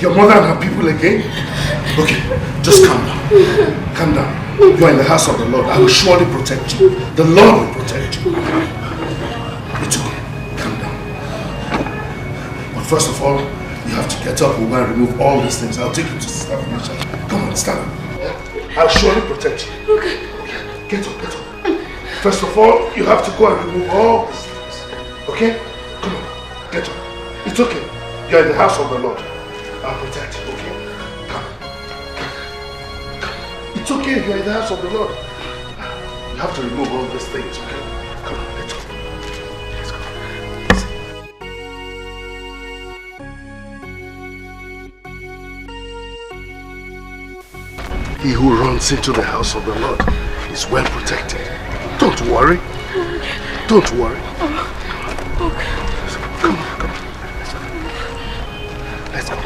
Your mother and her people again? Okay, just calm down. Calm down. You are in the house of the Lord. I will surely protect you. The Lord will protect you. It's okay. Calm down. But first of all, you have to get up. We're going to remove all these things. I'll take you to Sister Felicia. Come on, stand up. I'll surely protect you. Okay. Get up, get up. First of all, you have to go and remove all these things. Okay? Come on, get up. It's okay. You're in the house of the Lord. I'll protect you, okay? Come. It's okay, you're in the house of the Lord. You have to remove all these things, okay? Come on, let's go. Let's go. He who runs into the house of the Lord is well protected. Don't worry. Don't worry. Okay. Come on, come on. Let's go.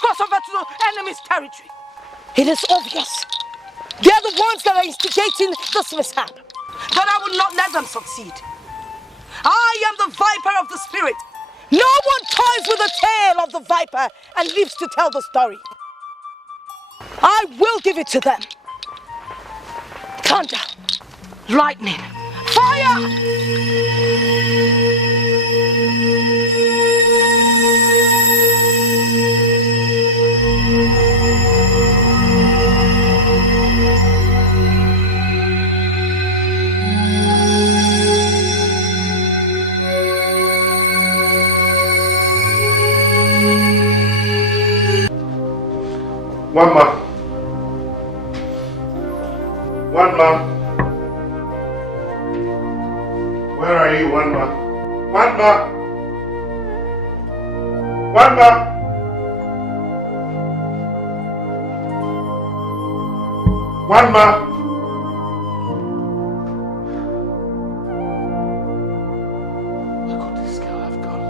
Cross over to the enemy's territory. It is obvious. They are the ones that are instigating this mishap. But I will not let them succeed. I am the viper of the spirit. No one toys with the tail of the viper and lives to tell the story. I will give it to them. Thunder, lightning, fire! One man. One man. Where are you, one man? One man. One man. One man. Where could this girl have gone?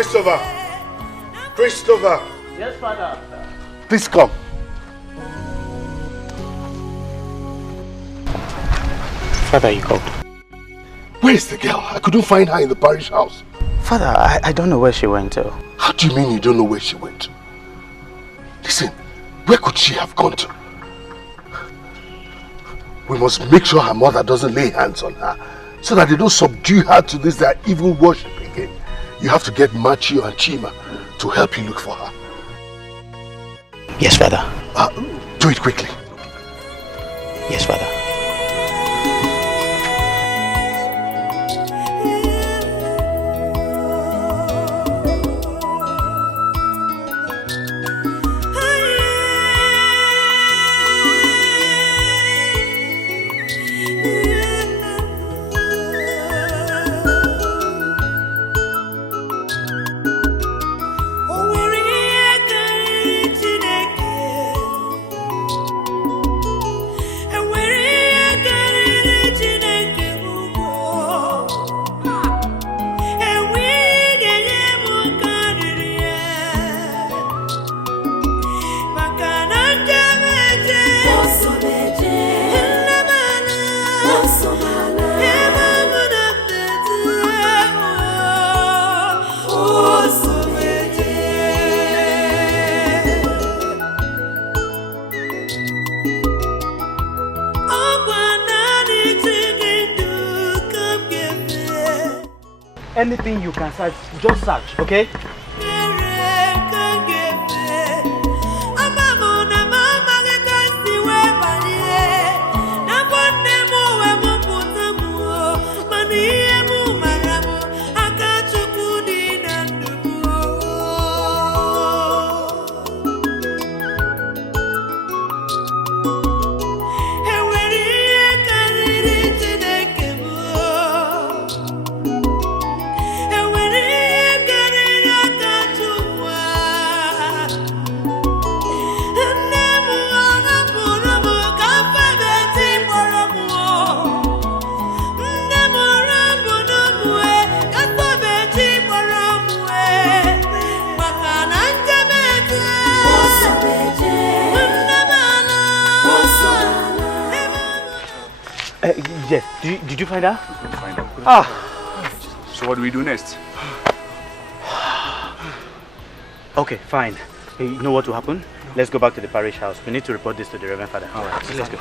Christopher! Christopher! Yes, Father. Please come. Father, you called. Where is the girl? I couldn't find her in the parish house. Father, I don't know where she went to. How do you mean you don't know where she went? Listen, where could she have gone to? We must make sure her mother doesn't lay hands on her so that they don't subdue her to this their evil worship again. You have to get Machio and Chima to help you look for her. Yes, Father. Do it quickly. Yes, Father. Anything you can search, just search, okay? Yes. Did you find her? Find her. Ah. So what do we do next? Okay, fine. Hey, you know what will happen? Let's go back to the parish house. We need to report this to the Reverend Father. All right. So let's go.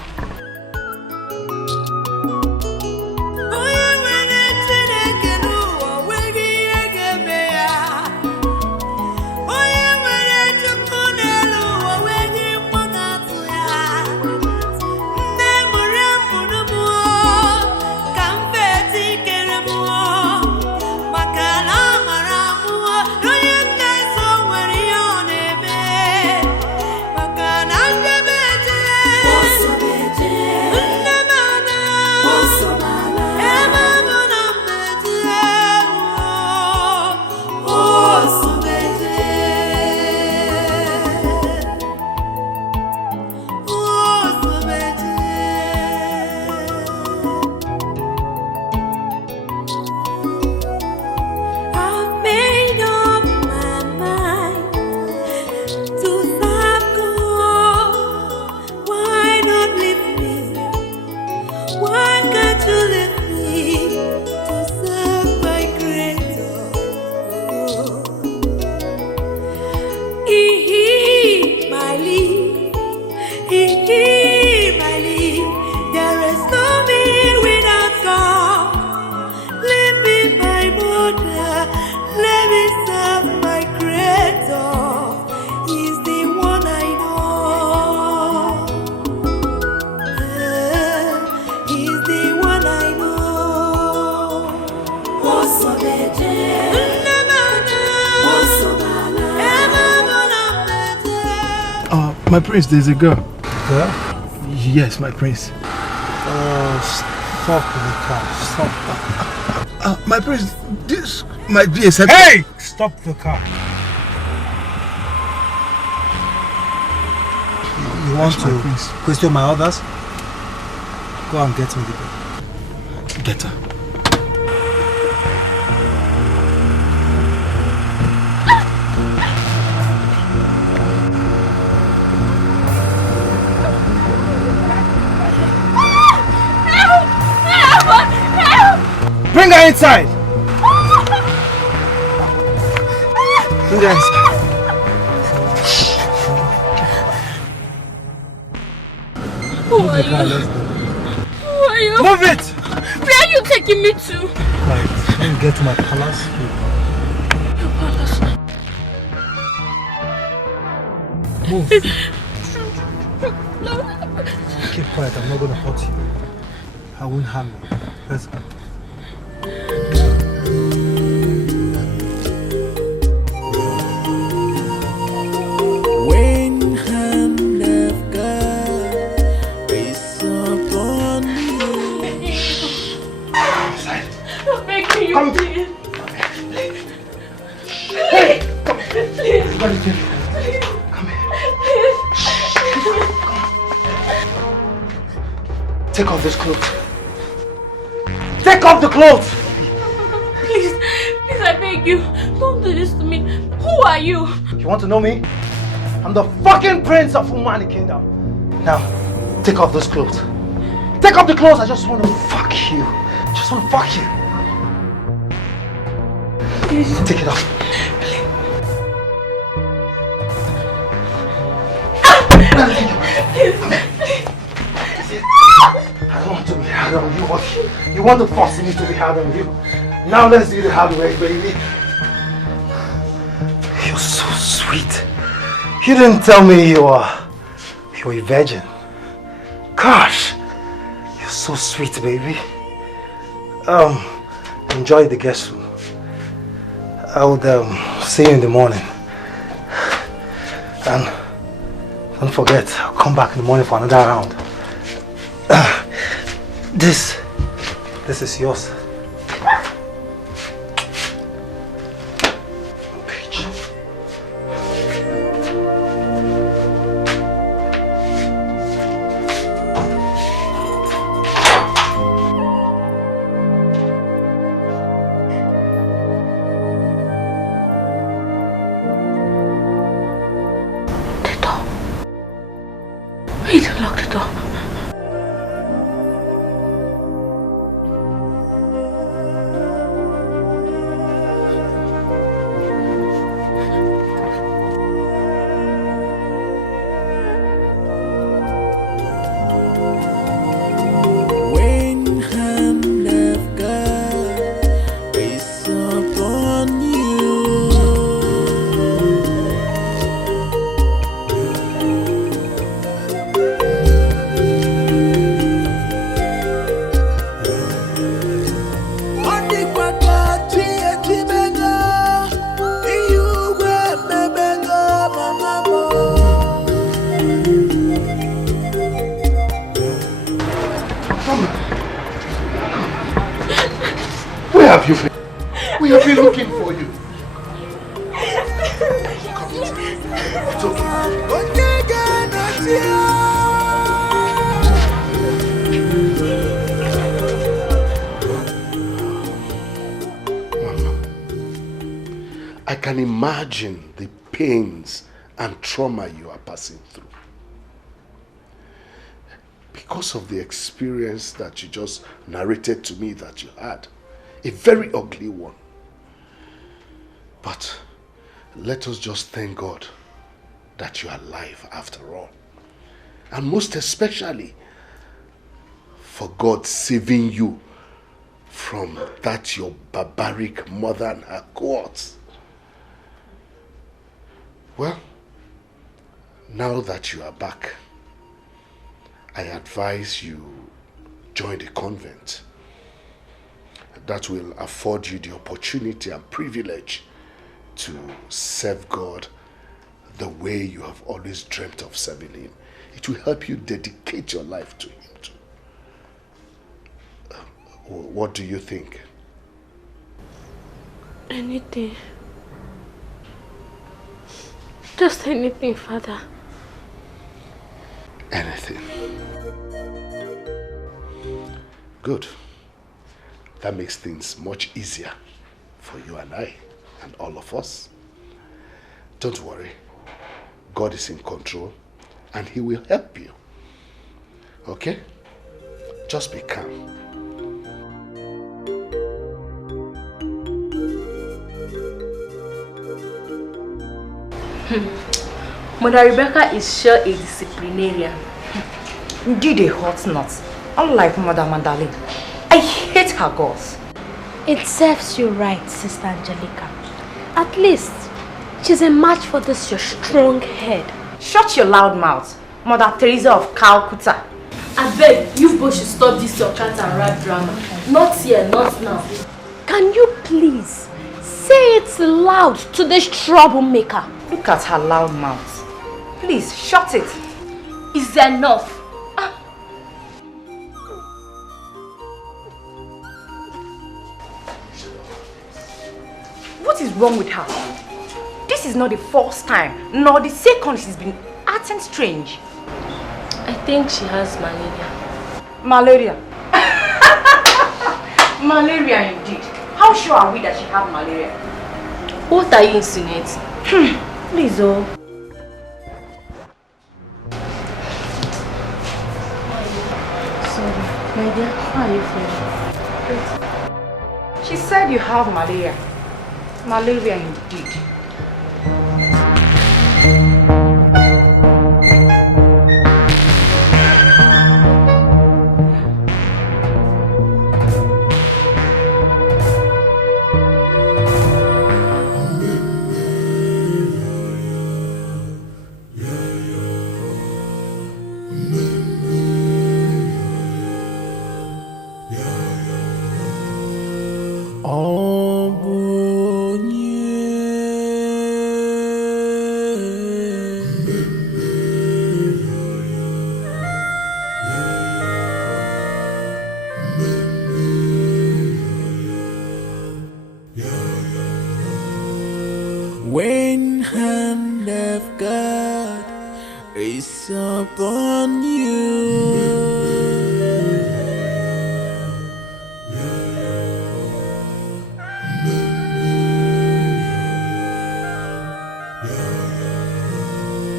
My prince, there's a girl. Girl? Yes, my prince. Stop the car. Stop. My prince, this might be a second. Hey! Stop the car. You want to question my orders? Go and get me the girl. Get her. outside! Don't get inside. Who are you? Who are you? Move it! Where are you taking me to? Right, when you get to my palace, Your palace. move. Keep quiet, I'm not gonna hurt you. I won't harm you. Let's go. When hand of God is upon you. I'm begging you, please. Hey! Come here. Please. Come here. Take off this clothes. Take off the clothes! Please, I beg you, don't do this to me. Who are you? You want to know me? I'm the fucking prince of Umani Kingdom. Now, take off those clothes. Take off the clothes, I just want to fuck you. Just want to fuck you. Please. Take it off. I don't want to be hard on you, but you want to force me to be hard on you. Now let's do the hard way, baby. You're so sweet. You didn't tell me you're a virgin. Gosh, you're so sweet, baby. Enjoy the guest room. I would see you in the morning. And don't forget, I'll come back in the morning for another round. This is yours. Bitch. The door. Wait, lock the door. When hand of God is upon you. Where have you been? We have been looking for you. It's okay. Mama, I can imagine the pains and trauma you are passing through. Because of the experience that you just narrated to me that you had. A very ugly one. But let us just thank God that you are alive after all. And most especially for God saving you from that your barbaric mother and her cohorts. Well, now that you are back, I advise you join the convent. That will afford you the opportunity and privilege to serve God the way you have always dreamt of serving Him. It will help you dedicate your life to Him too. What do you think? Anything. Just anything, Father. Anything. Good. That makes things much easier for you and I and all of us. Don't worry. God is in control and He will help you. Okay? Just be calm. Mother Rebecca is sure a disciplinarian. Indeed a hot nut. Unlike Mother Mandalene. I hate her girls. It serves you right, Sister Angelica. At least, she's a match for this your strong head. Shut your loud mouth, Mother Teresa of Calcutta. I beg, you both should stop this your cat and rat drama. Not here, not now. Can you please say it loud to this troublemaker? Look at her loud mouth. Please, shut it. It's enough. What is wrong with her? This is not the first time, nor the second she's been acting strange. I think she has malaria. Malaria? Malaria indeed. How sure are we that she has malaria? What are you insinuating? Please, oh. Sorry, my dear, how are you feeling? She said you have malaria. Malaria indeed. When hand of God is upon you,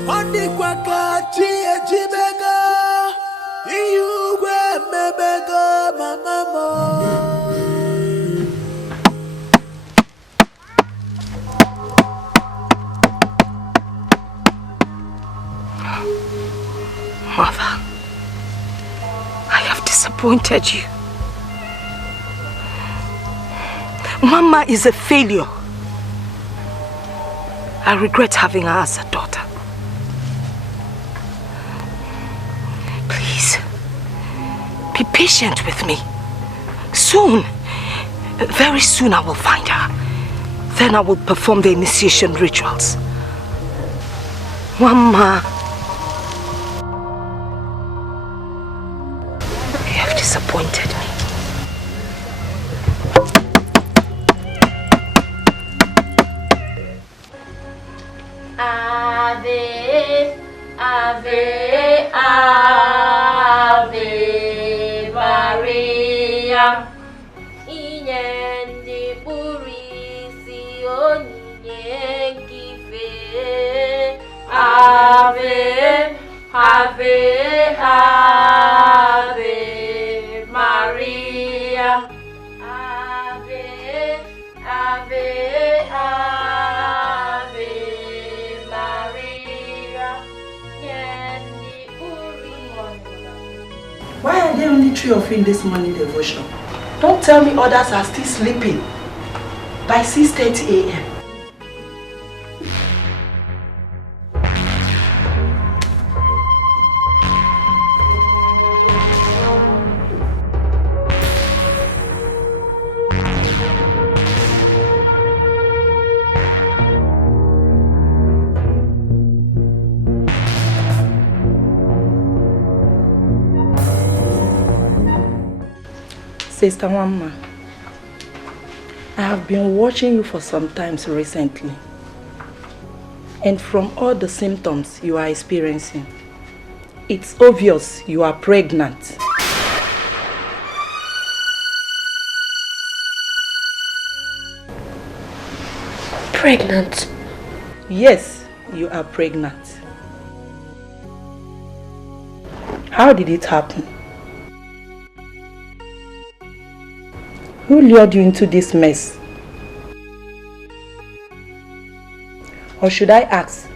Ondikwakachi ejibego, iyugwe mebego mamamo. Mother, I have disappointed you. Mama is a failure. I regret having her as a daughter. Please, be patient with me. Soon, very soon I will find her. Then I will perform the initiation rituals. Mama, you have disappointed me. Ave, Ave, Ave Maria. Inyende burisi onyenkife. Ave, Ave, Ave Maria. Ave, Ave, Ave Maria. Why are there only 3 of you in this morning devotion? Don't tell me others are still sleeping by 6:30 a.m. Sister Wamma, I have been watching you for some time recently, and from all the symptoms you are experiencing, it's obvious you are pregnant. Pregnant? Yes, you are pregnant. How did it happen? Who lured you into this mess? Or should I ask,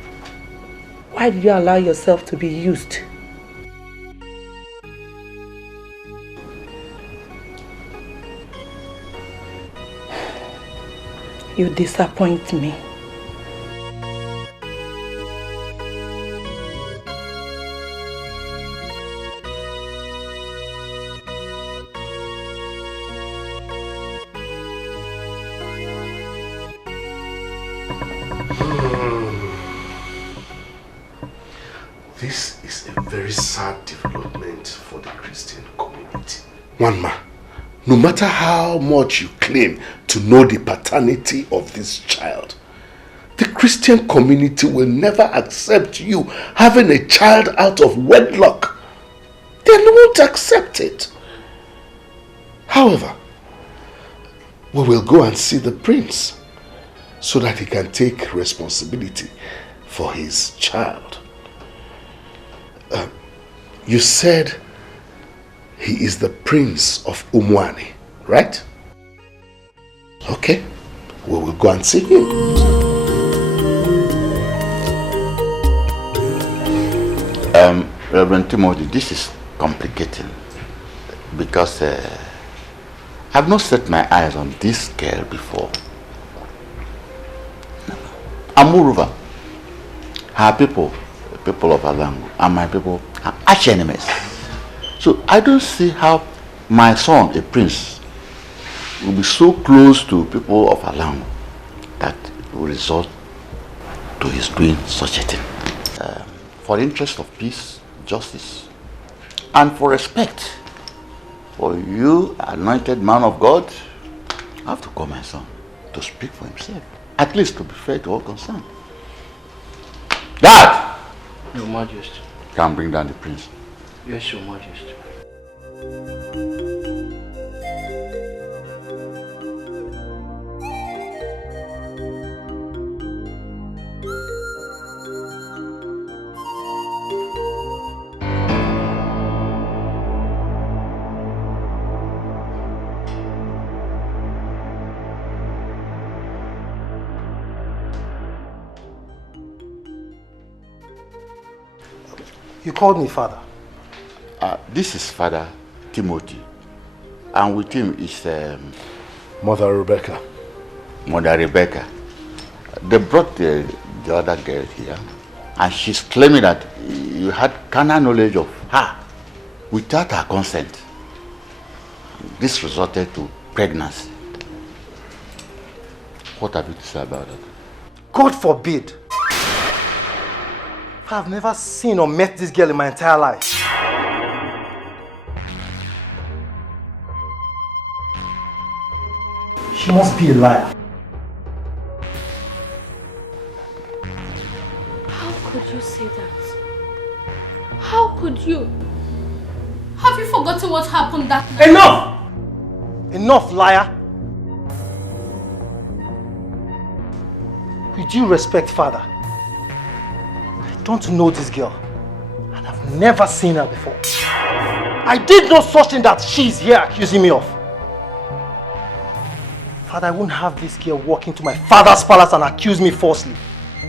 Why did you allow yourself to be used? You disappoint me. This is a very sad development for the Christian community. One man, no matter how much you claim to know the paternity of this child, the Christian community will never accept you having a child out of wedlock. They won't accept it. However, we will go and see the prince so that he can take responsibility for his child. You said he is the prince of Umwani, right? Okay, we will go and see him. Reverend Timothy, this is complicating because I've not set my eyes on this girl before. And moreover, her people of Alangu, and my people are arch enemies. So I don't see how my son, a prince, will be so close to people of Alangu that it will result to his doing such a thing. For the interest of peace, justice, and for respect for you, anointed man of God, I have to call my son to speak for himself, at least to be fair to all concerned. Dad! Your Majesty. Can bring down the prince. Yes, Your Majesty. You called me father. This is Father Timothy, and with him is Mother Rebecca. Mother Rebecca. They brought the other girl here, and she's claiming that you had carnal knowledge of her without her consent. This resulted to pregnancy. What have you to say about that? God forbid. I've never seen or met this girl in my entire life. She must be a liar. How could you say that? How could you? Have you forgotten what happened that night? Enough! Enough, liar! With due respect, father, I don't know this girl, and I've never seen her before. I did no such thing that she's here accusing me of. Father, I won't have this girl walk into my father's palace and accuse me falsely.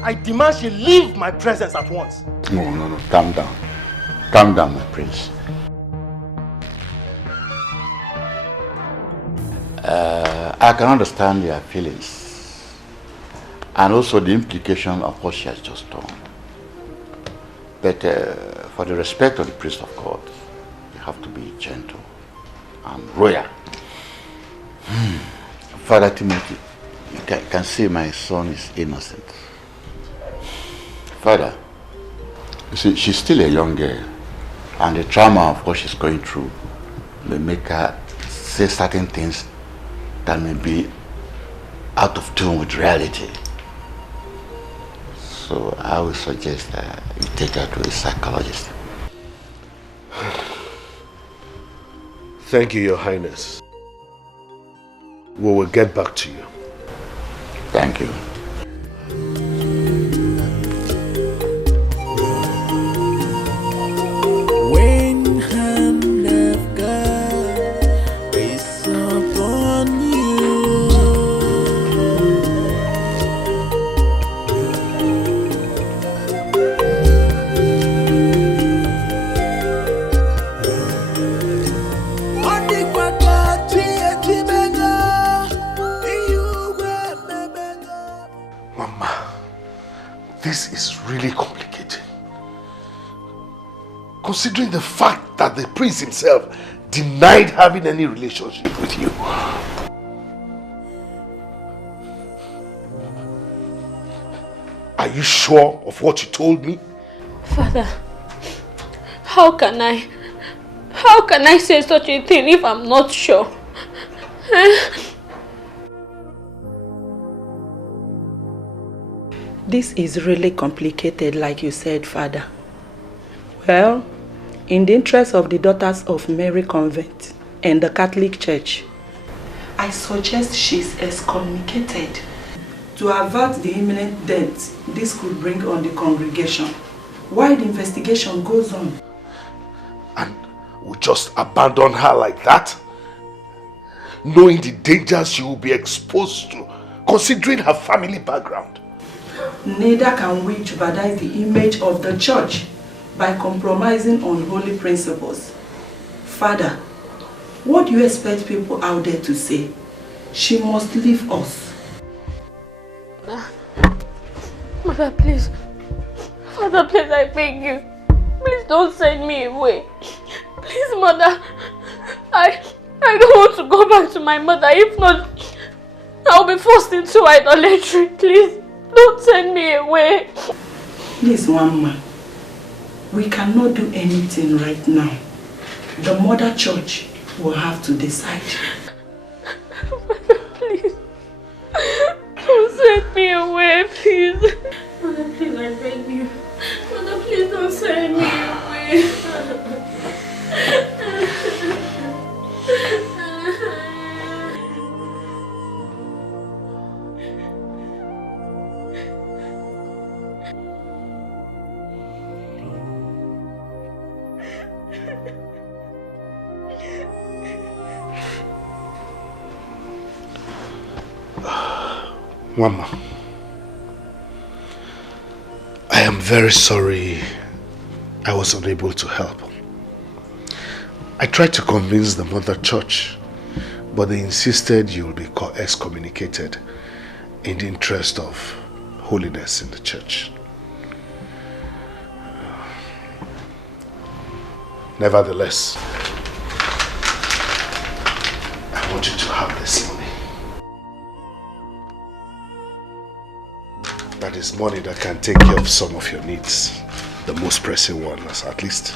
I demand she leave my presence at once. No, calm down. Calm down, my prince. I can understand your feelings and also the implication of what she has just done. But for the respect of the priest of God, you have to be gentle and royal. Father Timothy, you can see my son is innocent. Father, you see, she's still a young girl, and the trauma of what she's going through may make her say certain things that may be out of tune with reality. So I would suggest that you take her to a psychologist. Thank you, Your Highness. We will get back to you. Thank you. When hand of God is upon you, This is really complicated. Considering the fact that the prince himself denied having any relationship with you. Are you sure of what you told me? Father, how can I say such a thing if I'm not sure? This is really complicated, like you said, Father. Well, in the interest of the Daughters of Mary Convent and the Catholic Church, I suggest she's excommunicated to avert the imminent death this could bring on the congregation while the investigation goes on. And we just abandon her like that? Knowing the dangers she will be exposed to, considering her family background. Neither can we jeopardize the image of the church by compromising on holy principles. Father, what do you expect people out there to say? She must leave us. Mother, please. Father, please, I beg you. Please don't send me away. Please, Mother. I don't want to go back to my mother. If not, I'll be forced into idolatry. Please, don't send me away. Please, Mama. We cannot do anything right now. The mother church will have to decide. Mother, please. Don't send me away, please. Mother, please, I beg you. Mother, please don't send me away. Mama, I am very sorry I was unable to help. I tried to convince the mother church, but they insisted you will be excommunicated in the interest of holiness in the church. Nevertheless, I want you to have this money. That is money that can take care of some of your needs. The most pressing ones, at least.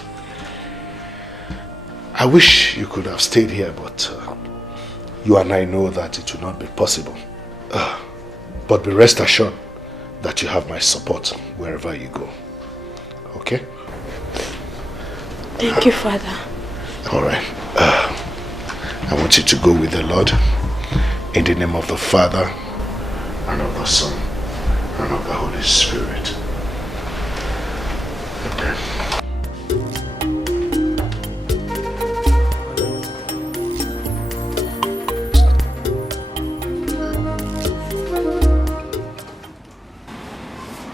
I wish you could have stayed here, but you and I know that it will not be possible. But be rest assured that you have my support wherever you go. Okay? Thank you, Father. All right. I want you to go with the Lord in the name of the Father and of the Son and of the Holy Spirit. Amen.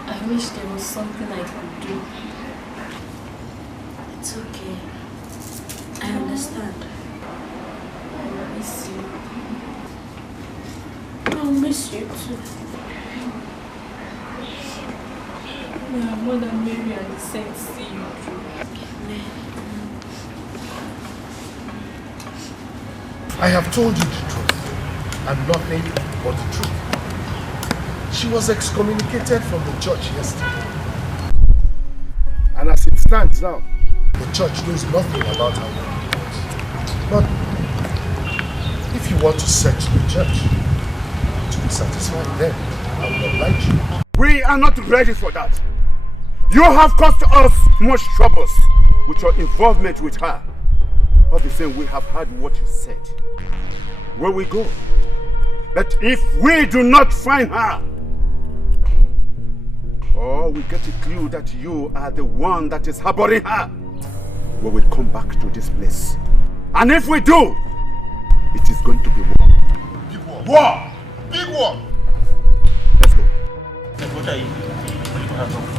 I wish there was something I could do. It's okay. I understand. I miss you. I'll miss you too. May our Mother Mary and the saints see you through. Amen. I have told you the truth and nothing but the truth. She was excommunicated from the church yesterday. And as it stands now, the church knows nothing about her. But if you want to search the church to be satisfied, then I will oblige you. We are not ready for that. You have caused us much troubles with your involvement with her. All the same, we have heard what you said. Where we go? That if we do not find her, or we get a clue that you are the one that is harboring her, we will come back to this place. And if we do, it is going to be war. Big war. War! Big war! Let's go. What are you? What do you have?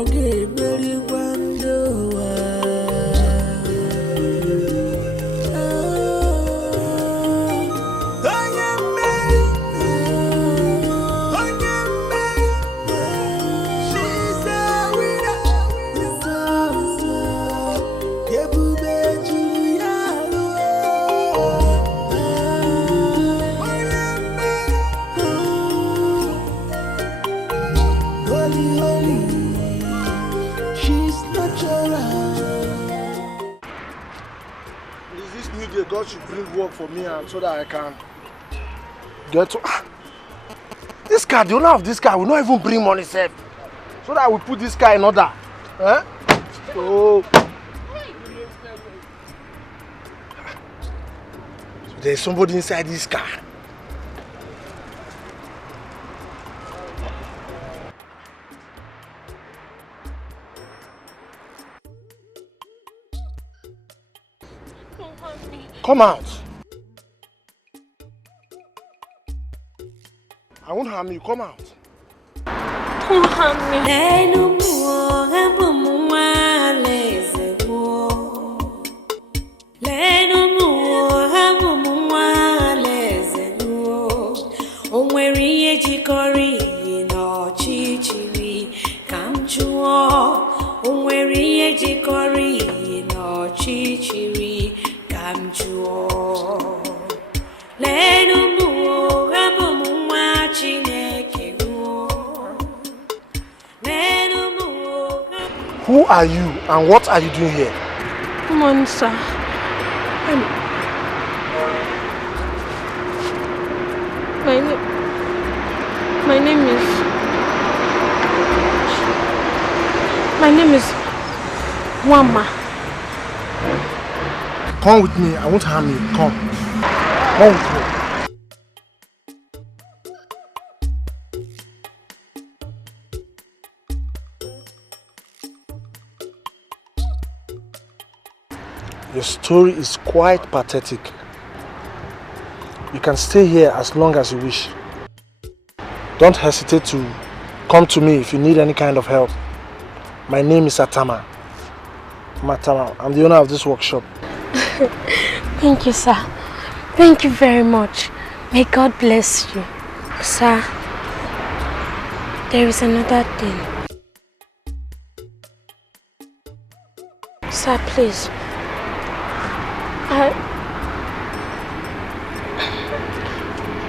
Okay, very wonderful. God should bring work for me and so that I can get to... This car, the owner of this car will not even bring money safe. So that I will put this car in order. Eh? So there's somebody inside this car. Come out. I won't harm you. Come out. Don't harm me. Who are you and what are you doing here? Come on, sir. My name is Wama. Come with me. I won't harm you. Come with me. Your story is quite pathetic. You can stay here as long as you wish. Don't hesitate to come to me if you need any kind of help. My name is Atama. I'm the owner of this workshop. Thank you, sir. Thank you very much. May God bless you. Sir, there is another thing. Sir, please.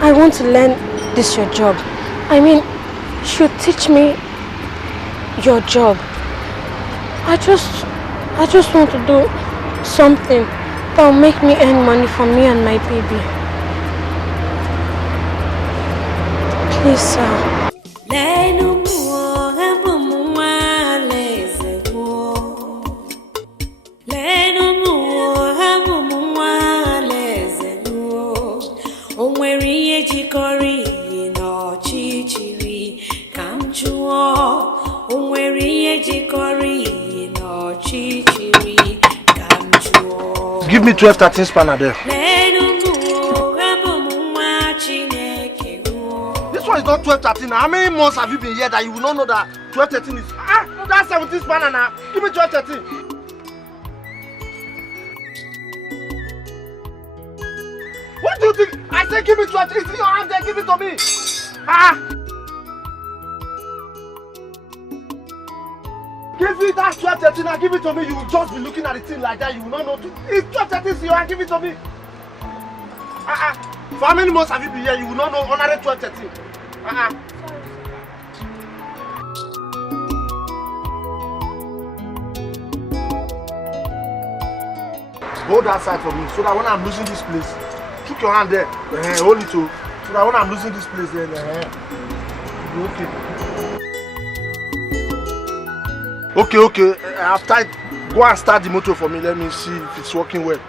I want to learn this your job. I mean, you should teach me your job. I just want to do something that will make me earn money for me and my baby. Please, sir. Give me 12-13 spanner there. This one is not 12-13. How many months have you been here that you will not know that 12-13 is... that's 17 spanner now. Give me 12-13. What do you think? I said give me 12. It's in your hand there. Give it to me. Give me that 12-13 and give it to me. You will just be looking at the thing like that. You will not know. It's 12-13 in your hand. Give it to me. For how many months have you been here? You will not know honorary 12-13. Hold that side for me so that when I'm losing this place, put your hand there. Hold it too. So that when I'm losing this place, then okay. Okay. I've tried. Go and start the motor for me. Let me see if it's working well.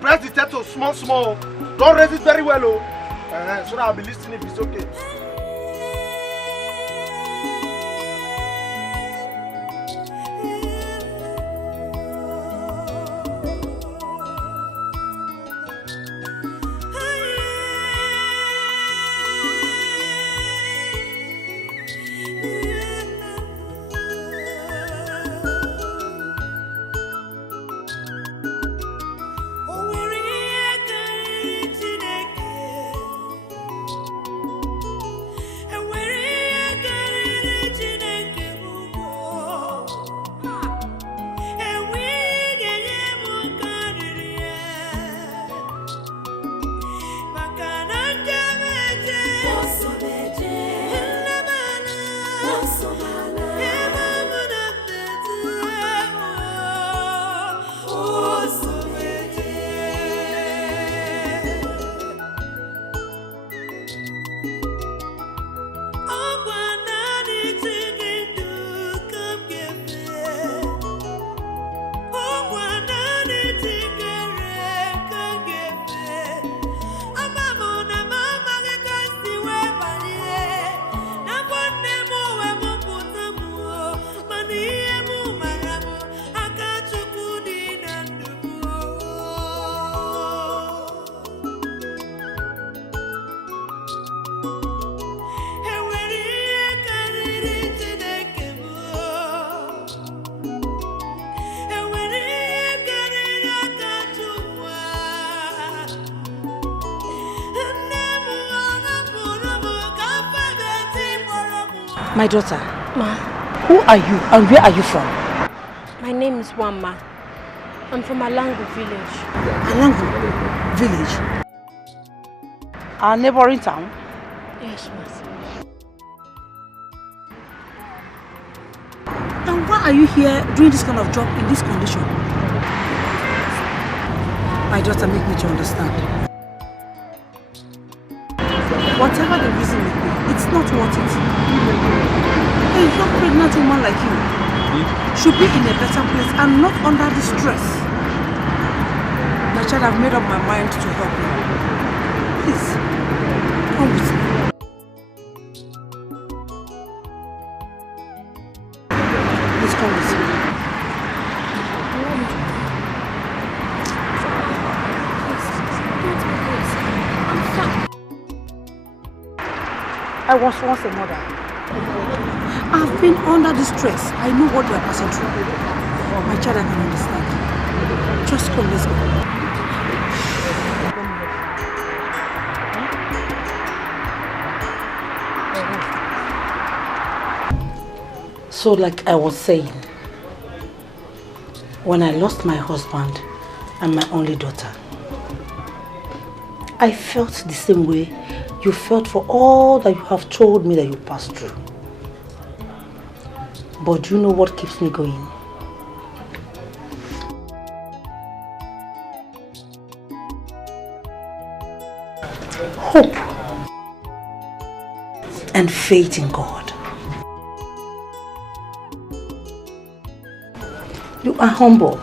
Press the throttle small. Don't raise it very well, so that I'll be listening if it's okay. My daughter, Ma. who are you and where are you from? My name is Wamma. I'm from Alangu village. Alangu village? Our neighboring town? Yes, ma. And why are you here doing this kind of job in this condition? My daughter, make me to understand. Whatever the reason may be, it's not worth it. A young pregnant woman like you should be in a better place and not under the stress. My child, I've made up my mind to help you. Please, come with me. Please come with me. I was once a mother. I've been under the stress. I know what you are passing through. My child, I can understand. Just come, let's go. So like I was saying, when I lost my husband and my only daughter, I felt the same way you felt for all that you have told me that you passed through. But do you know what keeps me going? Hope and faith in God. You are humble,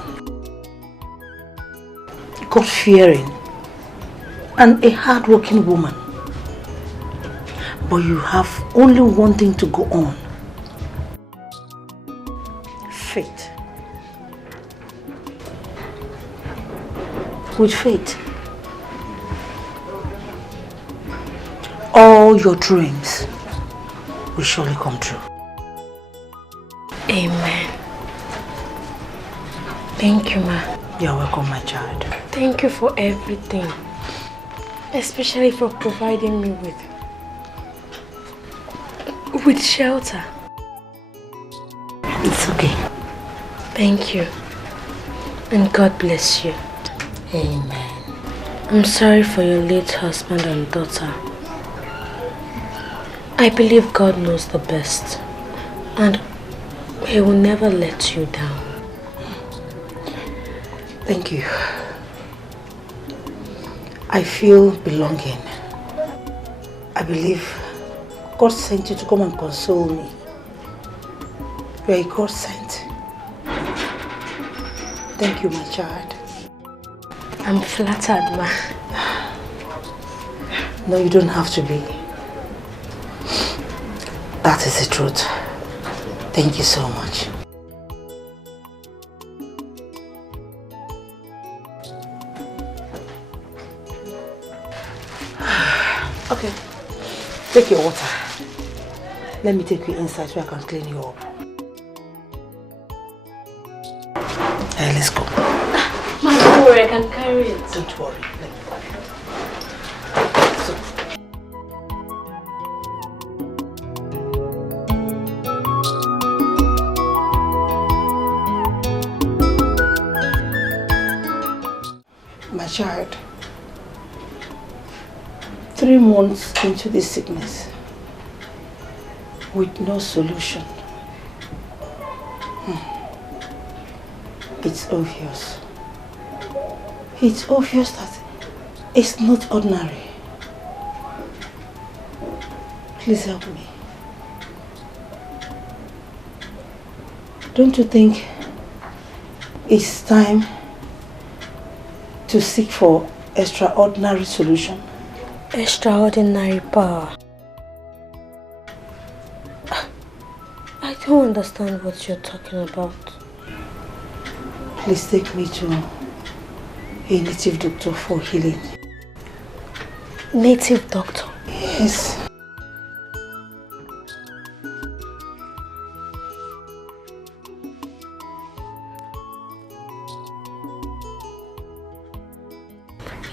God-fearing, and a hard-working woman. But you have only one thing to go on. Faith. With faith, all your dreams will surely come true. Amen. Thank you, ma. You're welcome, my child. Thank you for everything. Especially for providing me with shelter. It's okay. Thank you. And God bless you. Amen. I'm sorry for your late husband and daughter. I believe God knows the best. And He will never let you down. Thank you. I feel belonging. I believe God sent you to come and console me. You are a God sent. Thank you, my child. I'm flattered, ma. No, you don't have to be. That is the truth. Thank you so much. Okay, take your water. Let me take you inside so I can clean you up. Hey, let's go. Ma, don't worry, I can carry it. Don't worry. My child, 3 months into this sickness, with no solution. It's obvious. It's obvious that it's not ordinary. Please help me. Don't you think it's time to seek for extraordinary solution? Extraordinary power. I don't understand what you're talking about. Please take me to a native doctor for healing. Native doctor? Yes.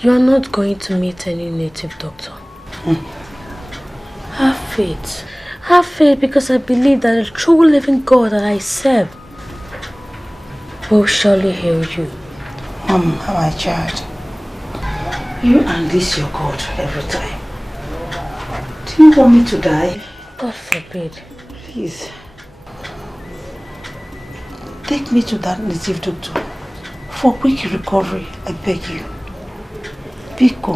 You are not going to meet any native doctor. Have faith. Have faith, because I believe that the true living God that I serve will surely heal you. My child, you unleash your God every time. Do you want me to die? God forbid. Please. Take me to that native doctor for quick recovery, I beg you. Pico.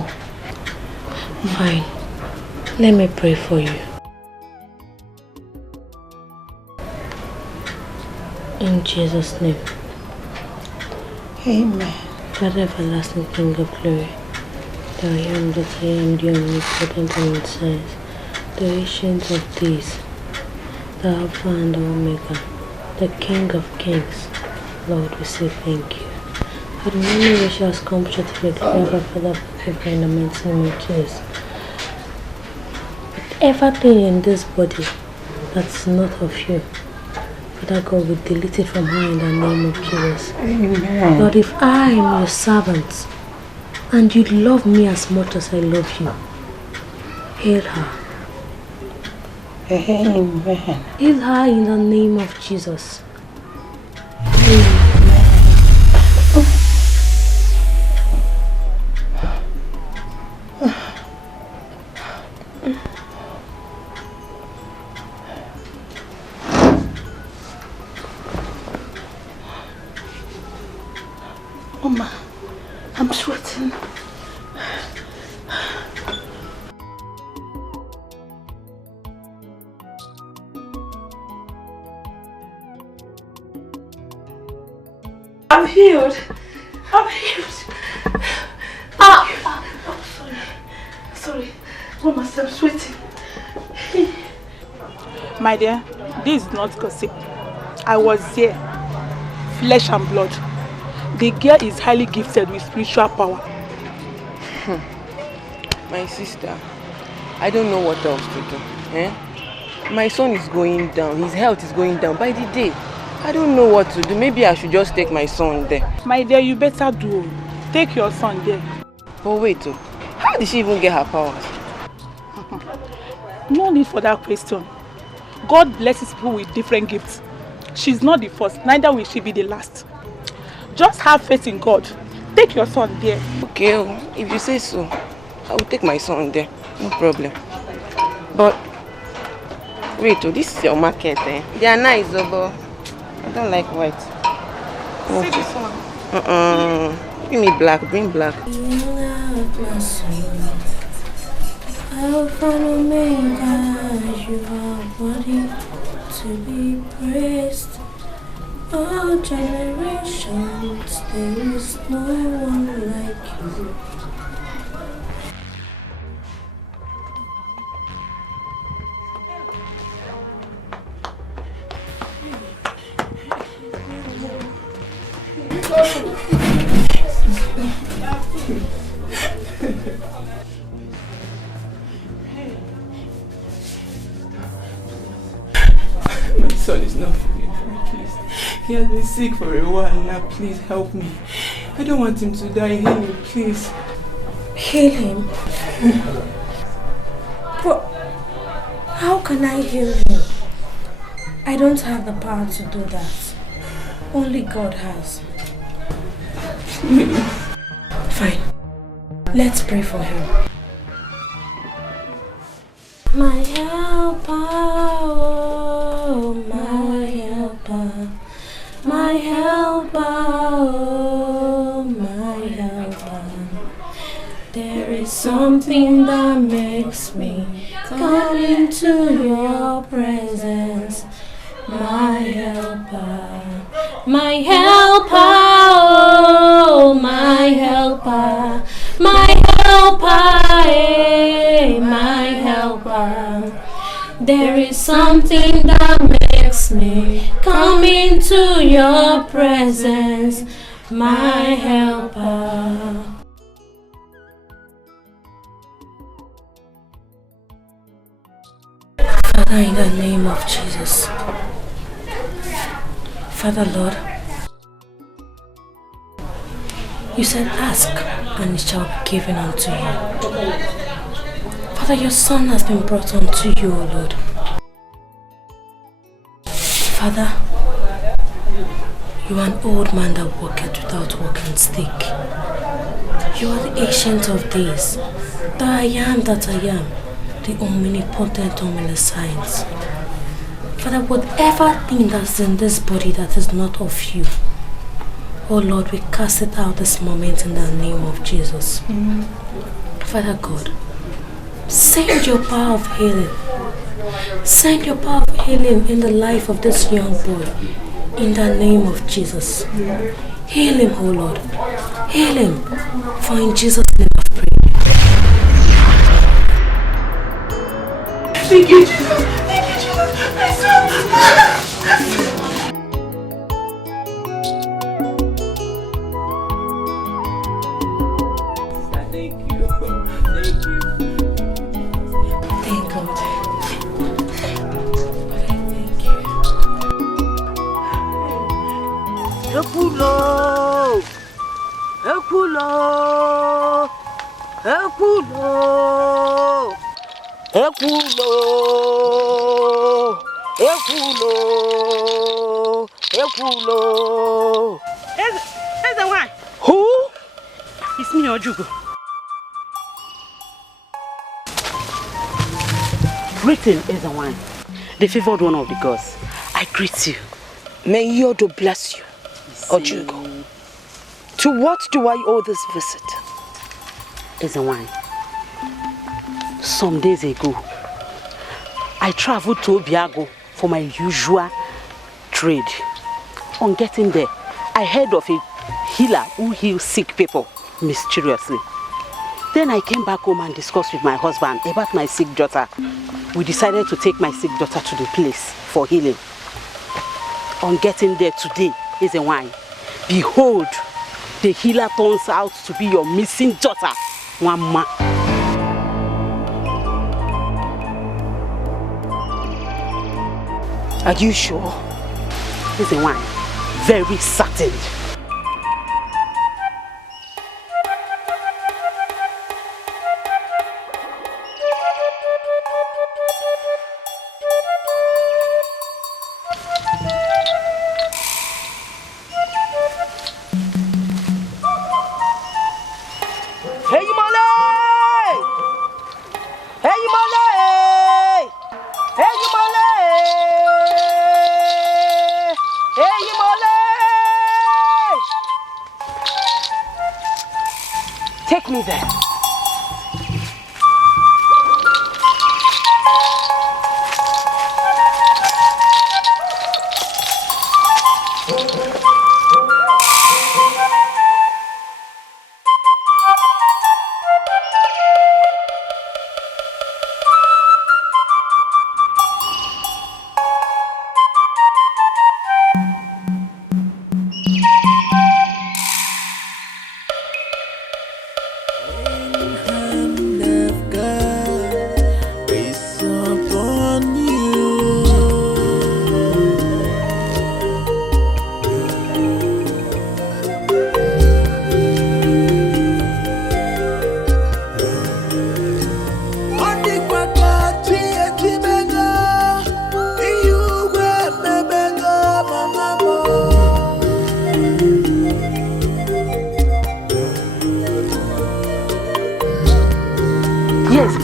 Fine. Let me pray for you. In Jesus' name. Amen. God, everlasting King of glory, the I am that I am, the omnipotent and insight, the ancient of days, the Alpha and the Omega, the King of kings. Lord, we say thank you. For the many which has come to the Father, forgive in the mighty name of Jesus. But everything in this body that's not of you, Father God, we delete it from her in the name of Jesus. Amen. Lord, if I am your servant and you love me as much as I love you, heal her. Amen. Heal her in the name of Jesus. Mama, I'm sweating. I'm healed. I'm healed. Oh, sorry. Sorry. Mama, I'm sweating. My dear, this is not gossip. I was there. Flesh and blood. The girl is highly gifted with spiritual power. My sister, I don't know what else to do. My son is going down. His health is going down by the day. I don't know what to do. Maybe I should just take my son there. My dear, you better do. Take your son there. But wait, how did she even get her powers? No need for that question. God blesses people with different gifts. She's not the first, neither will she be the last. Just have faith in God. Take your son there. Okay, if you say so, I will take my son there. No problem. But wait, this is your market, eh? They are nice, but I don't like white. See this one? Give me black. Bring black. Alpha and Omega, you are worthy to be praised. All generations, there is no one like you. My son is not feeling well, please. He has been sick for a while now. Please help me. I don't want him to die. Heal him, please. Heal him? But how can I heal him? I don't have the power to do that. Only God has. Fine. Let's pray for him. My helper. something that makes me come into your presence. My helper, my helper, oh, my helper, my helper, eh, my helper. There is something that makes me come into your presence, my helper. Father, in the name of Jesus, Father Lord, you said ask and it shall be given unto you. Father, your son has been brought unto you, O Lord. Father, you are an old man that walketh without walking stick. You are the ancient of days, the I am that I am, the omnipotent, omniscient. Father, whatever thing that's in this body that is not of you, oh Lord, we cast it out this moment in the name of Jesus. Father God, send your power of healing. Send your power of healing in the life of this young boy in the name of Jesus. Heal him, oh Lord. Heal him. For in Jesus' name I pray. Thank you, Jesus. Thank you, Jesus. My son. Thank you. Thank you. Thank God. Ekulo, Ekulo, Ekulo, Ekulo, Ekulo, Ekulo. Here's the one. Who? It's me, Ojugo. Greeting is the one, the favored one of the gods. I greet you. May Yodo bless you. Ojugo, to what do I owe this visit? Is a wine. Some days ago, I traveled to Obiago for my usual trade. On getting there, I heard of a healer who heals sick people mysteriously. Then I came back home and discussed with my husband about my sick daughter. We decided to take my sick daughter to the place for healing. On getting there today, is a wine. Behold, the healer turns out to be your missing daughter, Mama. Are you sure? Is a wine. Very certain. Take me there.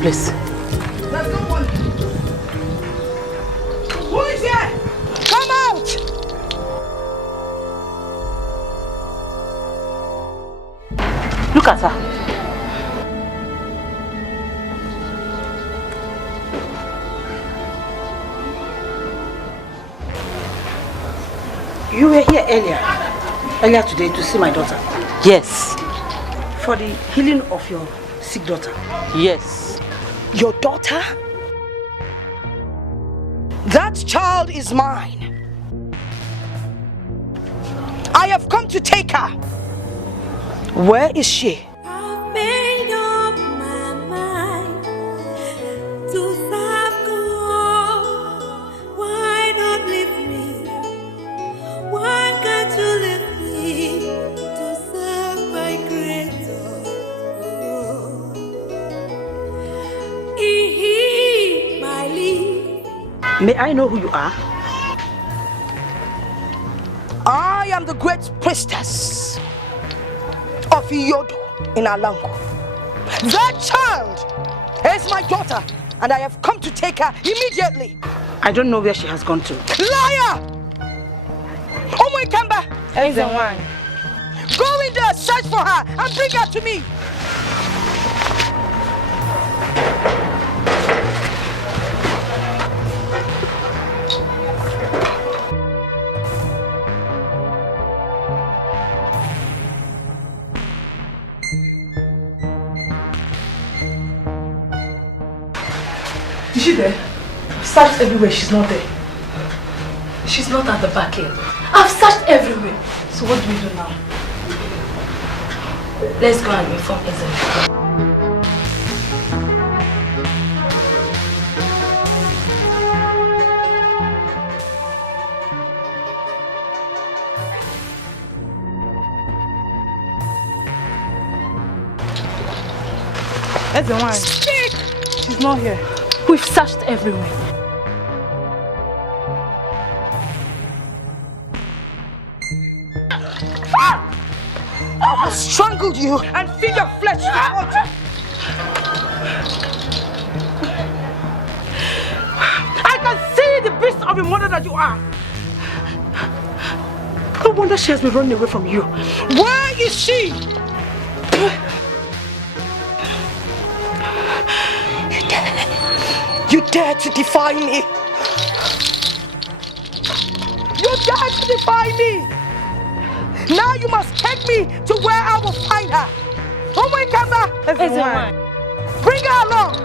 Please. There's no one. Who is here? Come out! Look at her. You were here earlier today to see my daughter. Yes. For the healing of your sick daughter. Yes. Your daughter? That child is mine. I have come to take her. Where is she? I've made up my mind to serve God. Why not leave me? Why can't you leave me to serve my Creator? He my lead. May I know who you are? I am the great priestess of Yodo in Alango. That child is my daughter, and I have come to take her immediately. I don't know where she has gone to. Liar! Omo Ikamba! Everyone. Go in there, search for her, and bring her to me. Is she there? Searched everywhere, she's not there. She's not at the back end. I've searched everywhere. So what do we do now? Let's go and inform Ezra. That's the one. Speak! She's not here. We've searched everywhere. I will strangle you and feed your flesh with water. I can see the beast of a mother that you are. No wonder she has been running away from you. Where is she? You dare to defy me? You dare to defy me? Now you must take me to where I will find her. Oh my God, bring her along.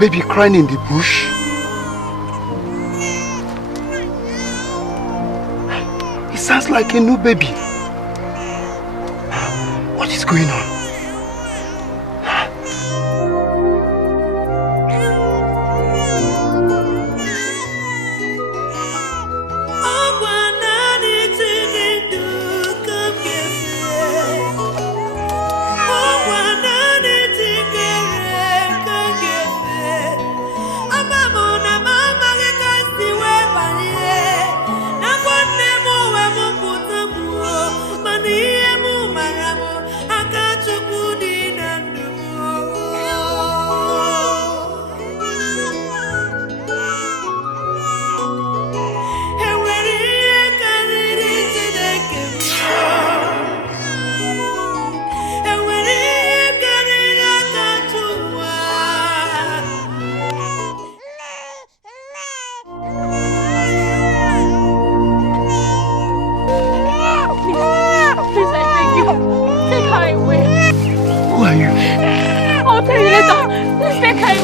Baby crying in the bush. It sounds like a new baby. What is going on? I'm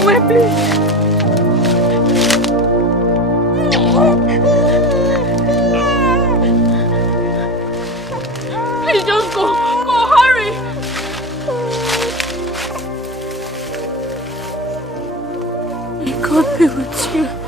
away, please. Please just go. Go, hurry. May God be with you.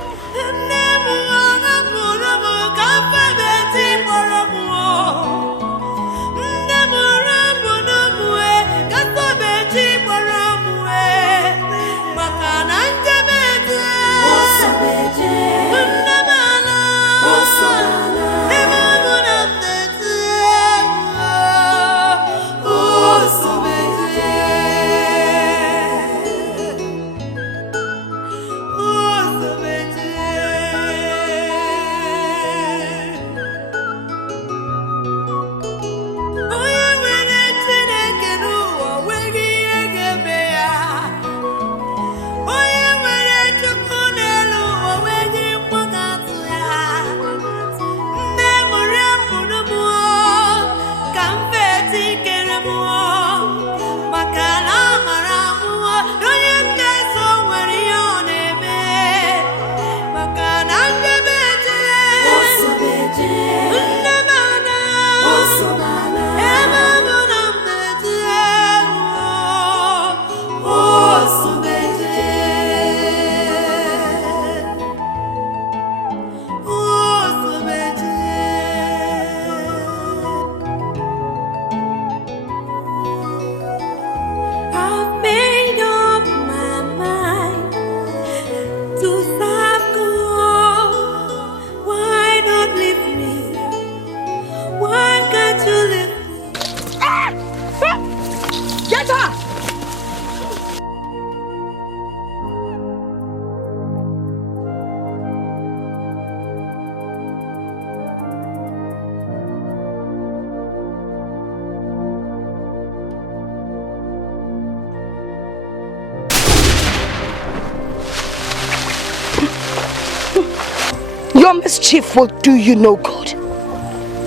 Your mischief will do you no good.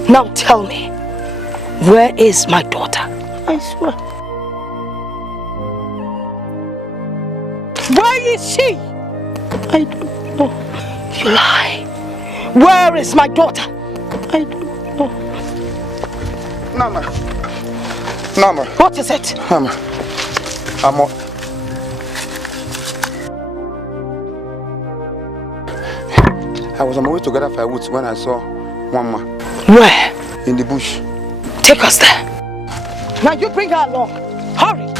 Now tell me, where is my daughter? I swear. Where is she? I don't know. You lie. Where is my daughter? I don't know. Nama. Nama. What is it? Nama. I was on my way to gather firewood when I saw one man. Where? In the bush. Take us there. Now you bring her along. Hurry.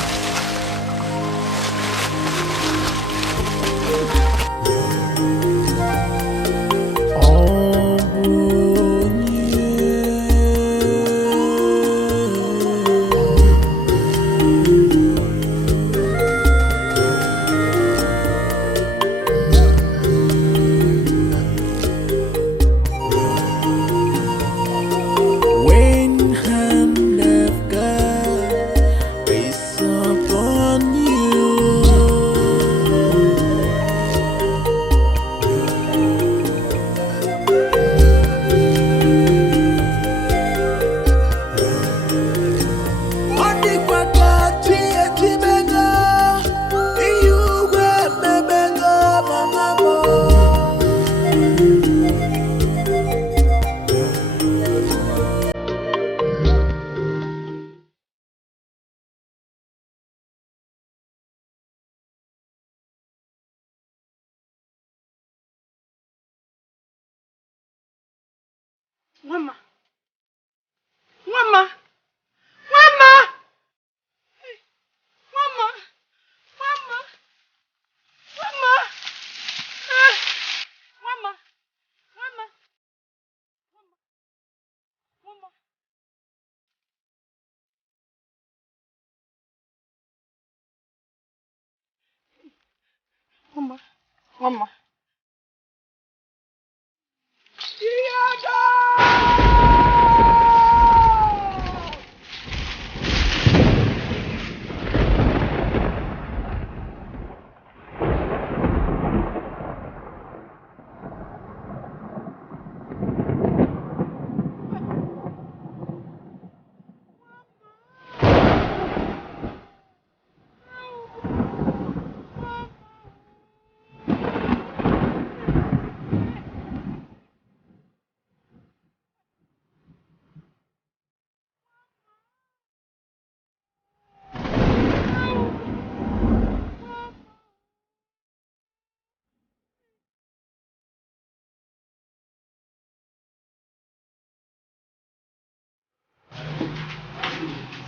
Mama. Mama. Mama. Mama. Mama. Mama. Mama. Mama. Mama. Mama.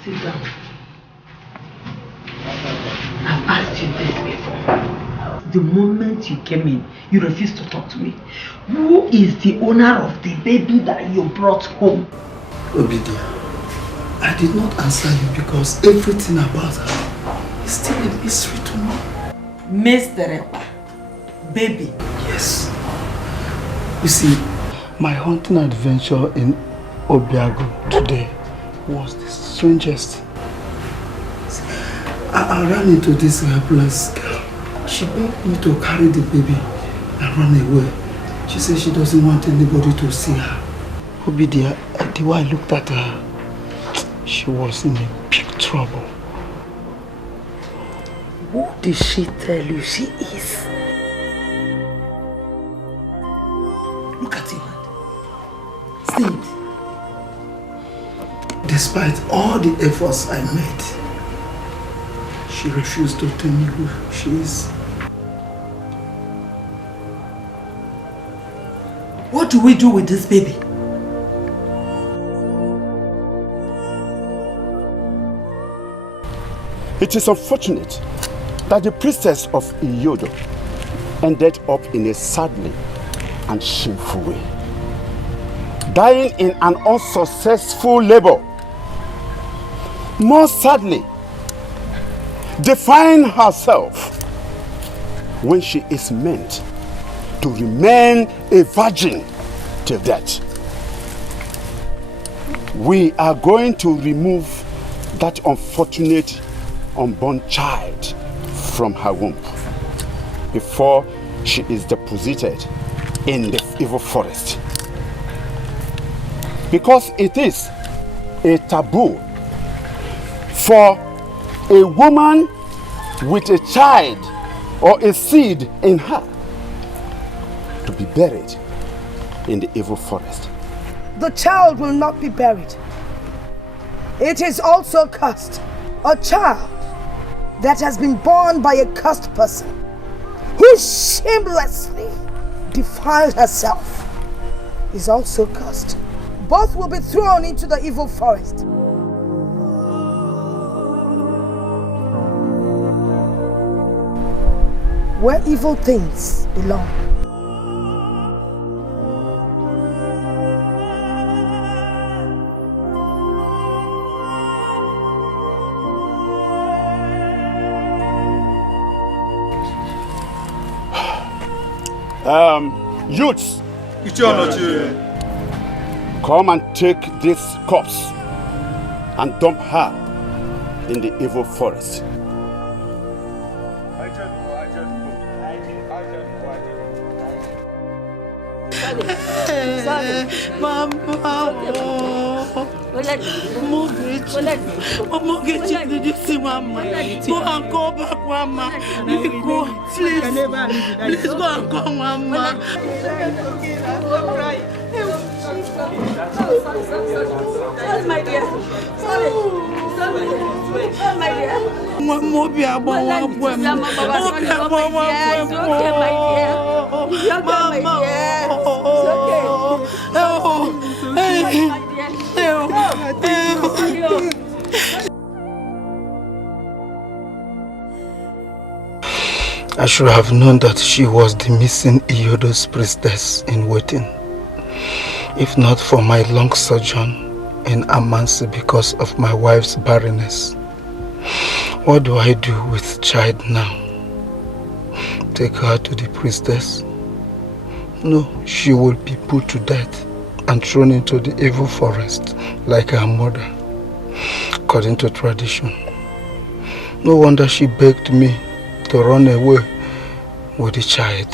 Sit down. I've asked you this before. The moment you came in, you refused to talk to me. Who is the owner of the baby that you brought home? Obidia, I did not answer you because everything about her is still a mystery to me. Mr. Baby. Yes. You see, my hunting adventure in Obiago today was the strangest. I ran into this helpless girl. She begged me to carry the baby and run away. She said she doesn't want anybody to see her. Obidia, the way I looked at her, she was in a big trouble. Who did she tell you she is? Look at your hand. See it. Despite all the efforts I made, she refused to tell me who she is. What do we do with this baby? It is unfortunate that the priestess of Iyodo ended up in a sadly and shameful way, dying in an unsuccessful labor. More sadly, define herself when she is meant to remain a virgin till death. We are going to remove that unfortunate unborn child from her womb before she is deposited in the evil forest. Because it is a taboo for a woman with a child or a seed in her to be buried in the evil forest. The child will not be buried. It is also cursed. A child that has been born by a cursed person who shamelessly defiled herself is also cursed. Both will be thrown into the evil forest. Where evil things belong. Youths, come and take this corpse and dump her in the evil forest. Did you see Mama? Go and go back, Mama. Go, please. Please go and go, Mama. Sorry, my dear. Sorry. Sorry, my dear. I should have known that she was the missing Iyodo's priestess in waiting. If not for my long sojourn in Amansi because of my wife's barrenness. What do I do with child now? Take her to the priestess? No, she will be put to death and thrown into the evil forest like her mother, according to tradition. No wonder she begged me to run away with the child.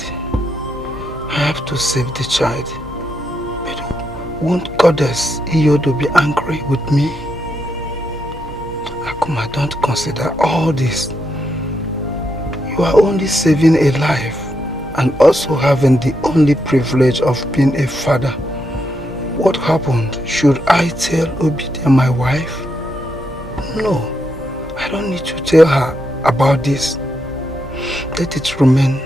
I have to save the child. But won't Goddess Iyodo be angry with me? Akuma, don't consider all this. You are only saving a life and also having the only privilege of being a father. What happened? Should I tell Obidia, my wife? No, I don't need to tell her about this. Let it remain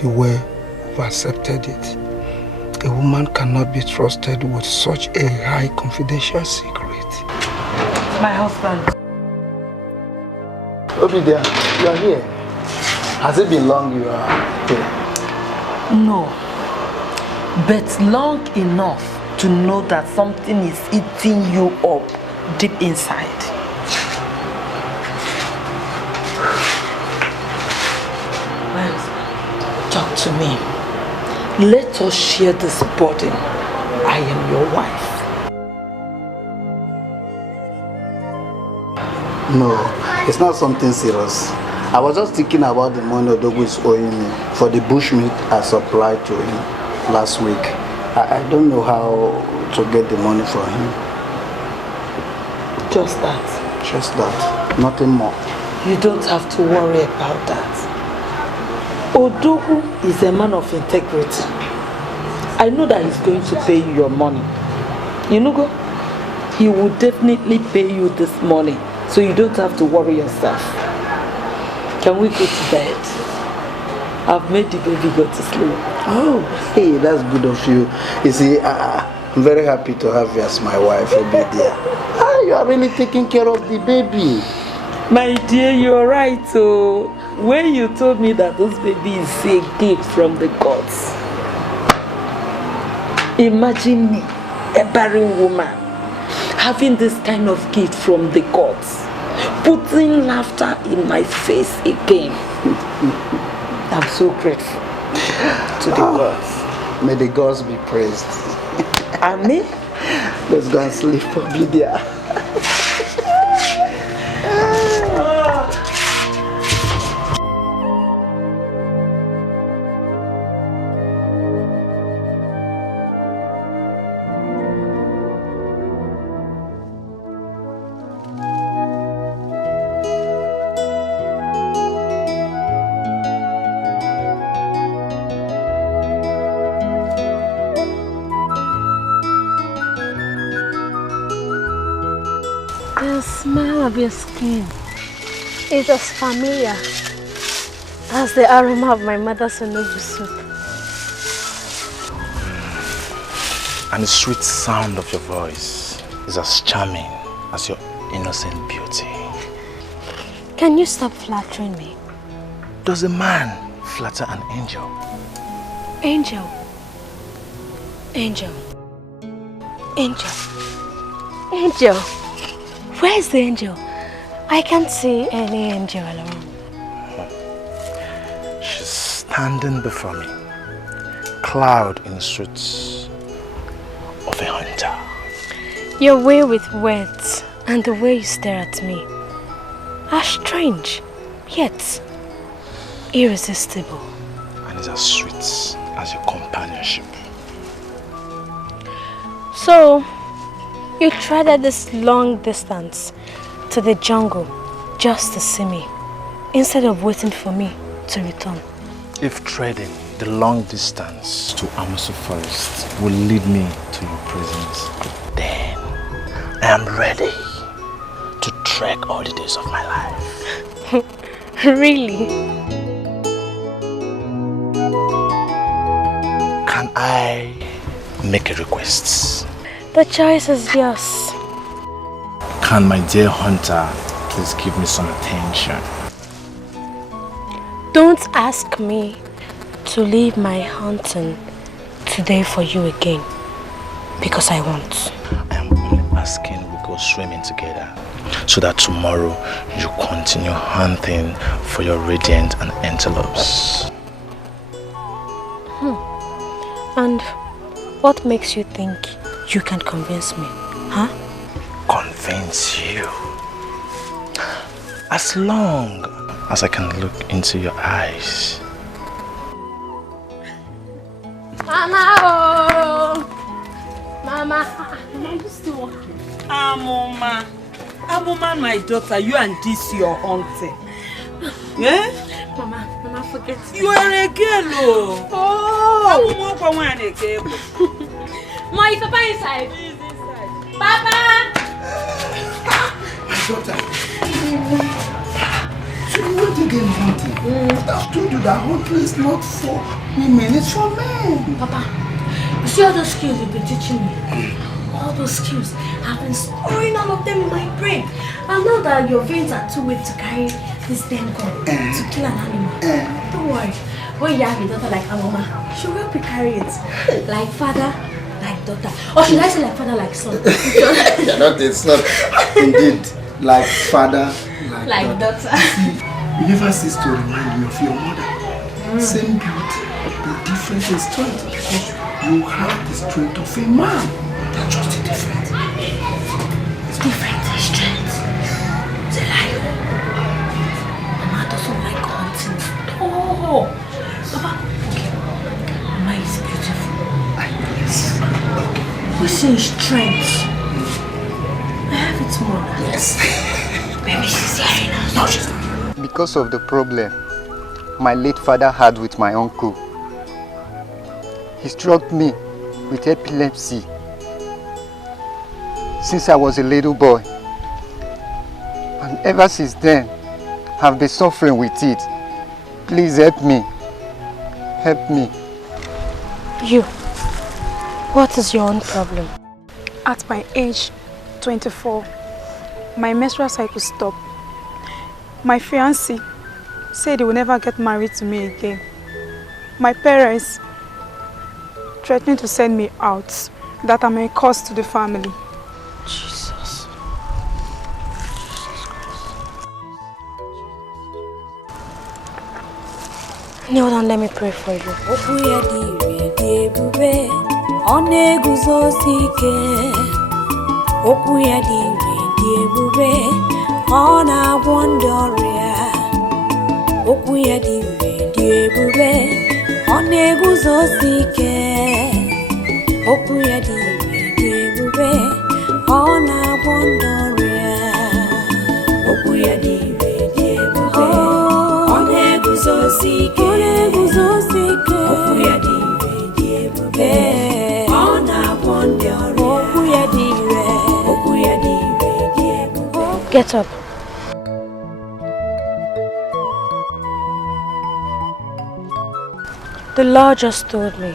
the way we've accepted it. A woman cannot be trusted with such a high confidential secret. My husband. Obidia, you are here. Has it been long you are here? No. But long enough to know that something is eating you up deep inside. Talk to me. Let us share this burden. I am your wife. No, it's not something serious. I was just thinking about the money Odogu is owing me for the bushmeat I supplied to him last week. I don't know how to get the money from him. Just that? Just that. Nothing more. You don't have to worry about that. Odogu is a man of integrity. I know that he's going to pay you your money. You know, go? He will definitely pay you this money, so you don't have to worry yourself. Can we go to bed? I've made the baby go to sleep. Oh, hey, that's good of you. You see, I'm very happy to have you as my wife, Obidia. You are really taking care of the baby. My dear, you're right. So, when you told me that this baby is a gift from the gods, imagine me, a barren woman, having this kind of gift from the gods, putting laughter in my face again. I'm so grateful to the gods. May the gods be praised. Amen. Let's go and sleep, Obidia. The smell of your skin is as familiar as the aroma of my mother's onubu soup. And the sweet sound of your voice is as charming as your innocent beauty. Can you stop flattering me? Does a man flatter an angel? Angel. Angel. Angel. Angel. Where's the angel? I can't see any angel alone. She's standing before me, cloud in the suits of a hunter. Your way with words and the way you stare at me are strange, yet irresistible. And it's as sweet as your companionship. So, you treaded this long distance to the jungle just to see me, instead of waiting for me to return. If treading the long distance to Amasu Forest will lead me to your presence, then I am ready to trek all the days of my life. Really? Can I make a request? The choice is yours. Can my dear hunter please give me some attention? Don't ask me to leave my hunting today for you again, because I won't. I am only asking we go swimming together, so that tomorrow you continue hunting for your radiant and antelopes. And what makes you think you can convince me, huh? Convince you? As long as I can look into your eyes. Mama, oh! Mama, you still walking? Amoma, my daughter, you and this your hunting. Yeah? Mama, forget me. You are a girl, oh! Ma, is Papa inside? He's inside. Papa! My daughter. So you want to get hunting? I've told you that hunting is not for women, it's for men. Papa, you see all those skills you've been teaching me? all those skills. I've been storing all of them in my brain. And now that your veins are too weak to carry this damn gun to kill an animal, don't worry. When you have a daughter like Amoma, she'll help you carry it. Like father, like daughter. Or should I say like father, like son? You're not a son. Indeed, like father, like daughter. You never cease to remind me of your mother. Same build, but different in strength. Because you have the strength of a man. That's just different. It's different in strength. It's a lion. Mama doesn't like hunting. Oh, Papa, okay. Mama is beautiful. Yes. We see strength. I have it more. Yes. Maybe she's hearing us. No, she's not. Because of the problem my late father had with my uncle, he struck me with epilepsy since I was a little boy. And ever since then, I've been suffering with it. Please help me. Help me. You, what is your own problem? At my age, 24, my menstrual cycle stopped. My fiancé said he will never get married to me again. My parents threatening to send me out, that I'm a curse to the family. Jesus. Kneel down, let me pray for you. Ona wondoria okuya diwe diebube one guzosike okuya diwe diebube ona wondoria okuya diwe diebube one guzosike okuya diwe diebube ona wondoria okuya diwe Get up. The Lord just told me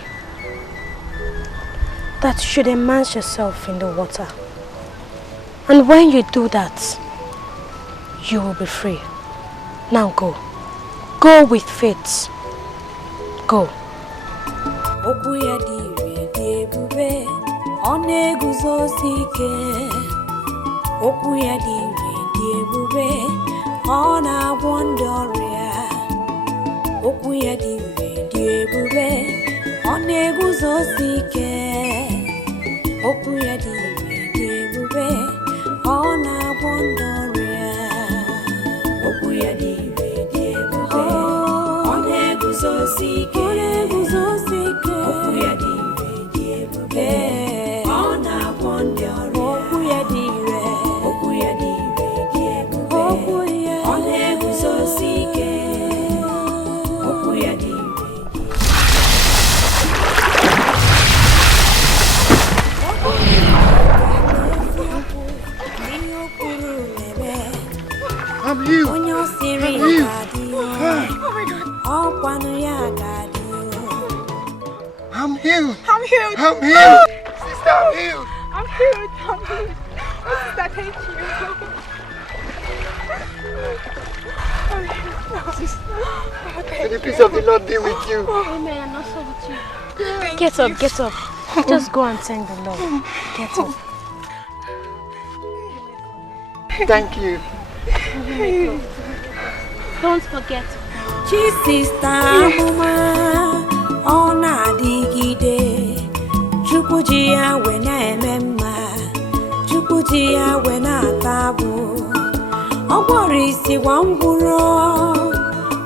that you should immerse yourself in the water. And when you do that, you will be free. Now go. Go with faith. Go. Okuya diwe diebube ona wondoria okuya diwe diebube ona guzosike okuya diwe diebube ona wondoria okuya diwe diebube ona guzosike okuya diwe diebube ona wondoria okuya diwe I'm healed. I'm healed. I'm healed. I'm healed. I'm healed. Sister, I'm healed. I'm healed. I'm healed. Oh, sister, thank you. May the peace of the Lord be with you. Amen. And also with you. Get up, get up. Just go and thank the Lord. Get up. Thank you. Don't forget. Chisista mama ona digide Chukujia wena emema Chukujia wena tabu Oborisi wanguro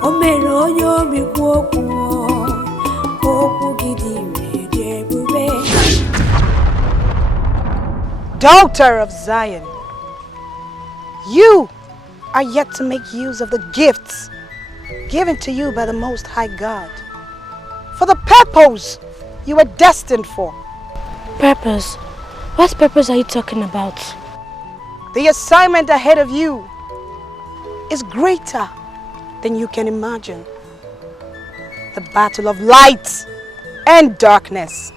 Omero yomi kwoku Oku gidire debube. Daughter of Zion, you are yet to make use of the gifts given to you by the Most High God for the purpose you were destined for. Purpose? What purpose are you talking about? The assignment ahead of you is greater than you can imagine. The battle of light and darkness.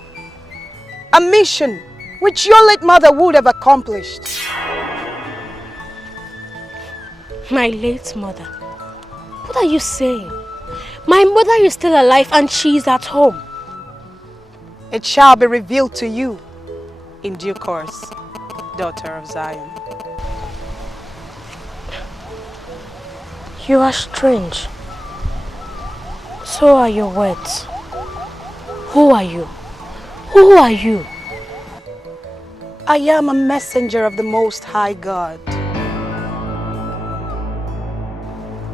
A mission which your late mother would have accomplished. My late mother? What are you saying? My mother is still alive and she is at home. It shall be revealed to you in due course, daughter of Zion. You are strange. So are your words. Who are you? Who are you? I am a messenger of the Most High God.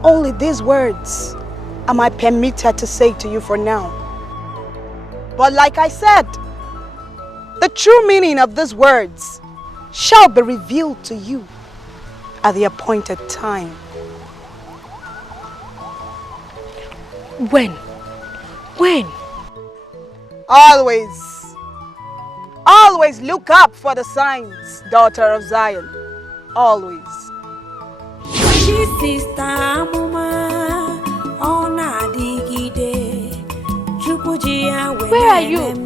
Only these words am I permitted to say to you for now. But like I said, the true meaning of these words shall be revealed to you at the appointed time. When? When? Always. Always look up for the signs, daughter of Zion. Always. Where are you?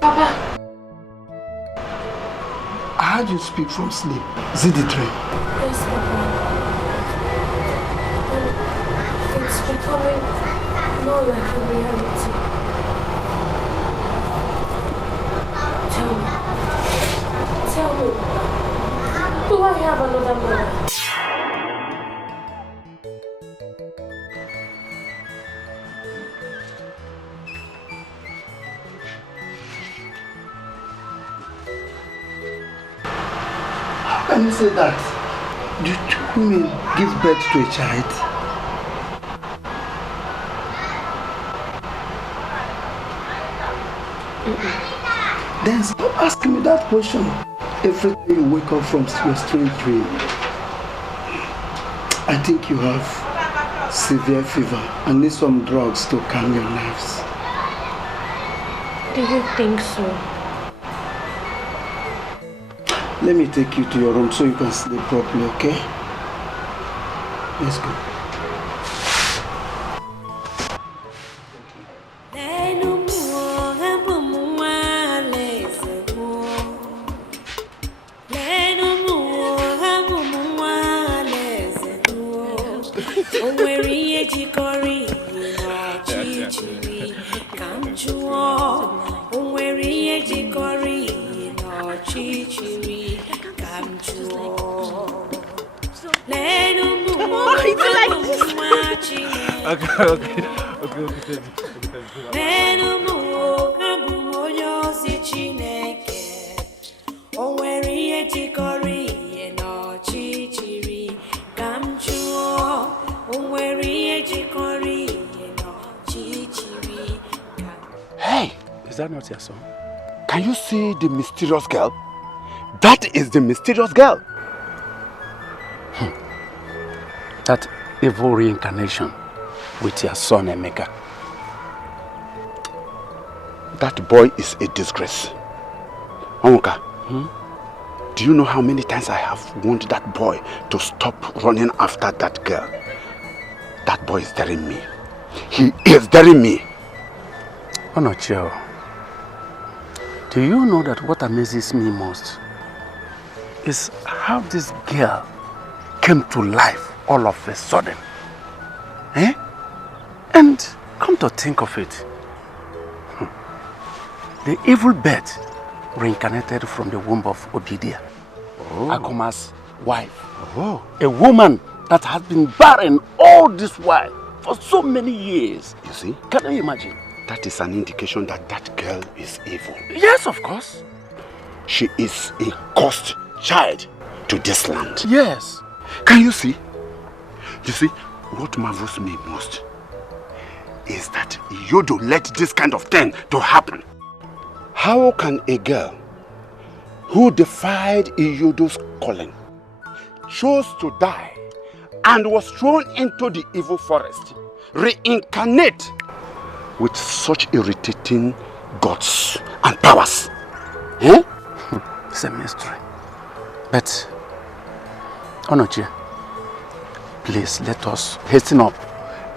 Papa! I heard you speak from sleep. Is it the dream? Yes, Papa. It's becoming more like a reality. Tell me, do I have another mother? How can you say that? Do two women give birth to a child? Then stop asking me that question every time you wake up from your strange dream. I think you have severe fever and need some drugs to calm your nerves. Do you think so? Let me take you to your room so you can sleep properly, okay? Let's go. Hey, is that not your son? Can you see the mysterious girl? That is the mysterious girl. That evil reincarnation with your son Emeka. That boy is a disgrace. Onwuka, do you know how many times I have warned that boy to stop running after that girl? That boy is daring me. He is daring me. Onochio, do you know that what amazes me most is how this girl came to life all of a sudden? Eh? And come to think of it, the evil bird reincarnated from the womb of Obidia. Agoma's wife. Oh. A woman that has been barren all this while for so many years. You see? Can you imagine? That is an indication that that girl is evil. Yes, of course. She is a cursed child to this land. Yes. Can you see? You see, what marvels me most is that Yodo let this kind of thing to happen. How can a girl who defied Iyodo's calling, chose to die, and was thrown into the evil forest, reincarnate with such irritating gods and powers? Eh? It's a mystery. But, Onochie, please let us hasten up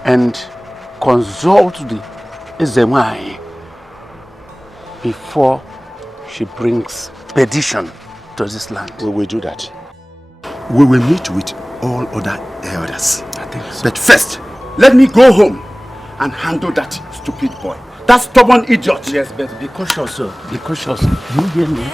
and consult the Ezemai before she brings perdition to this land. We will do that. We will meet with all other elders. I think so. But first, let me go home and handle that stupid boy. That stubborn idiot. Yes, but be cautious, sir. Be cautious. You hear me?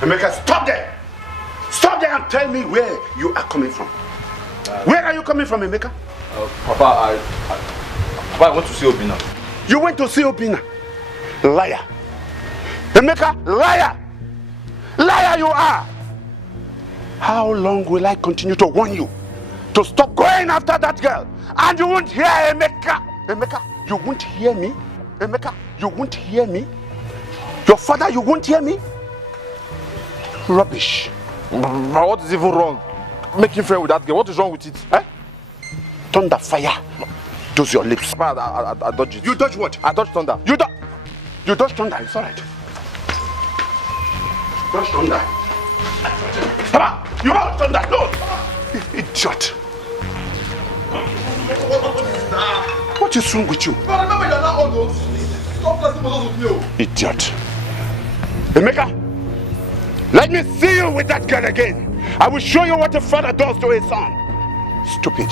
Emeka, stop there! Stop there and tell me where you are coming from. Where are you coming from, Emeka? Papa, I want to see Obina. You went to see Obina? Liar. Emeka, liar! Liar you are! How long will I continue to warn you to stop going after that girl? And you won't hear Emeka. Emeka, you won't hear me? Emeka, you won't hear me? Your father, you won't hear me? Rubbish. But what is even wrong? Making friends with that girl, what is wrong with it? Eh? Thunder fire. Those your lips. I dodge it. You dodge what? I dodge thunder. You dodge thunder, it's alright. Dodge thunder. Papa, you dodge thunder. No! Idiot. What is wrong with you? But remember, you're not on those. Stop letting me with you. Idiot. Emeka, let me see you with that girl again. I will show you what a father does to his son. Stupid.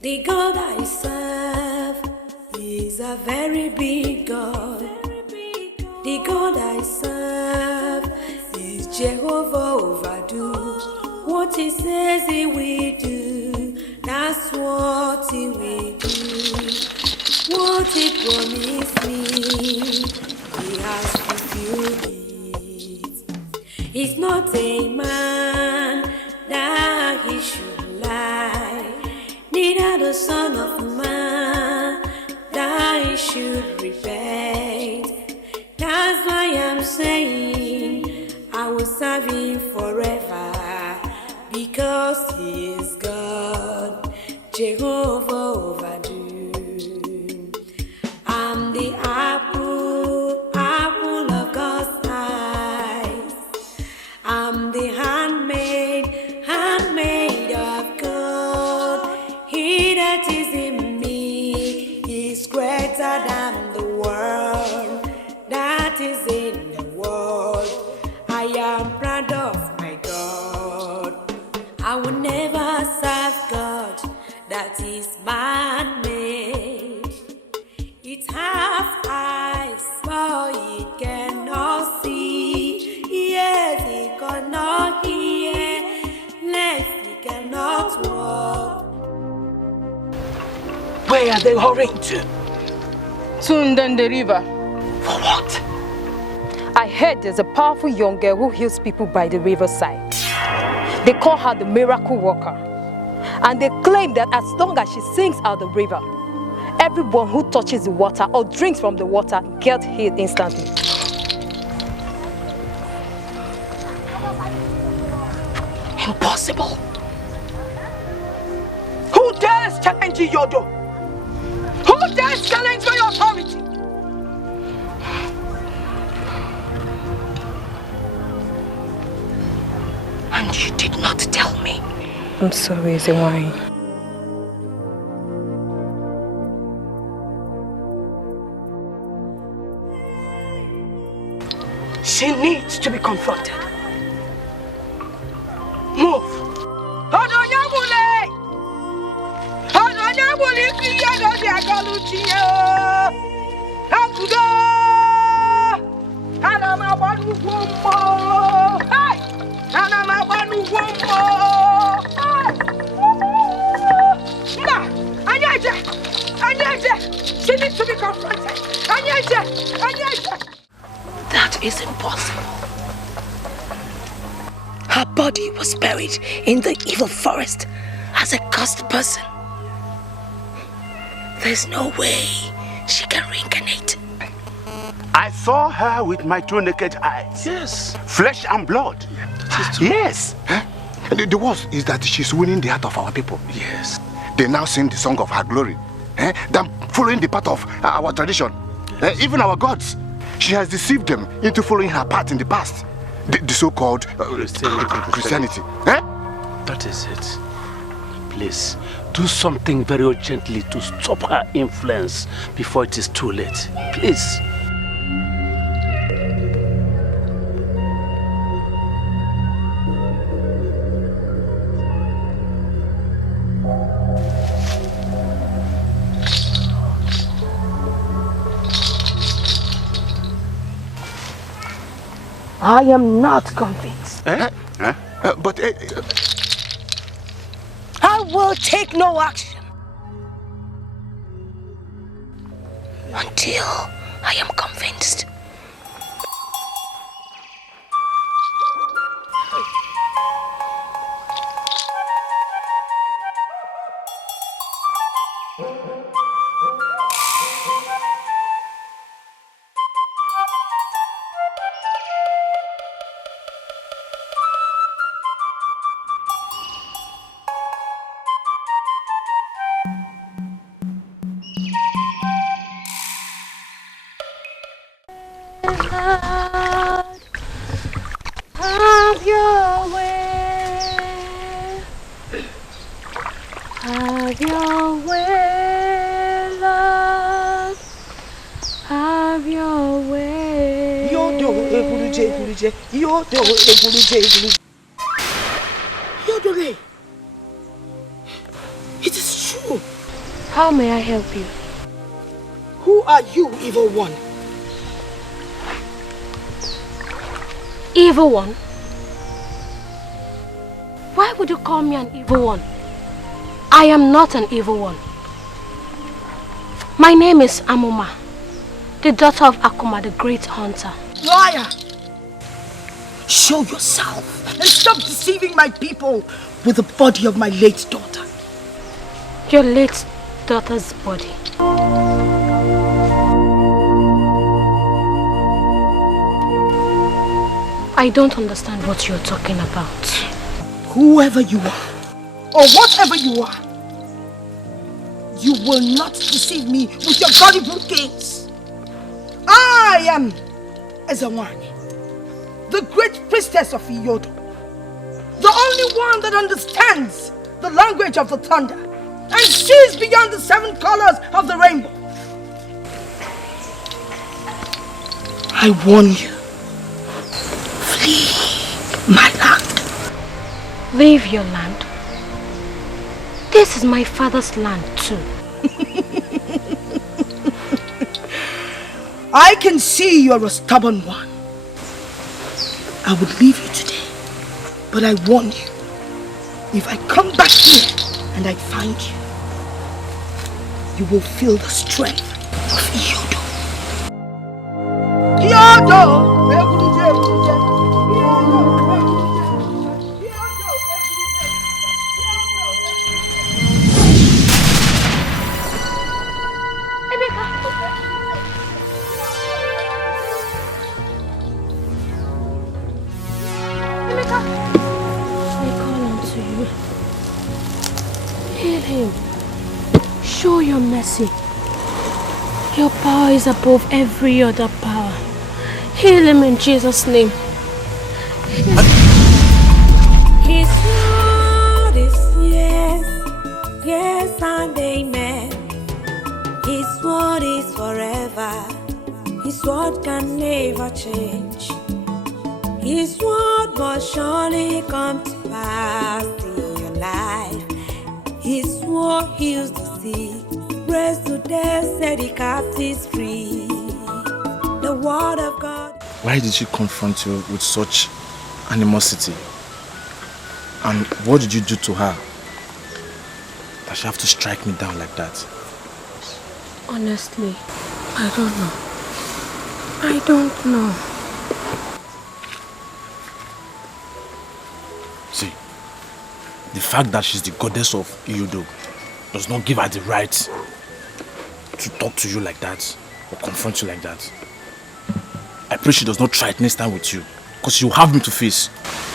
The God I serve is a very big God. The God I serve is Jehovah overdo. What he says he will do, that's what he will do. What he promised me, he has fulfilled it. He's not a man that he should lie, neither the son of man that he should repent. That's why I'm saying I will serve him forever, because he is God, Jehovah overdo. I'm the apple greater than the world that is in the world. I am proud of my God. I will never serve God that is man-made. It have eyes, but it cannot see. Yes, it cannot hear. Legs, it cannot walk. Where are they hurrying to? Soon down the river. For what? I heard there's a powerful young girl who heals people by the riverside. They call her the miracle worker. And they claim that as long as she sings out the river, everyone who touches the water or drinks from the water gets healed instantly. Impossible. Who dares challenge Yodo? Who dares challenge my authority? And you did not tell me. I'm sorry, Zewine. She needs to be confronted. Move. She needs to be confronted. That is impossible. Her body was buried in the evil forest as a cursed person. There's no way she can reincarnate. I saw her with my 2 naked eyes. Yes. Flesh and blood. Yes. Huh? The worst is that she's winning the heart of our people. Yes. They now sing the song of her glory. Than following the path of our tradition. Even our gods. She has deceived them into following her path in the past. The so-called Christianity. That is it. Please, do something very urgently to stop her influence before it is too late. Please. I am not convinced. But I will take no action until I am convinced. Have your way. Have your way, Lord. Have your way. Yodore, it is true. How may I help you? Who are you, evil one? Evil one? Why would you call me an evil one? I am not an evil one. My name is Amuma, the daughter of Akuma, the great hunter. Liar! Show yourself and stop deceiving my people with the body of my late daughter. Your late daughter's body. I don't understand what you're talking about. Whoever you are, or whatever you are, you will not deceive me with your gullible games. I am Ezawani, the great priestess of Iyodo, the only one that understands the language of the thunder and sees beyond the 7 colors of the rainbow. I warn you. Flee my land. Leave your land? This is my father's land too. I can see you're a stubborn one. I would leave you today, but I warn you, if I come back here and I find you, you will feel the strength of Iyodo. Iyodo! Show your mercy. Your power is above every other power. Heal him in Jesus' name. His word is yes, yes and amen. His word is forever. His word can never change. His word must surely come to pass in your life. His word heals the sick, raised to death, set the captives free. The word of God. Why did she confront you with such animosity? And what did you do to her that she have to strike me down like that? Honestly, I don't know. I don't know. See, the fact that she's the goddess of Iyodo does not give her the right to talk to you like that or confront you like that. I pray she does not try it next time with you, because you have me to face.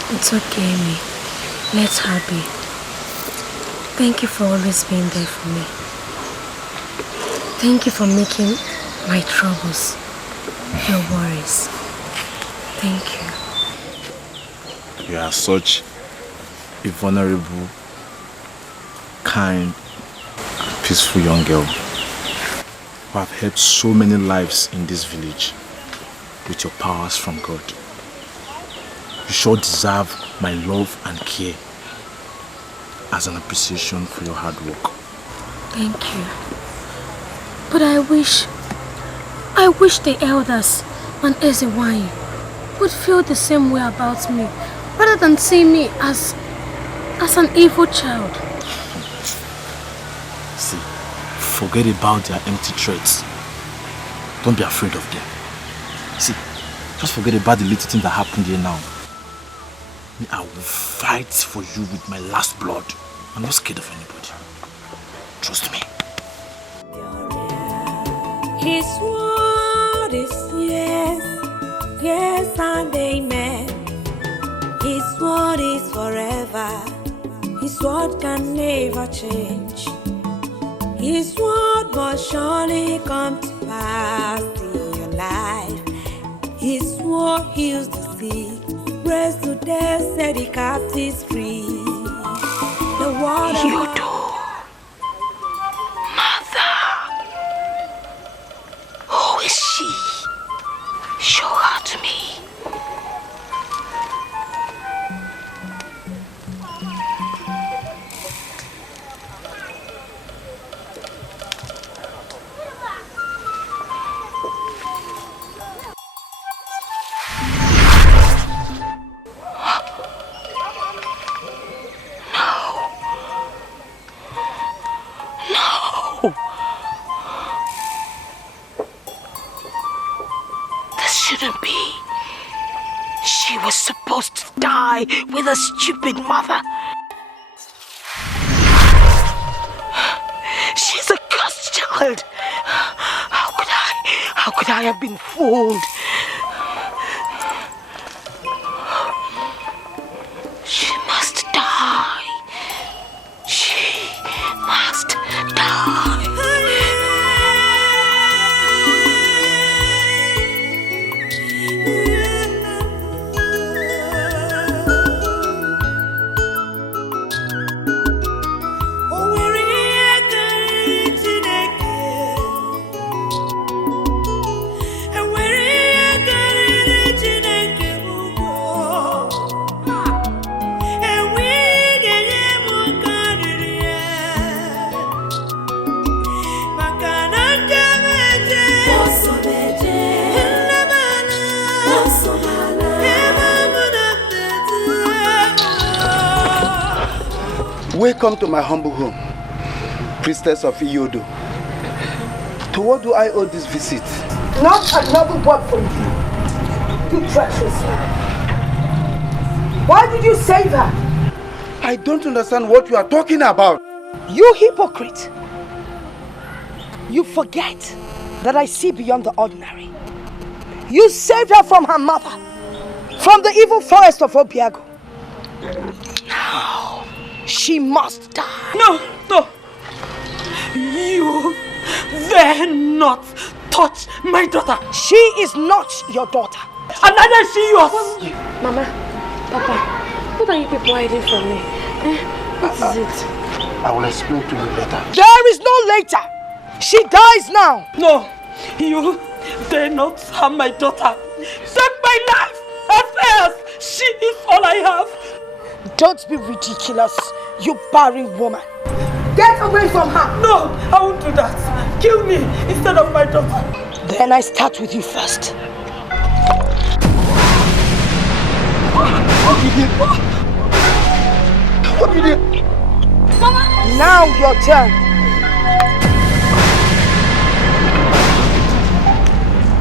It's okay, me. Let her be. Thank you for always being there for me. Thank you for making my troubles your worries. Thank you. You are such a vulnerable, kind, and peaceful young girl who have helped so many lives in this village with your powers from God. You sure deserve my love and care as an appreciation for your hard work. Thank you. But I wish the elders and Ezewine would feel the same way about me, rather than see me as an evil child. See, forget about their empty threats. Don't be afraid of them. See, just forget about the little thing that happened here now. I will fight for you with my last blood. I'm not scared of anybody. Trust me. His word is yes, yes and amen. His word is forever. His word can never change. His word must surely come to pass in your life. His word heals the sick, raised to death, set the captives free. The word of God. Who is she? Show her to me. No. This shouldn't be. She was supposed to die with a stupid mother. She's a cursed child. How could I have been fooled? She must die. She must die. And where Welcome to my humble home, priestess of Iyodo. To what do I owe this visit? Not another word from you, you treacherous man. Why did you save her? I don't understand what you are talking about. You hypocrite! You forget that I see beyond the ordinary. You saved her from her mother, from the evil forest of Obiago. Now, she must die. No, no. You dare not touch my daughter. She is not your daughter. And neither is she yours. Mama, Papa, what are you people hiding from me? What is it? I will explain to you later. There is no later. She dies now. No, you dare not harm my daughter. Take my life as hers. She is all I have. Don't be ridiculous, you barren woman. Get away from her. No, I won't do that. Kill me instead of my daughter. Then I start with you first. What did you? Mama. Now your turn.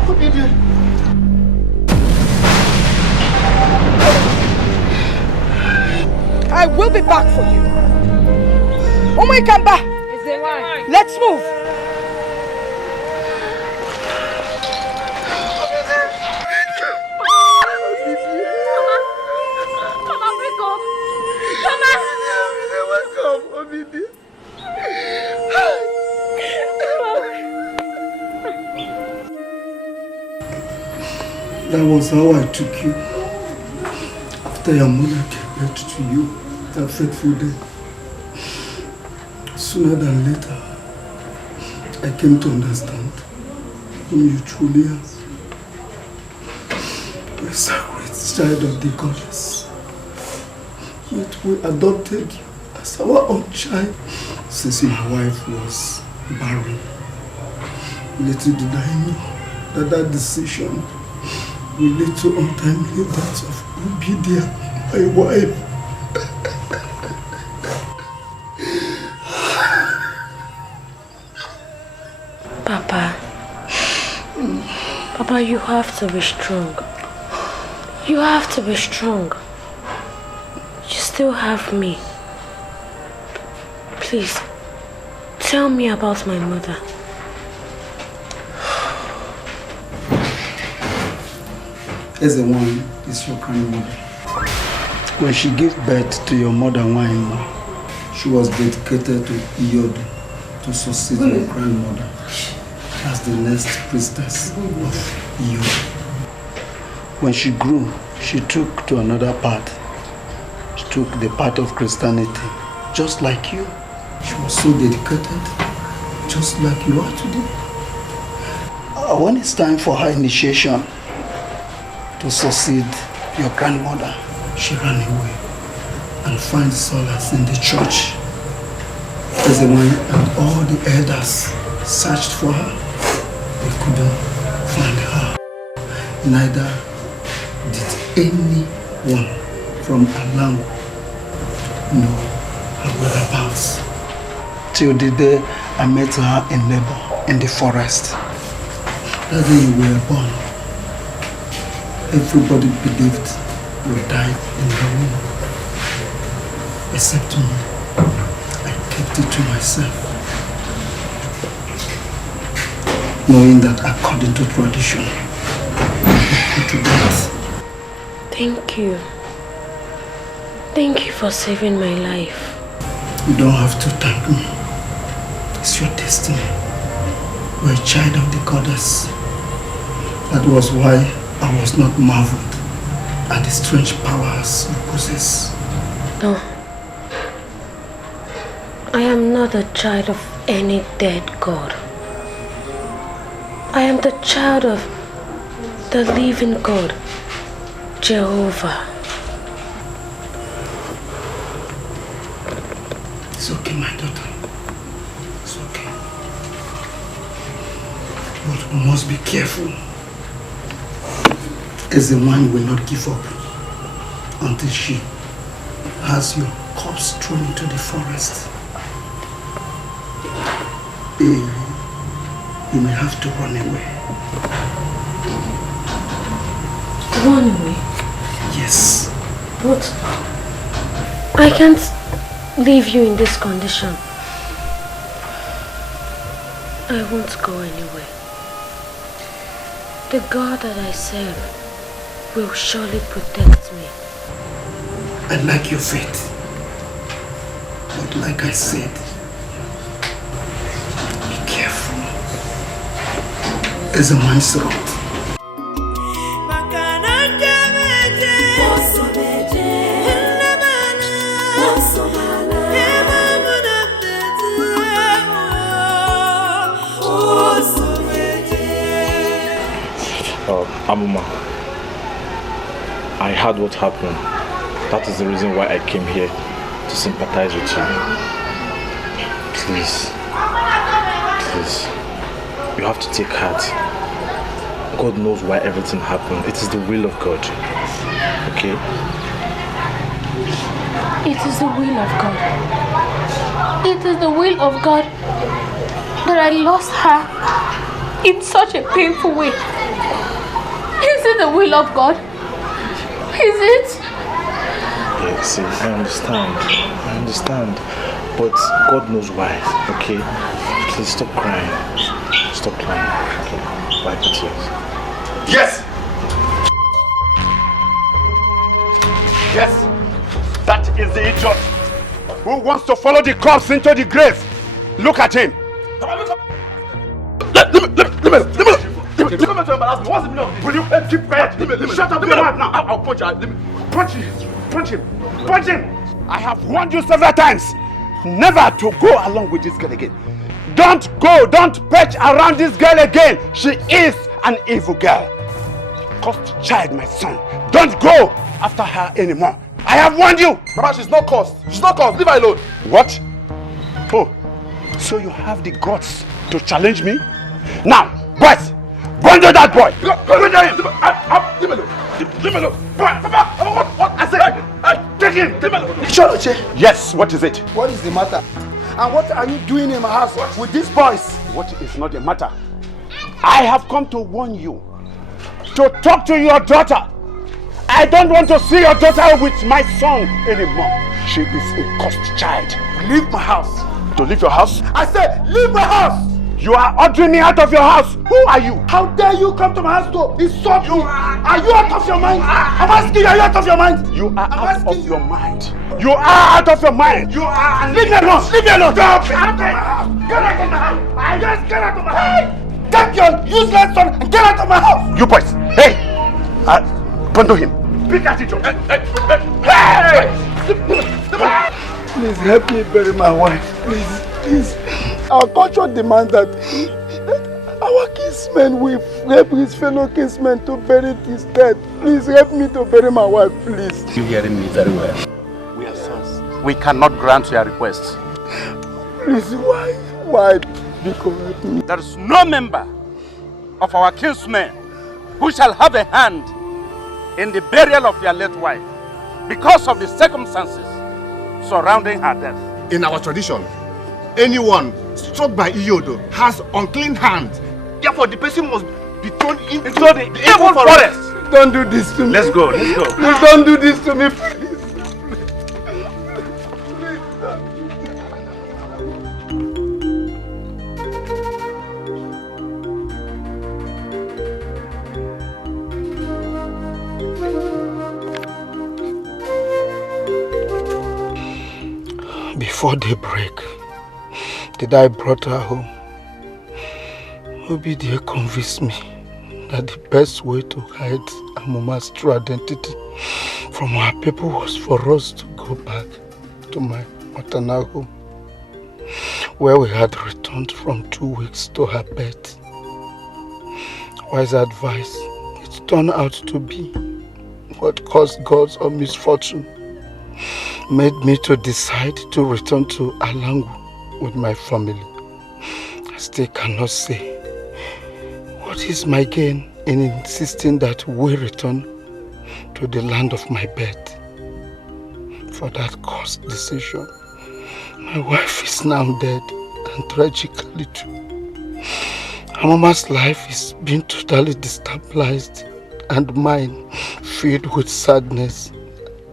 What did you? I will be back for you. Oh my Kamba! Let's move. Mama, wake up. Mama! Wake up, Obidi. That was how I took you. After your mother gave birth to you, that fateful day. Sooner than later, I came to understand whom you truly are. A sacred child of the goddess. Yet we adopted you as our own child since my wife was barren. Little did I know that that decision will lead to untimely death of Obidia, my wife. Papa, you have to be strong. You have to be strong. You still have me. Please, tell me about my mother. Ezewan is your grandmother. When she gave birth to your mother, Waima, she was dedicated to Iyodo to succeed your grandmother as the next priestess of Iyodo. When she grew, she took to another path. She took the path of Christianity, just like you. She was so dedicated, just like you are today. When it's time for her initiation to succeed your grandmother, she ran away and found solace in the church. Ezewan and all the elders searched for her. They couldn't find her. Neither did anyone from Alam know her whereabouts. Till the day I met her in labor in the forest. That day you were born, everybody believed you died in the womb. Except me. I kept it to myself. Knowing that according to tradition, you put to death. Thank you. Thank you for saving my life. You don't have to thank me. It's your destiny. You're a child of the goddess. That was why I was not marveled at the strange powers you possess. No. I am not a child of any dead god. I am the child of the living God, Jehovah. It's okay, my daughter. It's okay. But we must be careful. Ezewan will not give up until she has you corpse thrown into the forest. You may have to run away. Run away? Yes. But I can't leave you in this condition. I won't go anywhere. The God that I serve will surely protect me. I like your faith. But like I said, be careful. As a man's road. Amuma, I heard what happened. That is the reason why I came here to sympathize with you. Please, you have to take heart. God knows why everything happened. It is the will of God. Okay? It is the will of God. It is the will of God that I lost her in such a painful way. Is it the will of God? Is it? Yeah, see, I understand. But God knows why, okay? Please stop crying. Stop crying, okay? Wipe your tears. Yes! Yes! That is the idiot who wants to follow the corpse into the grave. Look at him. Let me embarrass me. What's the meaning of this? Will you keep quiet? Shut up your mouth now. I'll punch him. Punch him. I have warned you several times never to go along with this girl again. Don't perch around this girl again. She is an evil girl. Cursed child, my son. Don't go after her anymore. I have warned you. Mama, she's not cursed. Leave her alone. What? Oh, so you have the guts to challenge me? Now, boys, bundle that boy. Bundle him. Leave me alone. What? I said, take him. Choloche. Yes, what is it? What is the matter? And what are you doing in my house with these boys? What is not the matter? I have come to warn you to talk to your daughter. I don't want to see your daughter with my son anymore. She is a cursed child. Leave my house. To leave your house? I said, leave my house. You are ordering me out of your house. Who are you? How dare you come to my house to insult me? Are you out of your mind? I'm asking you, are you out of your mind? You are out of your mind. You are out of your mind. You are. Leave me alone. Leave me alone. Stop. Get out of my house. Get out of my house. I just get out of my house. Take your useless son and get out of my house. You boys. Hey. Bundle him. Pick at it. Hey. Please help me bury my wife. Please. Our culture demands that our kinsmen will help his fellow kinsmen to bury his dead. Please help me to bury my wife, please. You're hearing me very well. We are sons. We cannot grant your request. Please, why? Because help me. There is no member of our kinsmen who shall have a hand in the burial of your late wife because of the circumstances surrounding her death. In our tradition, anyone struck by Iyodo has unclean hands. Therefore, the person must be thrown into the evil forest. Don't do this to me. Let's go. Please don't do this to me. Before daybreak, the day I brought her home, Obidia convinced me that the best way to hide Amuma's true identity from our people was for us to go back to my maternal home, where we had returned from 2 weeks to her birth. Wise advice, it turned out to be what caused God's own misfortune made me to decide to return to Alangu with my family. I still cannot say what is my gain in insisting that we return to the land of my birth. for that cursed decision. My wife is now dead, and tragically too. Her mama's life is being totally destabilized, and mine filled with sadness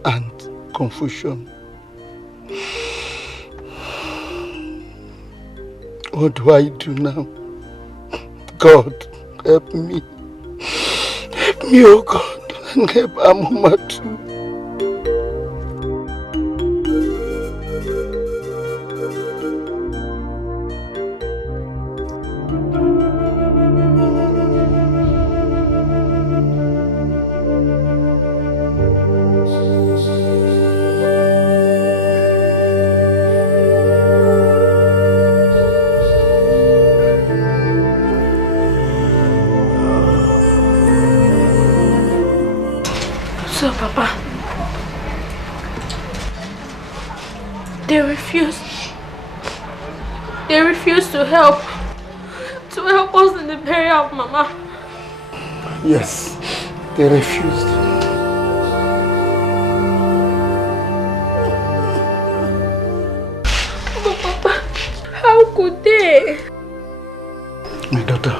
and confusion. What do I do now? God, help me. Help me, oh God, and help our mama too. So, Papa, they refuse to help us in the burial of Mama. Yes, they refused. But Papa, how could they? My daughter,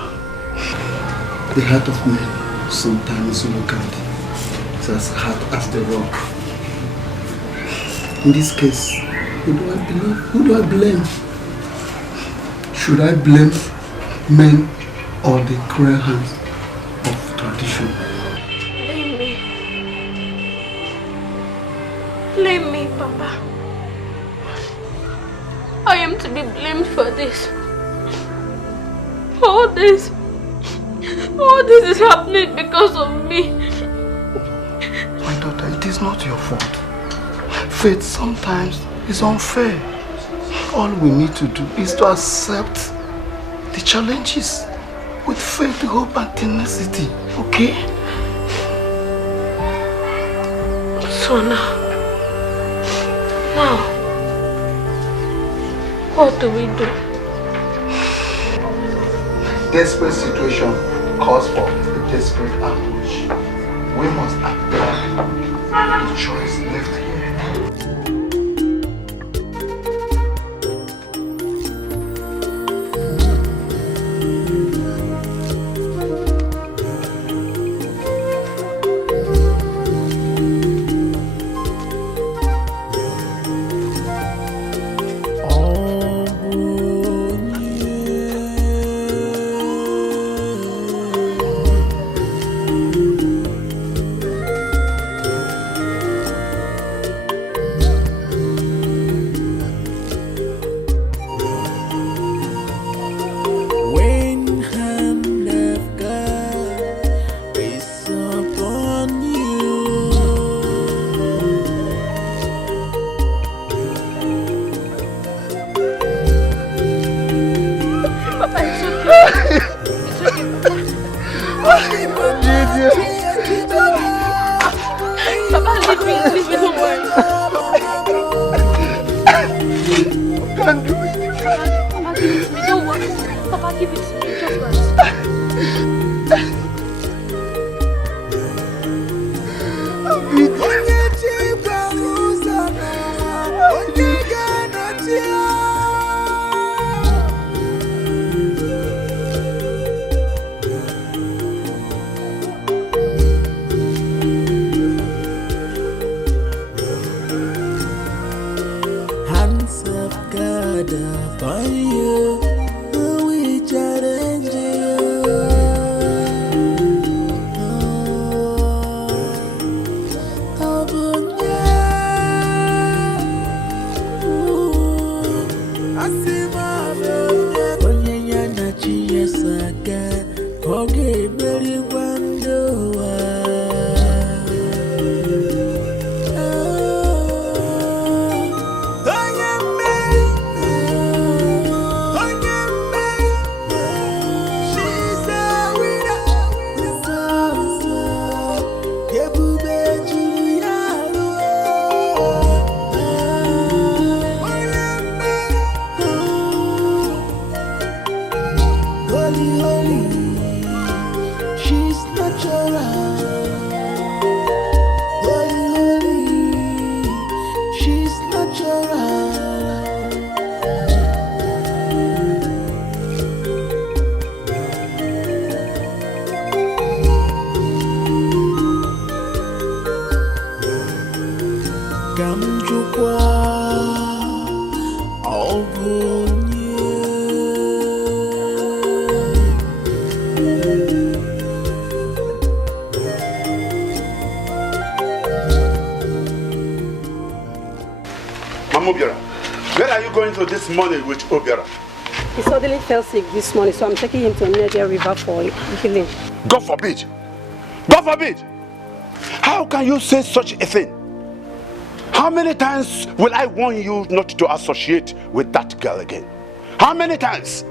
the heart of man sometimes look at it's as hard as the rock. In this case, who do I believe? Who do I blame? Should I blame men or the cruel hands of tradition? Blame me. Blame me, Papa. I am to be blamed for this. All this is happening because of me. My daughter, it is not your fault. Fate sometimes is unfair. All we need to do is to accept the challenges with faith, hope and tenacity, okay? So now, what do we do? Desperate situation calls for a desperate approach. We must apply the choice left here. She's natural. Mama Obiora, where are you going to this morning with Obiora? He suddenly fell sick this morning, so I'm taking him to Neltv River for healing. God forbid! God forbid! How can you say such a thing? How many times will I warn you not to associate with that girl again? How many times?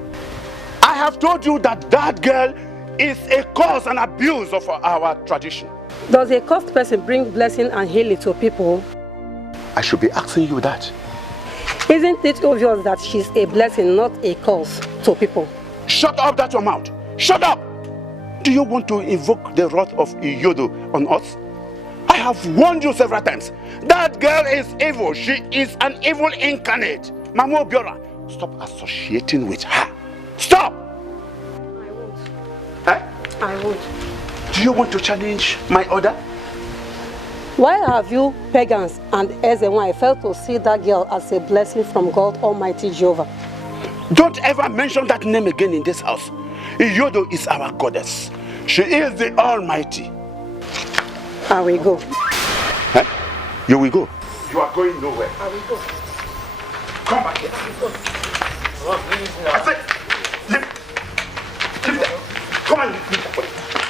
I have told you that that girl is a cause and abuse of our tradition. Does a cursed person bring blessing and healing to people? I should be asking you that. Isn't it obvious that she's a blessing, not a curse to people? Shut up that your mouth. Shut up! Do you want to invoke the wrath of Iyodo on us? I have warned you several times. That girl is evil. She is an evil incarnate. Mama Obiora, stop associating with her. Stop! I won't. Eh? I won't. Do you want to challenge my order? Why have you pagans and Ezenwai failed to see that girl as a blessing from God Almighty Jehovah? Don't ever mention that name again in this house. Iyodo is our goddess. She is the Almighty. I will go. Eh? You will go? You are going nowhere. I will go. Come back here. I said, leave that. Come on, leave that.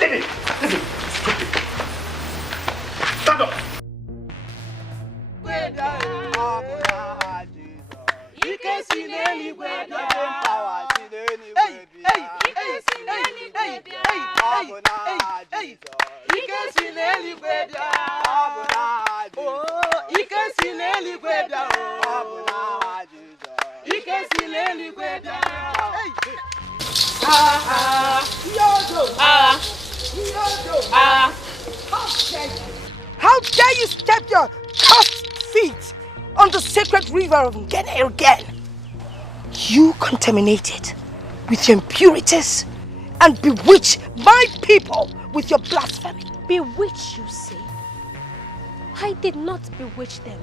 Leave it. Leave it. Stupid. Stand up. How dare you step your cursed feet on the sacred river of Ngene again? You contaminated with your impurities and bewitch my people with your blasphemy. Bewitch, you say? I did not bewitch them.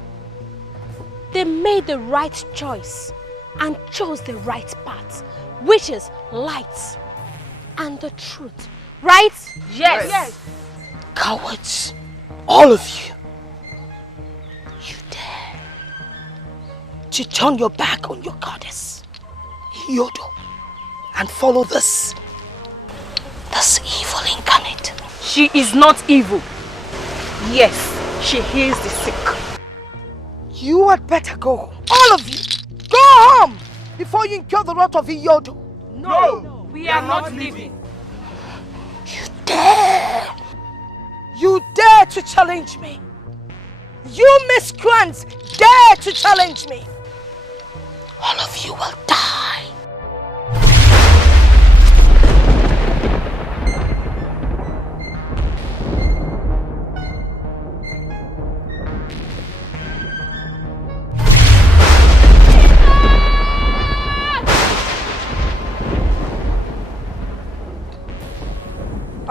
They made the right choice and chose the right path, which is light and the truth. Right? Yes. Cowards. All of you. You dare to turn your back on your goddess, Iyodo, and follow this evil incarnate. She is not evil. Yes, she heals the sick. You had better go home. All of you. Go home before you incur the wrath of Iyodo. No, we are not leaving. You dare to challenge me. You miscreants dare to challenge me. All of you will die.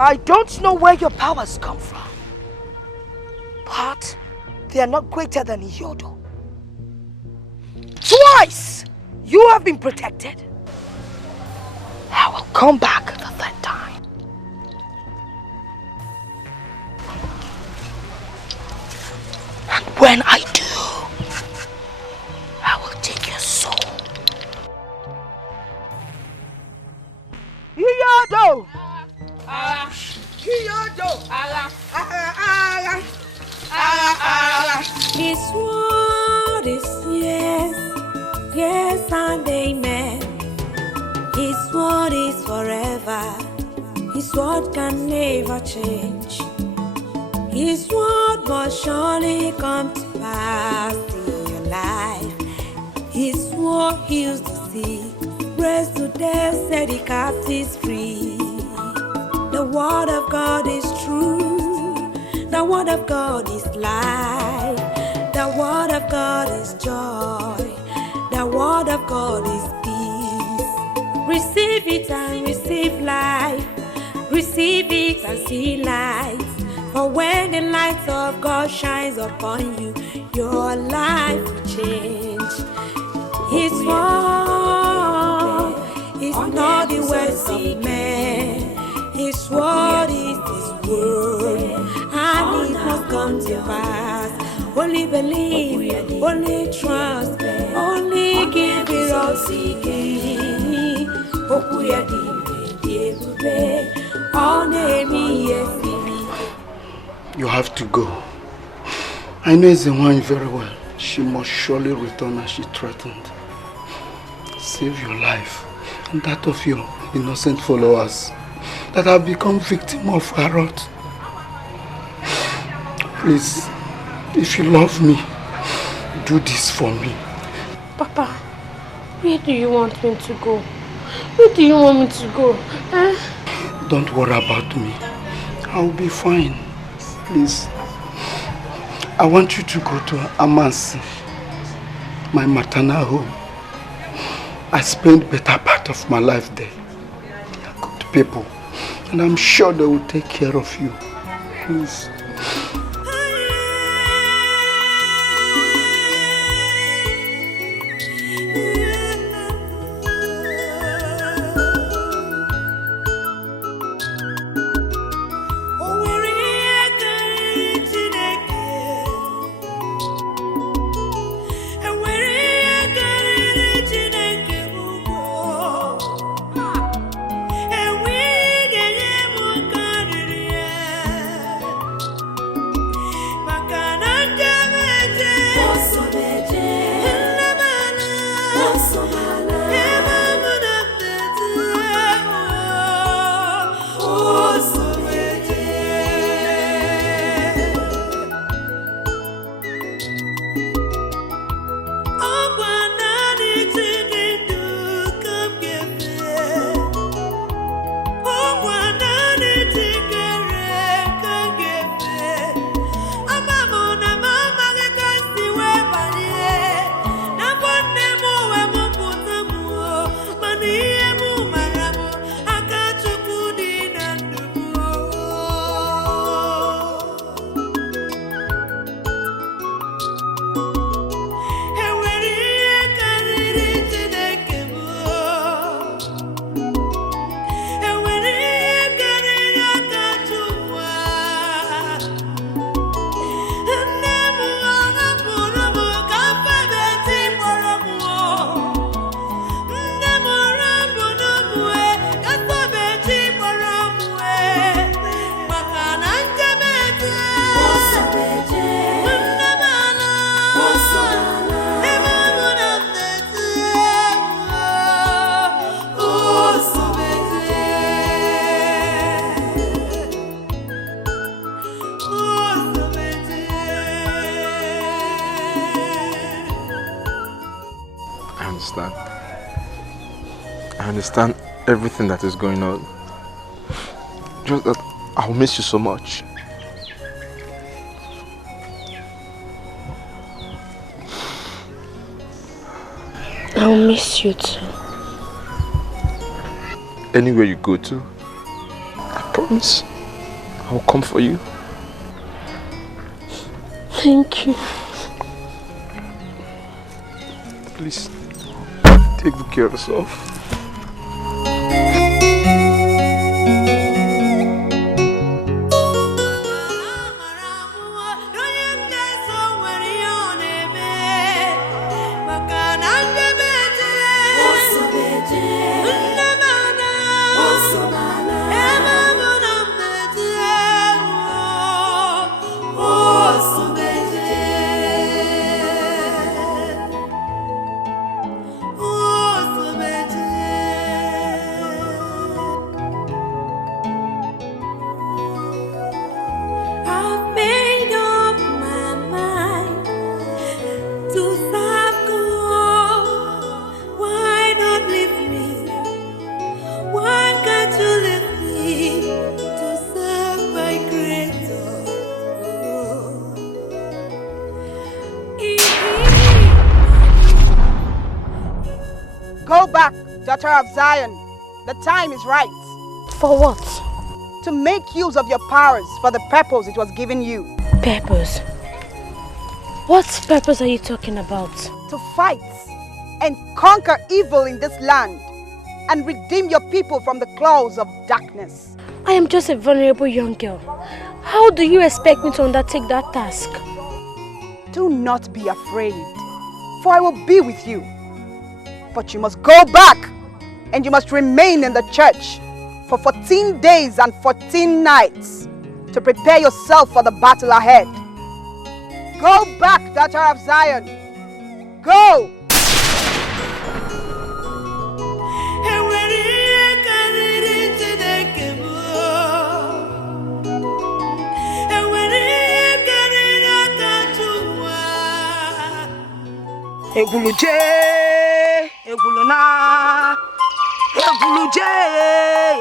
I don't know where your powers come from, but they are not greater than Iyodo. Twice you have been protected. I will come back the third time. And when I do, I will take your soul. Iyodo! His word is yes, yes and amen. His word is forever. His word can never change. His word must surely come to pass in your life. His word heals the sick, raised to death, set the captives free. The word of God is true. The word of God is life. The word of God is joy. The word of God is peace. Receive it and receive life. Receive it and see light. For when the light of God shines upon you, your life will change. His word is not the words of men. His word is His word, and it must come to pass. Only believe, only trust, only give it all to You have to go. I know Ezenwanyị very well. She must surely return as she threatened. Save your life and that of your innocent followers that have become victims of her wrath. Please, if you love me, do this for me. Papa, where do you want me to go? Where do you want me to go? Don't worry about me. I'll be fine. Please. I want you to go to Amansi, my maternal home. I spent better part of my life there. They are good people. And I'm sure they will take care of you. Please. I understand everything that is going on. Just that I'll miss you so much. I'll miss you too. Anywhere you go to, I promise I'll come for you. Thank you. Please, take good care of yourself. Daughter of Zion, the time is right. For what? To make use of your powers for the purpose it was given you. Purpose? What purpose are you talking about? To fight and conquer evil in this land and redeem your people from the claws of darkness. I am just a vulnerable young girl. How do you expect me to undertake that task? Do not be afraid, for I will be with you. But you must go back, and you must remain in the church for 14 days and 14 nights to prepare yourself for the battle ahead. Go back, daughter of Zion. Go! Eguluje, egulona, eguluje,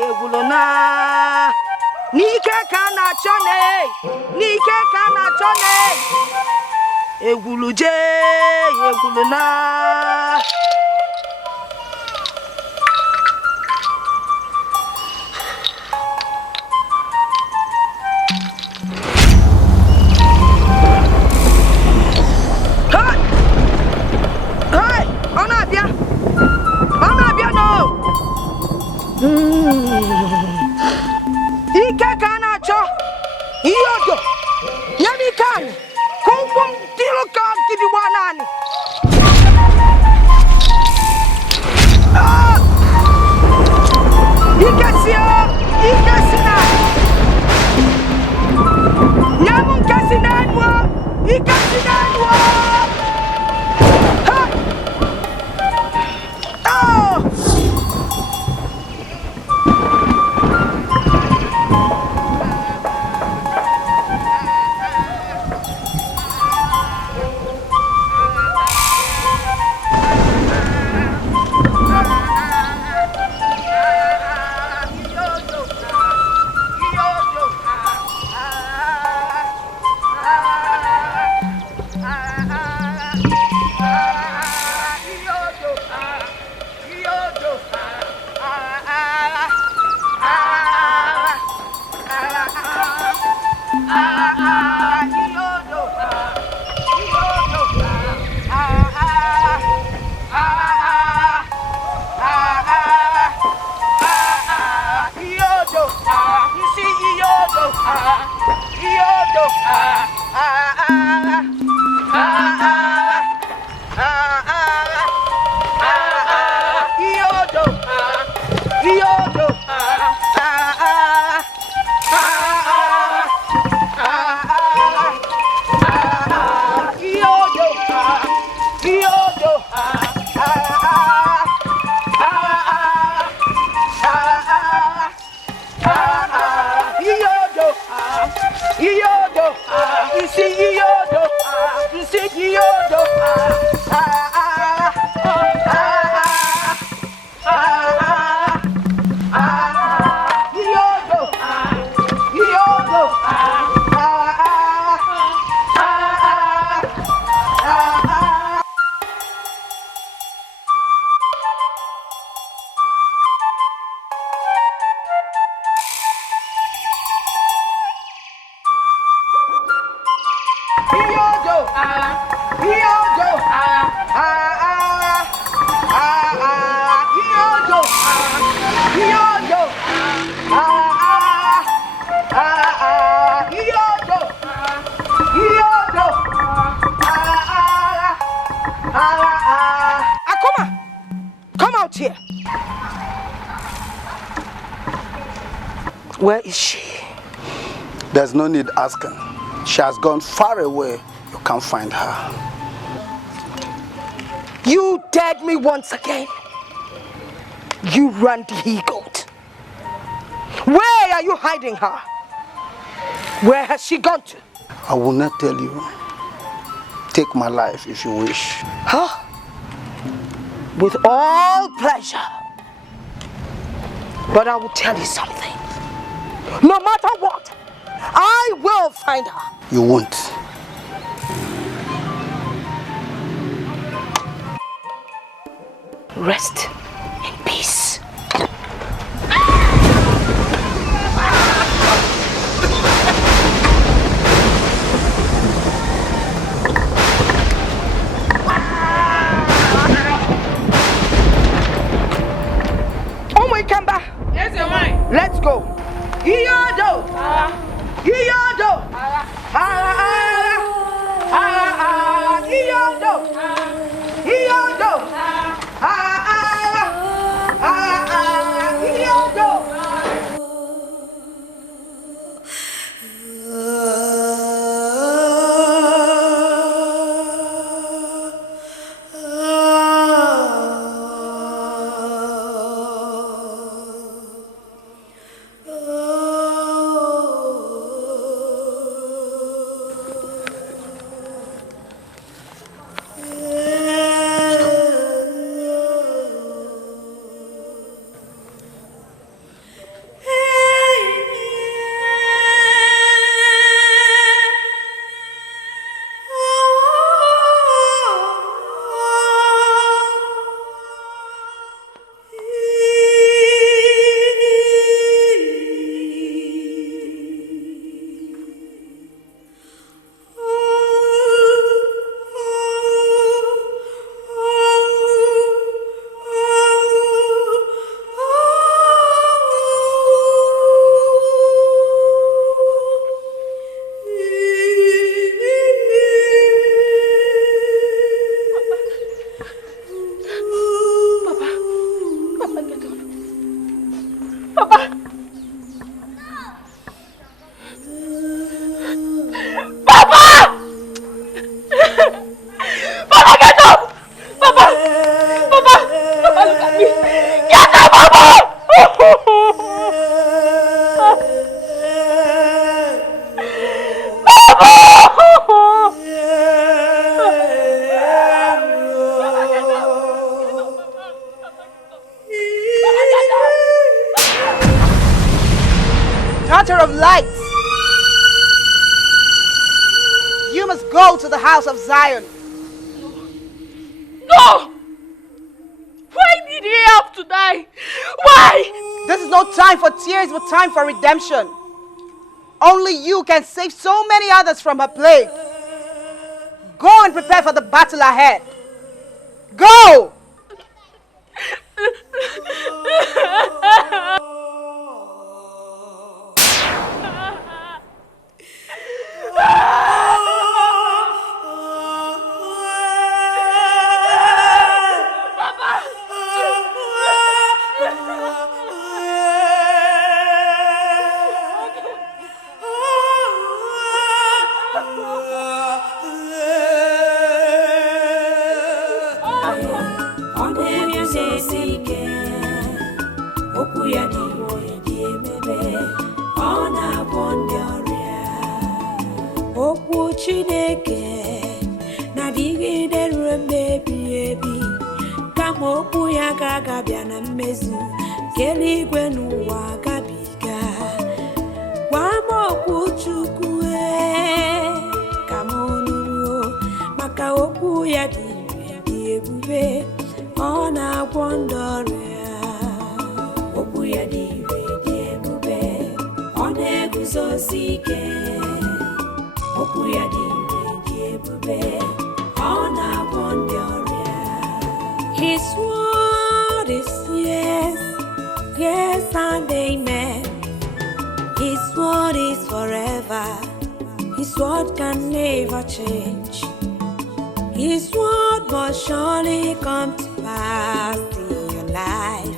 egulona. Nike kana chone, nike kana chone. Eguluje, egulona. Ike kana cho iyodo yami kan kumkum tilo kan tibi wanani Ike sina nyamun kasinanwa Ike sinanwa Where is she? There's no need asking. She has gone far away. You can't find her. You dared me once again. You ran the he-goat. Where are you hiding her? Where has she gone to? I will not tell you. Take my life if you wish. Huh? With all pleasure. But I will tell you something. No matter what, I will find her. You won't. Rest in peace. Let's go. Iyodo. Iyodo. Daughter of light, you must go to the house of Zion. No! Why did he have to die? Why? This is no time for tears, but time for redemption. Only you can save so many others from her plague. Go and prepare for the battle ahead. Go! His word is yes, yes and amen. His word is forever. His word can never change. His word must surely come to pass in your life.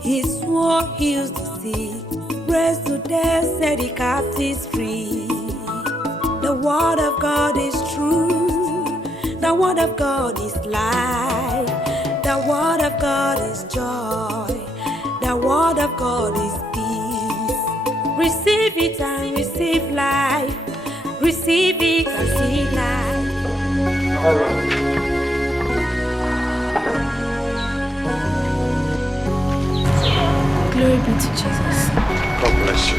His word heals the sick, raised to death, set the captives free. The word of God is true. The word of God is life. The word of God is joy. The word of God is peace. Receive it and receive life. Receive it and see life. Glory be to Jesus. God bless you.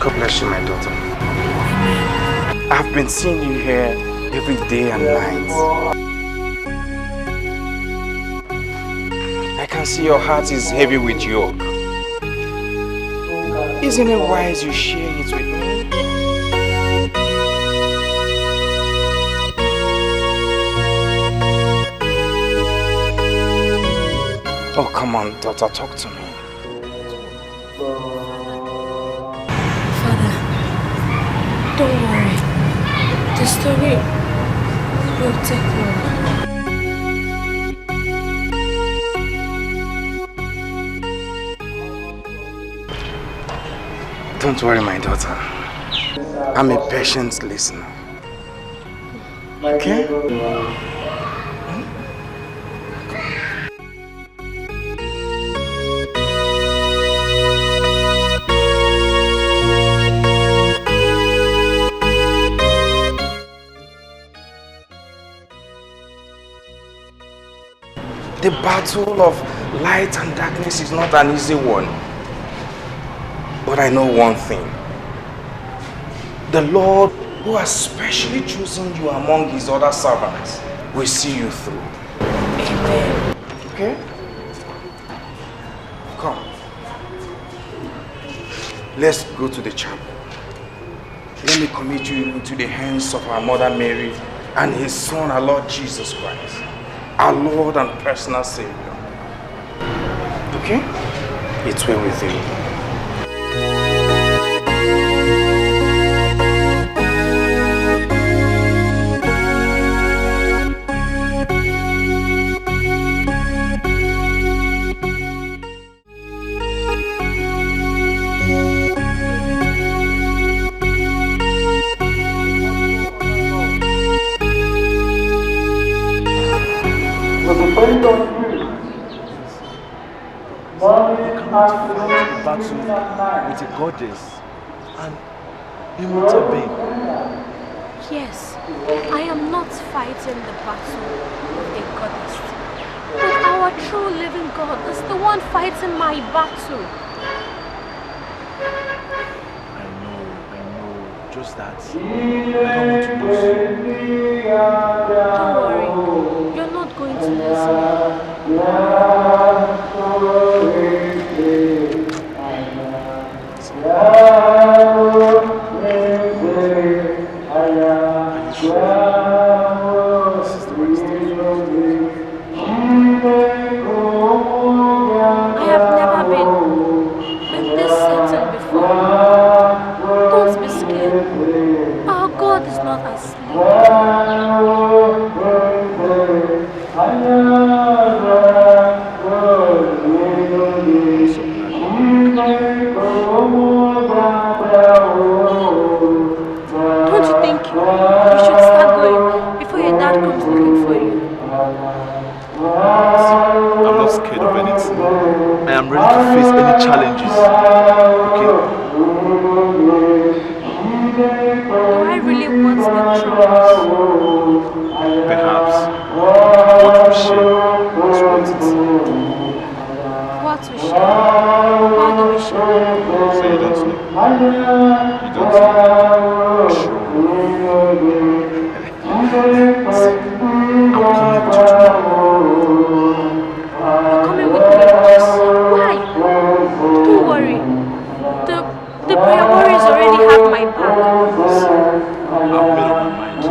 God bless you, my daughter. I've been seeing you here every day and night. I can see your heart is heavy with yoke. Isn't it wise you share it with me? Oh, come on, daughter, talk to me. Father, don't worry. The story We'll take long. Don't worry, my daughter. I'm a patient listener. Okay? The battle of light and darkness is not an easy one. But I know one thing. The Lord, who has specially chosen you among his other servants, will see you through. Amen. Okay? Come. Let's go to the chapel. Let me commit you into the hands of our Mother Mary and his Son, our Lord Jesus Christ, our Lord and personal Savior. Okay? It's well with you. Battle with a goddess and immortal being. Yes, I am not fighting the battle with a goddess. But our true living God is the one fighting my battle. I know. Just that I don't want to lose you. Don't worry, you're not going to lose me. I have never been this certain before. Don't be scared. Our God is not asleep. Don't you think you should start going before your dad comes looking for you? I'm not scared of anything. I am ready to face any challenges. Okay? Do I really want the troubles? Perhaps. What we share is worth it. What we share? How do we share? So you don't know? You don't know? Sure. I'm coming with you tomorrow. You're coming with me? Why? Don't worry. The prayer warriors already have my back. I've made up my mind.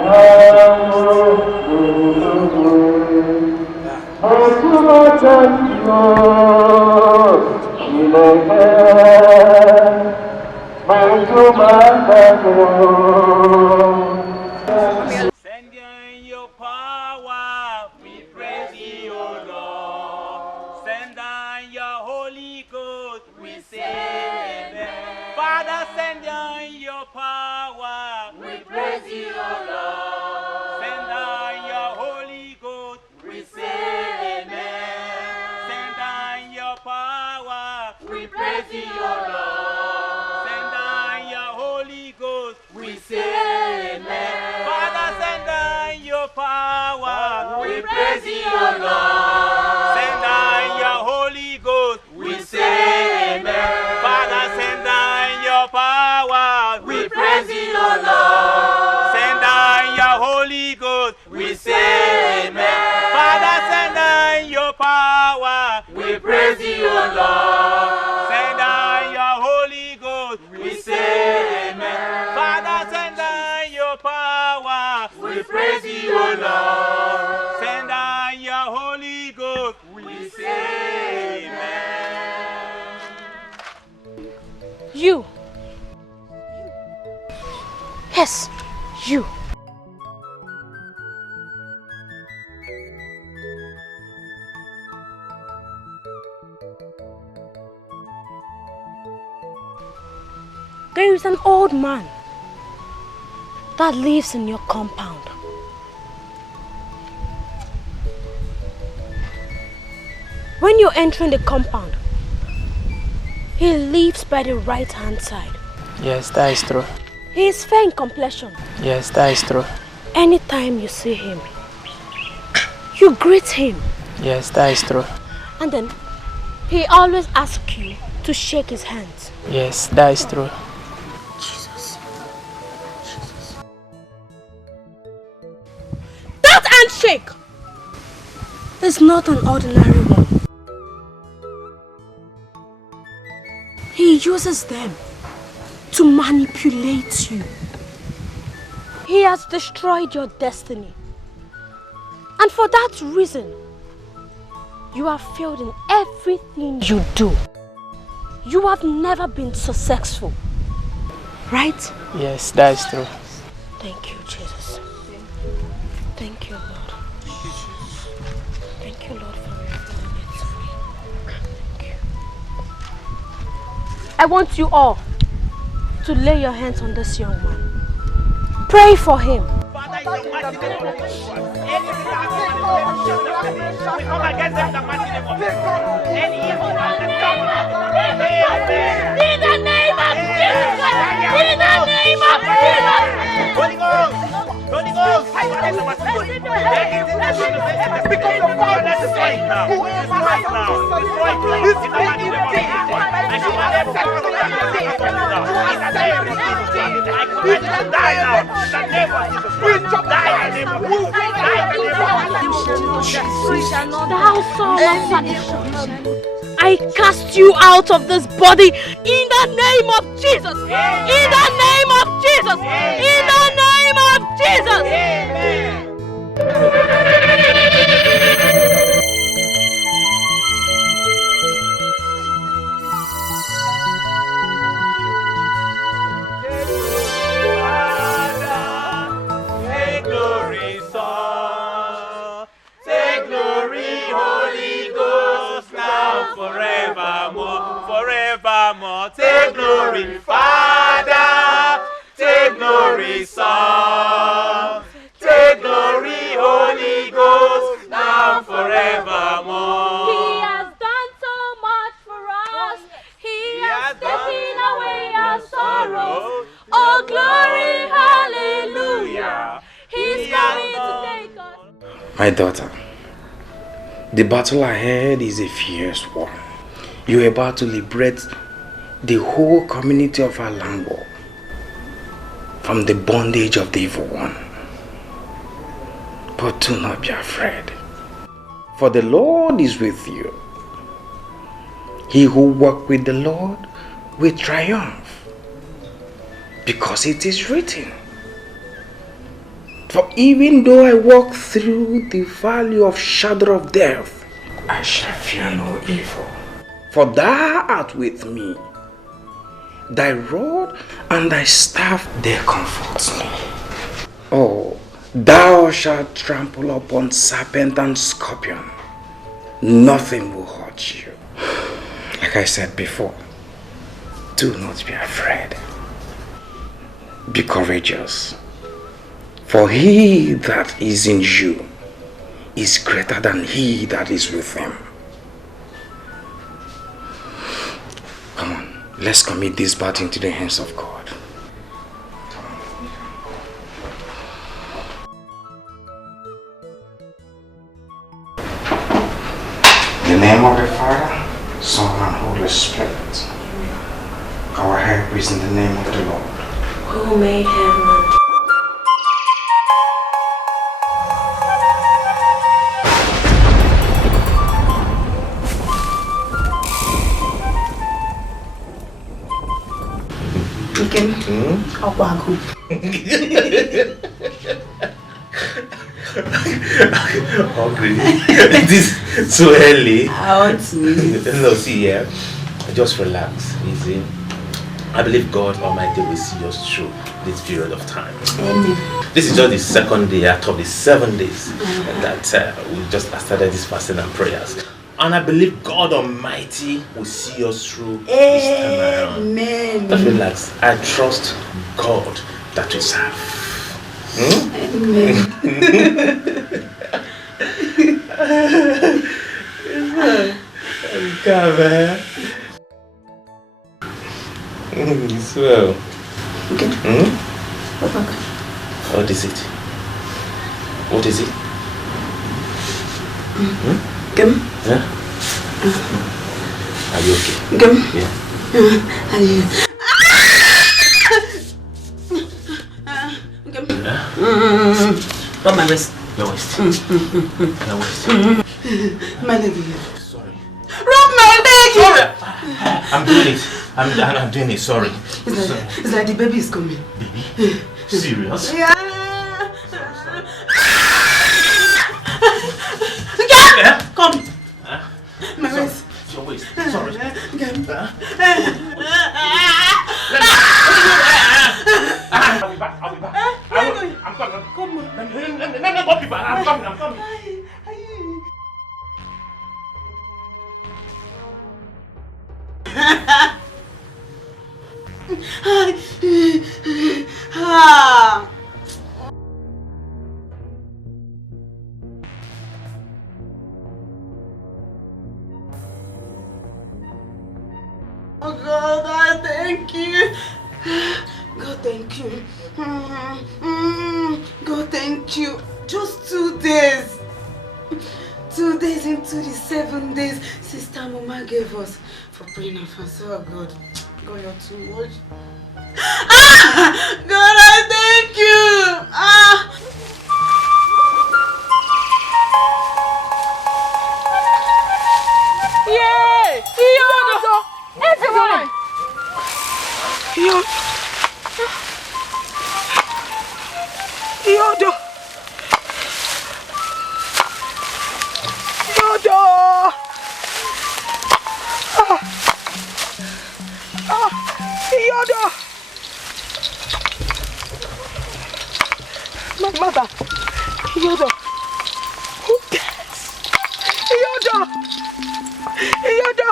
Send in your power, we praise you, O Lord. Send down your Holy Ghost, we say amen. Father, send down your power, we praise you, O Lord. Send down your Holy Ghost, we say amen. Send down your power, we praise you, O Lord. Send down your Holy Ghost, we say amen. Father, send down your power, we praise you, O Lord. Send down your Holy Ghost, we say amen. Father, send down your power, we praise you, O Lord. Send down your Holy Ghost, we say amen. Father, send down your power, we praise you, O Lord. Send down your Holy Ghost, we say amen. Father, send down your power, we praise you, O Lord. Send down your Holy Ghost, we say amen. You. Yes, you. There is an old man that lives in your compound. When you're entering the compound, he lives by the right-hand side. Yes, that is true. He is fair in complexion. Yes, that is true. Anytime you see him, you greet him. Yes, that is true. And then he always asks you to shake his hands. Yes, that is true. Jesus. That handshake is not an ordinary one. He uses them to manipulate you. He has destroyed your destiny. And for that reason, you have failed in everything you do. You have never been successful. Right? Yes, that is true. Thank you, Jesus. Thank you, Lord. Thank you, Lord, for revealing it to me. Thank you. I want you all to lay your hands on this young man. Pray for him. We come against them in the mighty name of Jesus. Any evil hand that comes in the name of Jesus. In the name of Jesus. Holy Ghost. Holy Ghost. I want to because of fire. Let's destroy it now. Destroy it now. Destroy it now. In the mighty name of Jesus. I command them to now. In the name of Jesus. I command them to die now. In the name of Jesus. Die in the name of Jesus. Die in the name of Jesus. Thou son of perdition, I cast you out of this body in the name of Jesus. In the name of Jesus. In the name of Jesus. Amen. Take glory, Son. Take glory, Holy Ghost, now forevermore, forevermore. Take glory, Father. Take glory, Son. Take glory, Holy Ghost, now forevermore. He has done so much for us. He has taken away our sorrows. Oh, glory, hallelujah. He's coming to take us. My daughter, the battle ahead is a fierce one. You're about to liberate the whole community of Alambo from the bondage of the evil one. But do not be afraid, for the Lord is with you. He who walks with the Lord will triumph, because it is written, for even though I walk through the valley of shadow of death, I shall fear no evil. For thou art with me. Thy rod and thy staff, they comfort me. Oh, thou shalt trample upon serpent and scorpion. Nothing will hurt you. Like I said before, do not be afraid. Be courageous. For he that is in you is greater than he that is with him. Come on, let's commit this battle into the hands of God. In the name of the Father, Son, and Holy Spirit. Our help is in the name of the Lord, who made heaven and Hungry. This so early. I want to eat. No, see here. Just relax, easy. I believe God Almighty will see us through this period of time. Amen. This is just the second day out of the 7 days that we just started this fasting and prayers. And I believe God Almighty will see us through this time around. Amen. Don't relax. I trust God that we serve. Amen. Come on. Swell. Okay. What is it? What is it? Come. Yeah? Are you okay? Come. Yeah. Are you? Rub my waist. Your waist. Your waist. My leg. Sorry. Rub my leg. Sorry. I'm doing it. I'm doing it. Sorry. It's like the baby is coming. Baby? Serious? Yeah. Yeah? Come. My waist. Your waist. Sorry. I'll be back. I'm coming. Come on. Let me go be back. I'm coming. Oh God, I thank you. God, thank you. God, thank you. Just 2 days. 2 days into the 7 days Sister Mama gave us for praying of us. Oh God, God, you're too much. God, I thank you. Yay! Yodo! Everyone! Yodo! Yodo! Yodo! Yodo! My mother! Yodo! Who cares? Yodo! Yodo!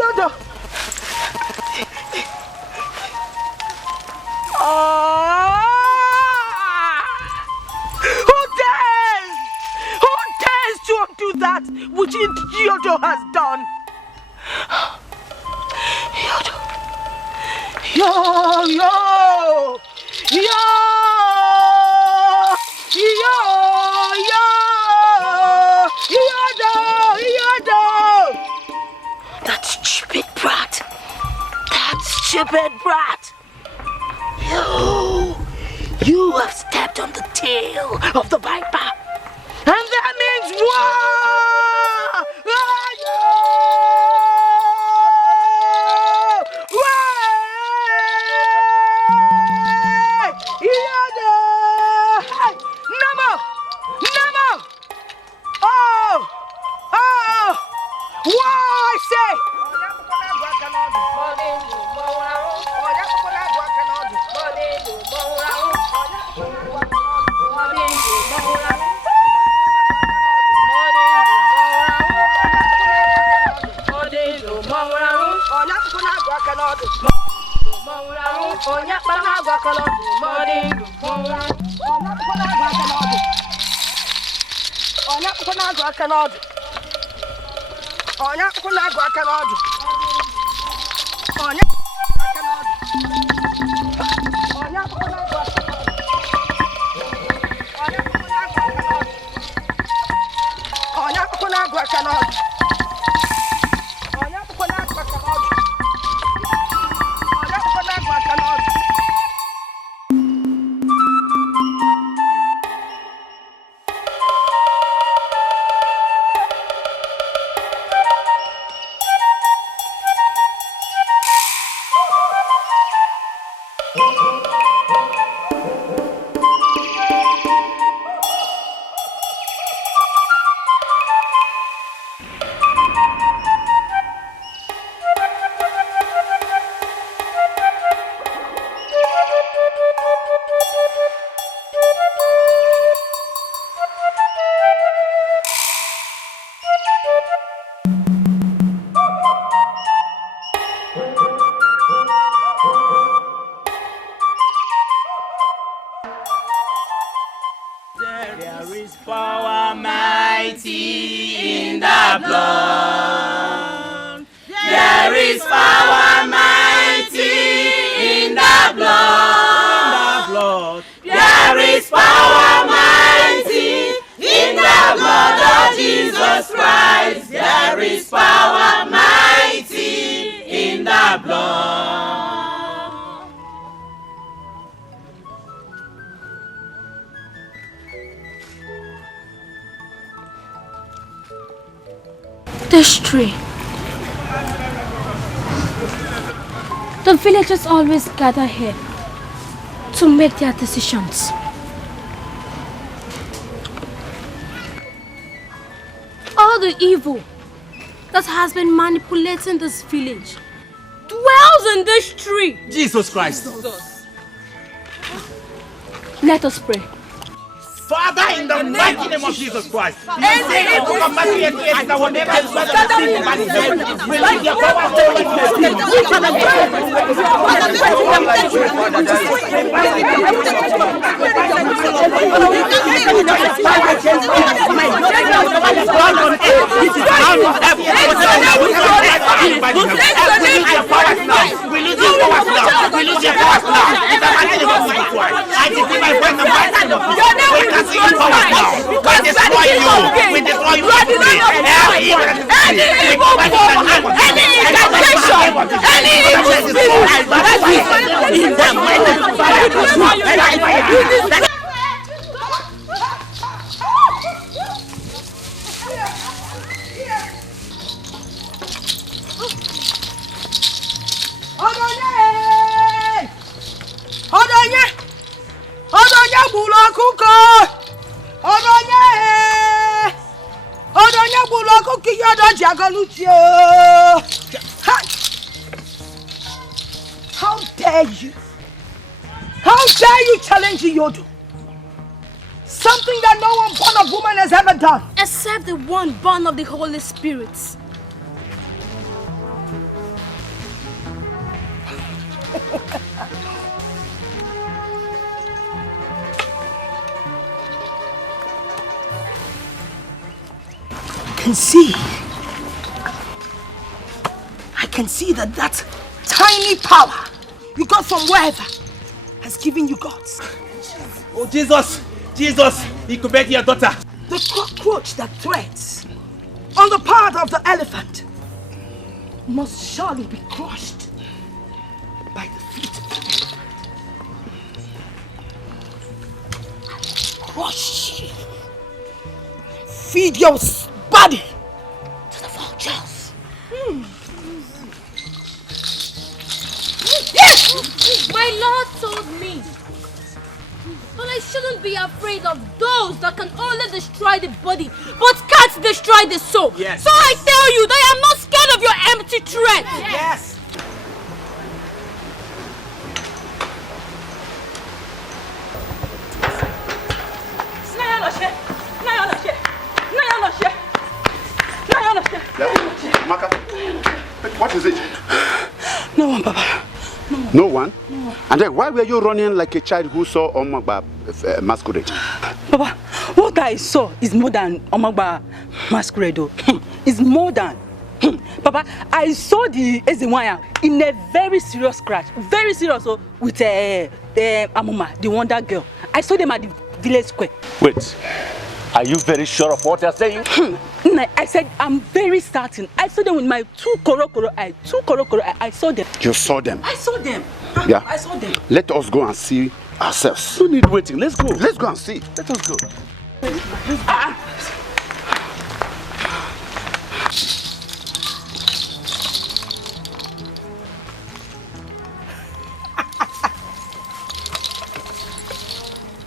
Yodo! Who dares? Who dares to undo that which Yodo has done? Yodo! Yo! Yodo! That stupid brat! That stupid brat! You have stepped on the tail of the viper, and that means war! No more! Oh! War, I say! the blood. There is power mighty in the blood. There is power mighty in the blood of Jesus Christ. There is power mighty in the blood. This tree. The villagers always gather here to make their decisions. All the evil that has been manipulating this village dwells in this tree. Jesus Christ. Let us pray. Father, in the mighty name of Jesus Christ, you say in the book of Matthew 28 that whatever is done in the manifest, release your power to we destroy you. We destroy you. Any evil power, any incantation, any evil spirit, in the mighty How dare you? How dare you challenge Yodo? Something that no one born of woman has ever done. Except the one born of the Holy Spirit. I can see that tiny power you got from wherever has given you gods. Oh Jesus, he could beg your daughter. The cockroach that threads on the part of the elephant must surely be crushed by the feet of the elephant. Crush you. Feed your body to the vultures. Yes! My Lord told me that I shouldn't be afraid of those that can only destroy the body but can't destroy the soul. Yes. So I tell you that I am not scared of your empty threat. Yes. What is it? No one, Papa. No one? And then why were you running like a child who saw Omagba masquerade? Papa, what I saw is more than Omagba masquerade. It's more than. Papa, I saw the Ezenwaya in a very serious scratch. Very serious with Amuma, the Wonder Girl. I saw them at the village square. Wait. Are you very sure of what you're saying? I said, I'm very certain. I saw them with my two koro eye. I saw them. You saw them? I saw them. Yeah. I saw them. Let us go and see ourselves. No need waiting. Let's go. Let's go and see. Let us go.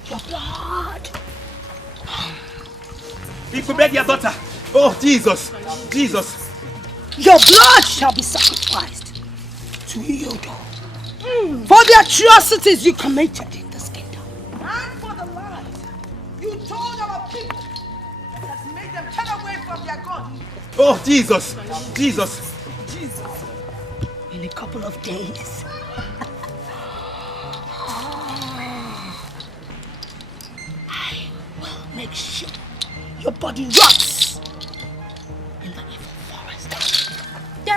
Your blood. He could beg your daughter. Oh, Jesus. Your blood shall be sacrificed to Yodo for the atrocities you committed in this kingdom. And for the lies you told our people that has made them turn away from their God. Oh, Jesus. In a couple of days, I will make sure your body rots in the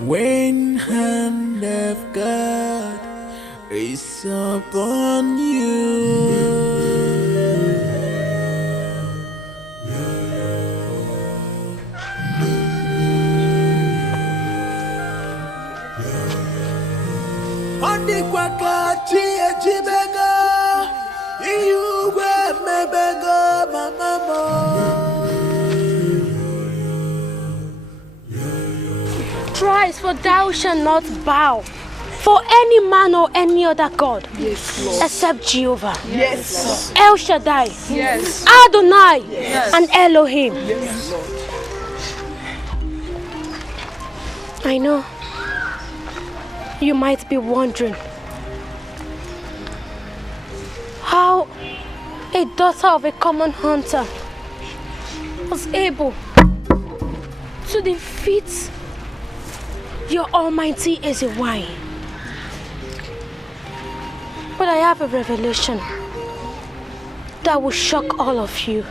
When hand of God is upon you. Andi kwa kachi ejibega, iyugwe mebega mamamo. Thrice, for thou shalt not bow for any man or any other God, yes, Lord, except Jehovah. Yes, El Shaddai, yes, Adonai, yes, and Elohim. Yes, Lord. I know you might be wondering how a daughter of a common hunter was able to defeat your almighty Ezewai. But I have a revelation that will shock all of you.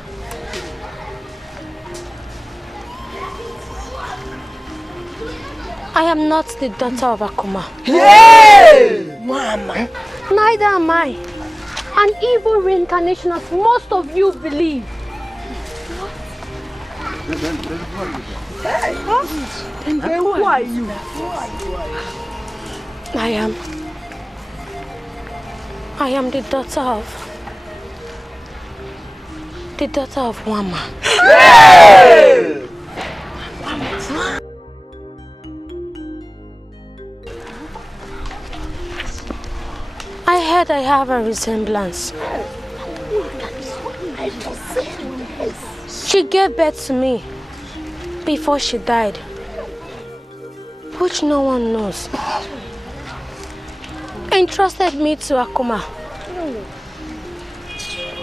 I am not the daughter of Akuma. Yay! Mama. Neither am I an evil reincarnation as most of you believe. And then who are you? I am the daughter of Wama. Hey! I heard I have a resemblance. She gave birth to me before she died, which no one knows. Entrusted me to Akuma,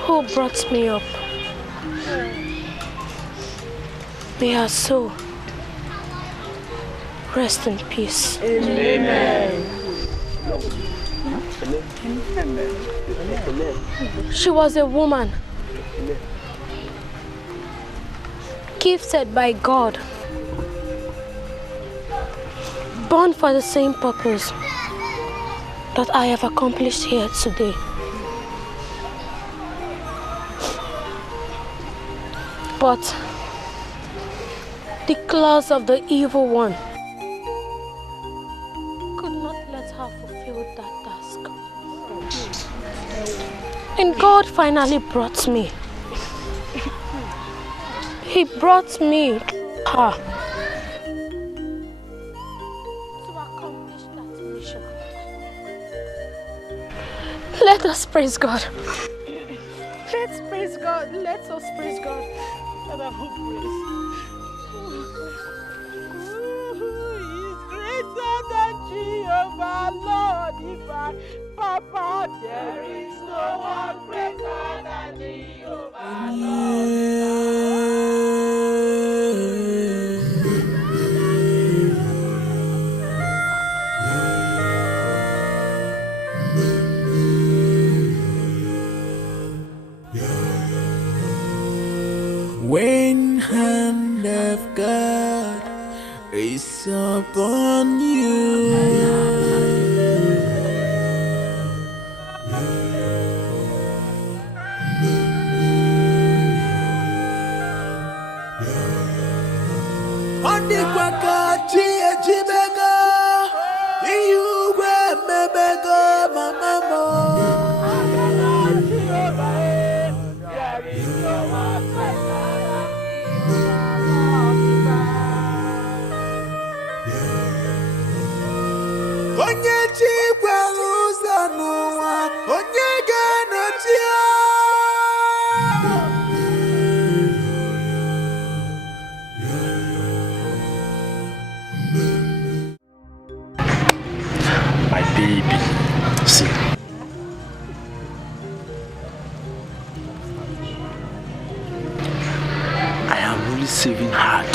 who brought me up. May her soul rest in peace. Amen. She was a woman gifted by God, born for the same purpose that I have accomplished here today. But the claws of the evil one could not let her fulfill that task. And God finally brought me. He brought me her to accomplish that mission. Let us praise God. Let's praise God. Let us praise God. Father, who praise? Who is greater than Jehovah, Lord divine? Papa, there is no one greater than Jehovah, Lord. When hand of God is upon you. Andi kwa kachi ejibega, iyugwe mebega mamamo. Onye chikwa ụzọ n'ụwa, onye ga-anọchi ya. My baby, see. I am really saving hard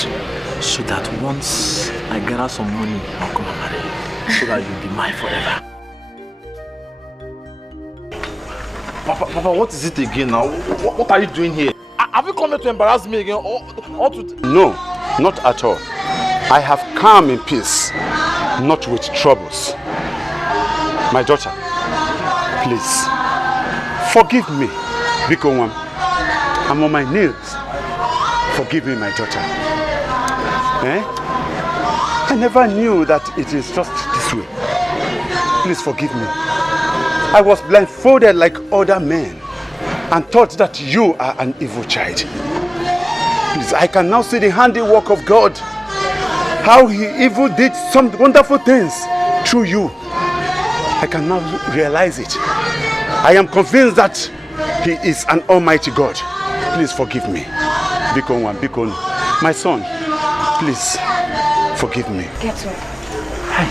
so that once I gather some money, I'll come and marry you, so that you'll be mine forever. Papa, what is it again now? What are you doing here? Have you come here to embarrass me again? Or to... No, not at all. I have come in peace, not with troubles. My daughter, please, forgive me. Biko, I'm on my knees. Forgive me, my daughter. I never knew that it is just this way. Please forgive me. I was blindfolded like other men and thought that you are an evil child. Please, I can now see the handiwork of God. How he even did some wonderful things through you. I can now realize it. I am convinced that he is an almighty God. Please forgive me. Biko, my son, please forgive me. Get up. Hi.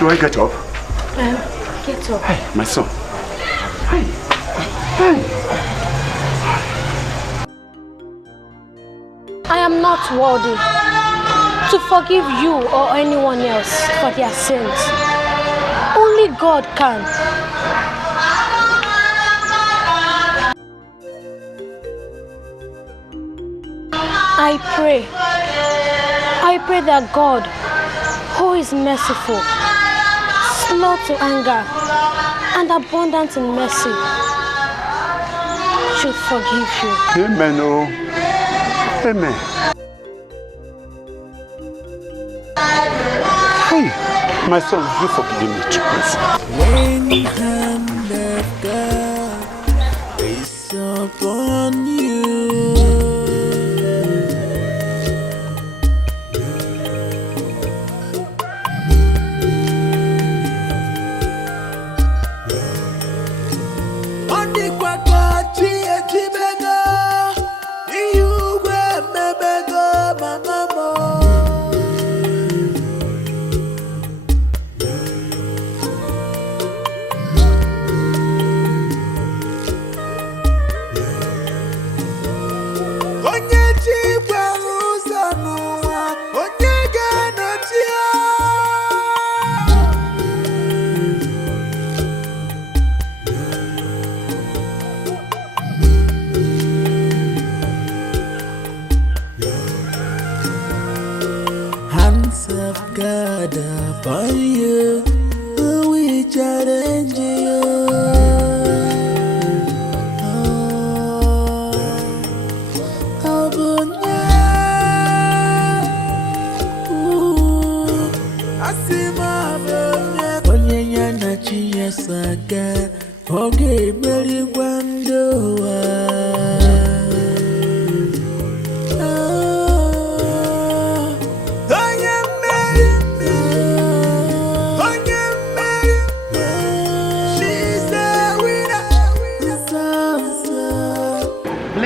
Do I get up? Get up. Hi, my son. Hi. I am not worthy to forgive you or anyone else for their sins. Only God can. I pray that God, who is merciful, slow to anger, and abundant in mercy, should forgive you. Amen. Oh. Amen. Hey, my son, you forgive me too, please. When the hand of God is upon you, God upon you, we challenge you. Okay, Mary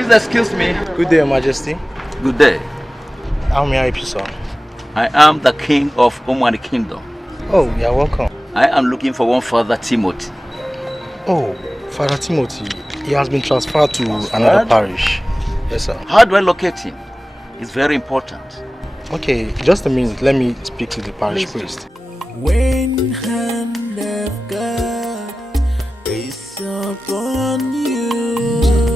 Please excuse me. Good day, Your Majesty. Good day. How may I help you, sir? I am the king of Omani Kingdom. Oh, you're welcome. I am looking for one Father Timothy. Oh, Father Timothy. He has been transferred to another parish. Yes, sir. How do I locate him? It's very important. Okay, just a minute. Let me speak to the parish priest. When hand of God is upon you,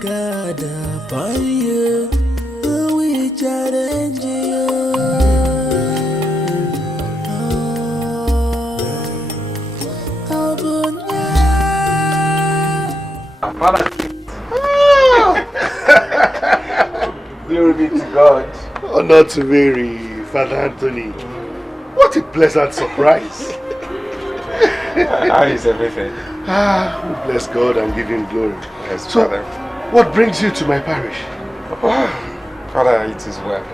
God upon you, we challenge you. Father. Glory be to God. Honor to Mary, Father Anthony. What a pleasant surprise. How is everything? We bless God and give him glory. Yes, So, Father. What brings you to my parish? Father, it is well.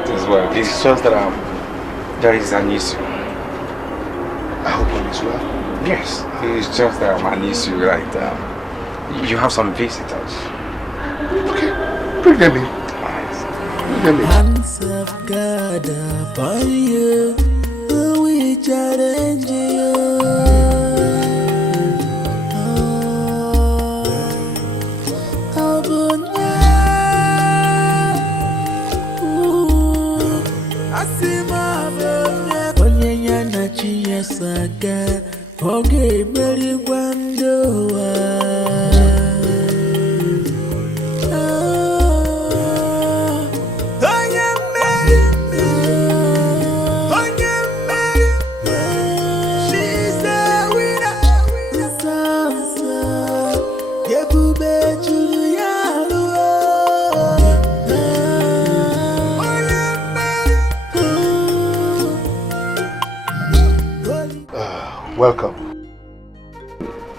It is well. It's just that there is an issue. I hope all is well. Yes, it's just that an issue right now. You have some visitors. Okay, bring them in. Bring them in. Hands of God upon you, we challenge you. Saga, okay, very wonderful. Welcome.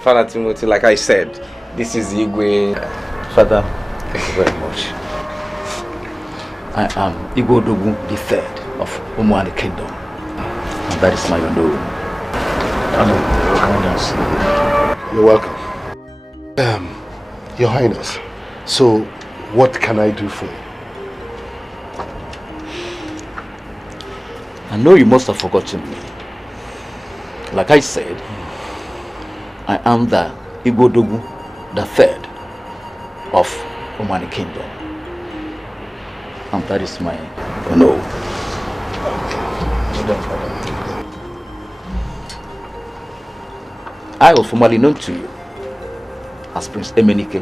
Father Timothy, like I said, this is Igwe. Father, thank you very much. I am Igwe Odogun III of Umwani Kingdom. And that is my own. You're welcome. Your Highness, so what can I do for you? I know you must have forgotten me. Like I said, I am the Igwe Odogun III of Umwani Kingdom. And that is my no. I was formerly known to you as Prince Emenike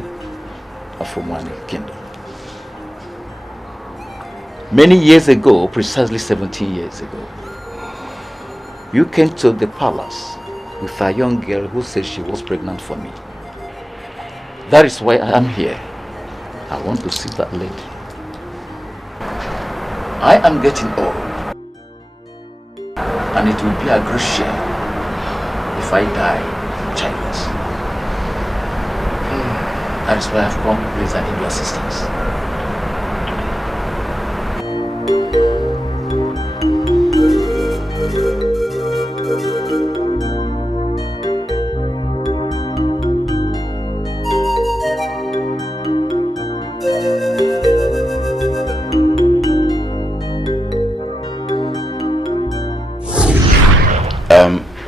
of Umwani Kingdom. Many years ago, precisely 17 years ago, you came to the palace with a young girl who said she was pregnant for me. That is why I am here. I want to see that lady. I am getting old, and it will be a great shame if I die childless. That is why I have come, please, I need your assistance.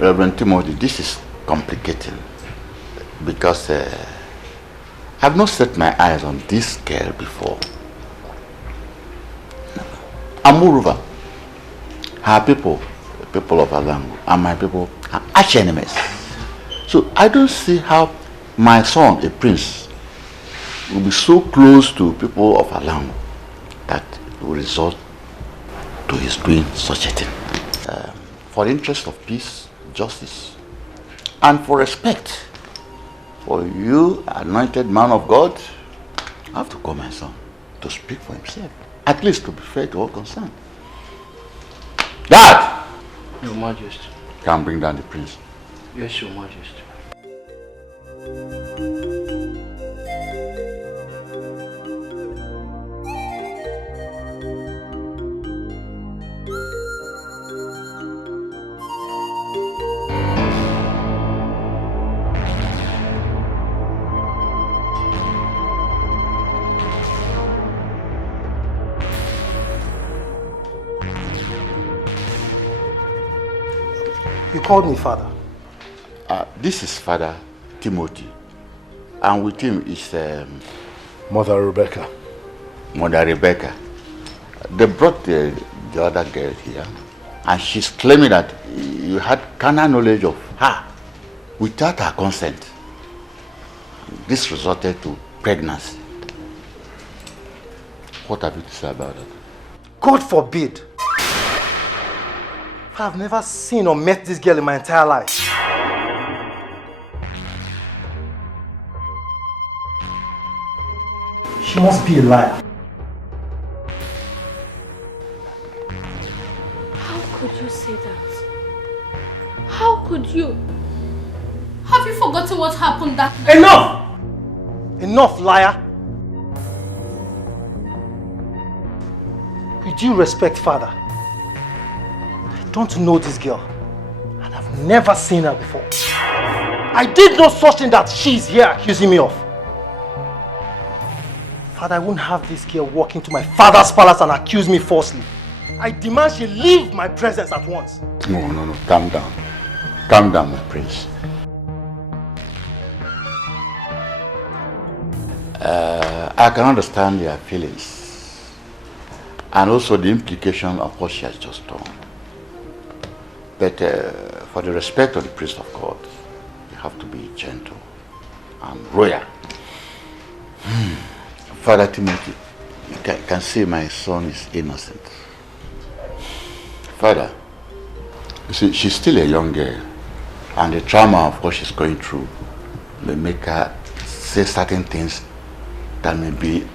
Reverend Timothy, this is complicating because I've not set my eyes on this girl before. And moreover, her people of Alango, and my people are arch enemies. So I don't see how my son, a prince, will be so close to people of Alango that it will result to his doing such a thing. For the interest of peace, justice, and for respect for you, anointed man of God, I have to call my son to speak for himself, at least to be fair to all concerned. Dad! Your Majesty. Can bring down the prince. Yes, Your Majesty. You called me father. This is Father Timothy, and with him is Mother Rebecca. Mother Rebecca. They brought the other girl here, and she's claiming that you had carnal knowledge of her without her consent. This resulted to pregnancy. What have you to say about that? God forbid. I've never seen or met this girl in my entire life. She must be a liar. How could you say that? How could you? Have you forgotten what happened that day? Enough! Enough, liar! due respect, Father, I don't know this girl. And I've never seen her before. I did no such thing that she's here accusing me of. Father, I won't have this girl walk into my father's palace and accuse me falsely. I demand she leave my presence at once. No. Calm down. Calm down, my prince. I can understand your feelings and also the implication of what she has just done. But for the respect of the priest of God, you have to be gentle and royal. Father Timothy, you can see my son is innocent. Father, you see, she's still a young girl, and the trauma of what she's going through may make her say certain things that may be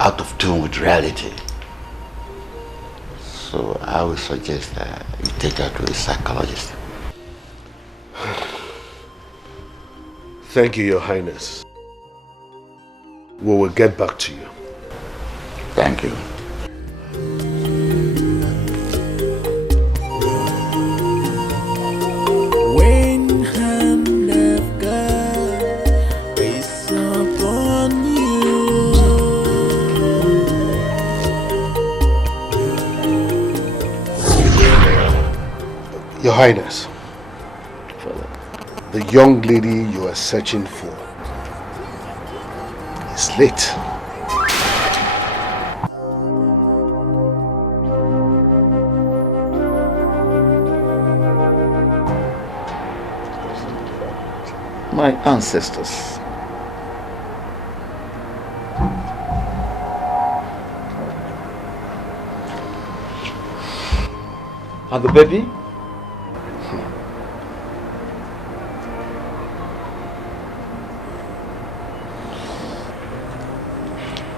out of tune with reality. So I would suggest that you take her to a psychologist. Thank you, Your Highness. We will get back to you. Thank you. When hand of God is upon you, Your Highness, the young lady you are searching for is late. My ancestors. And the baby?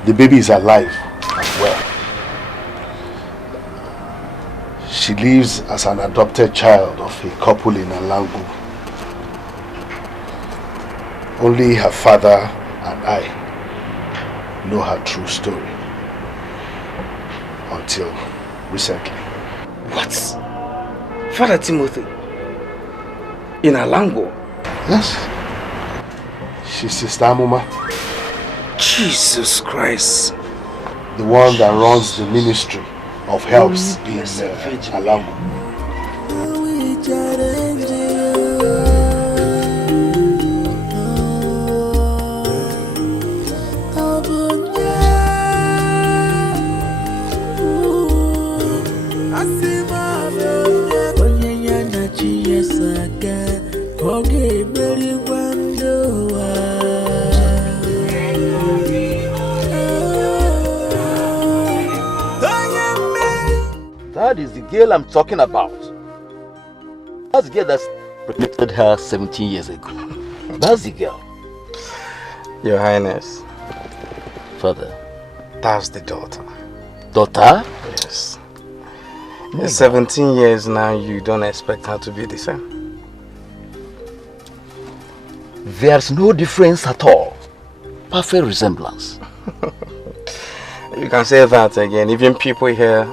The baby is alive and well. She lives as an adopted child of a couple in Alangu. Only her father and I know her true story. Until recently. What? Father Timothy? In Alango? Yes. She's Sister Amuma. Jesus Christ. The one that runs the ministry of helps in Alango. That is the girl I'm talking about. That's the girl that's pregnant her 17 years ago. That's the girl. Your Highness. Father. That's the daughter. Daughter? Yes. In 17 years now, you don't expect her to be the same? There's no difference at all. Perfect resemblance. You can say that again. Even people here,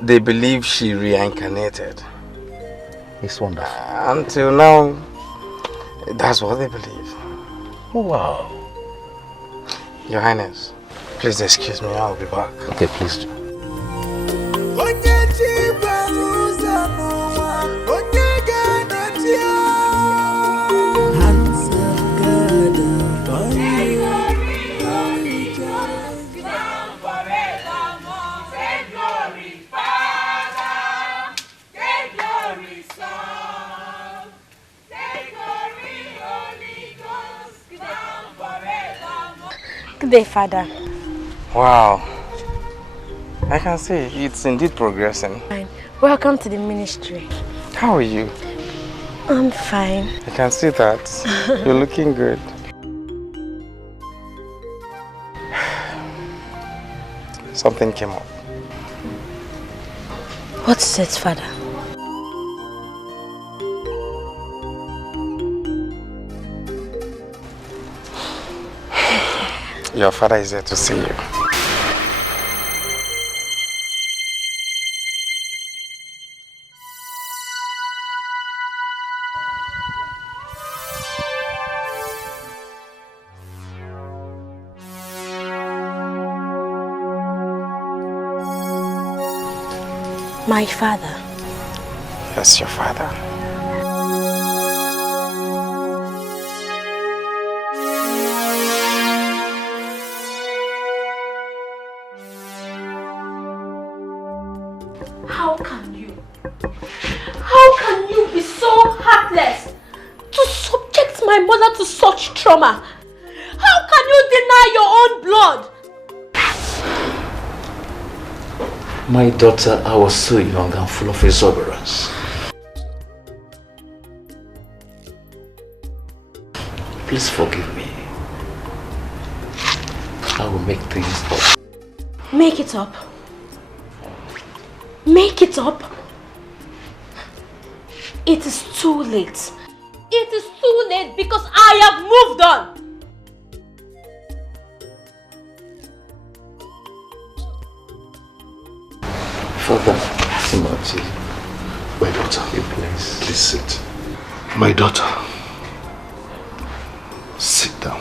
they believe she reincarnated. It's wonderful. Until now, that's what they believe. Wow. Your Highness, please excuse me, I'll be back. Okay, please do. Good day, Father. Wow. I can see it's indeed progressing. Fine. Welcome to the ministry. How are you? I'm fine. I can see that. You're looking good. Something came up. What's it, Father? Your father is there to see you. My father. Yes, your father. How can you be so heartless to subject my mother to such trauma? How can you deny your own blood? My daughter, I was so young and full of exuberance. Please forgive me. I will make things up. Make it up. Make it up. It is too late. It is too late because I have moved on. Father, Timothy, my daughter, please sit. My daughter, sit down.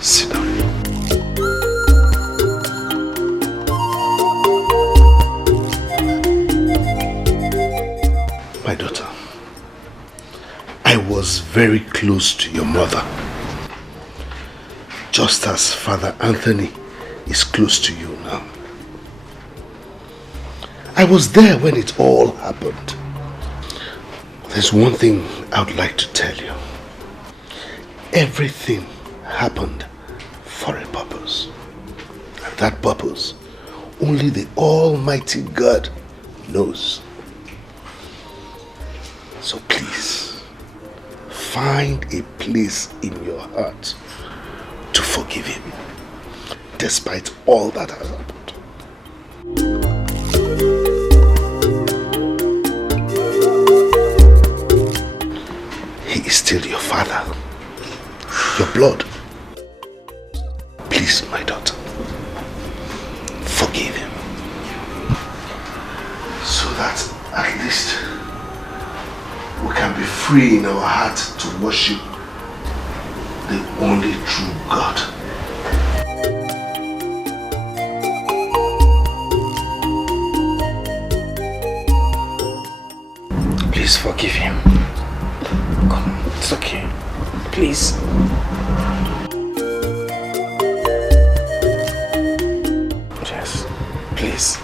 Sit down. My daughter, I was very close to your mother, just as Father Anthony is close to you now. I was there when it all happened. There's one thing I would like to tell you. Everything happened for a purpose. And that purpose, only the Almighty God knows. So please, find a place in your heart to forgive him, despite all that has happened. He is still your father, your blood. Please, my daughter, forgive him, so that at least we can be free in our heart to worship the only true God. Please forgive him. Come on, it's okay. Please. Yes, please.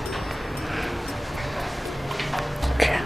Okay.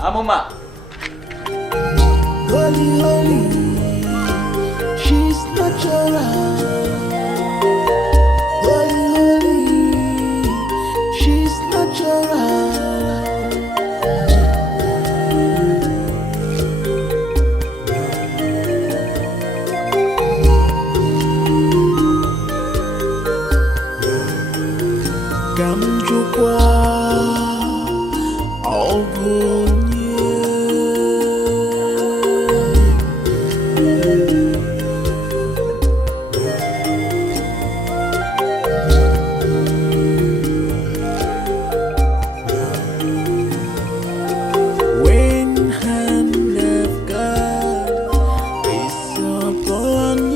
Amoma. Holy, holy, she's natural. Holy, holy, she's natural. Gamjukwa, when hand of God is upon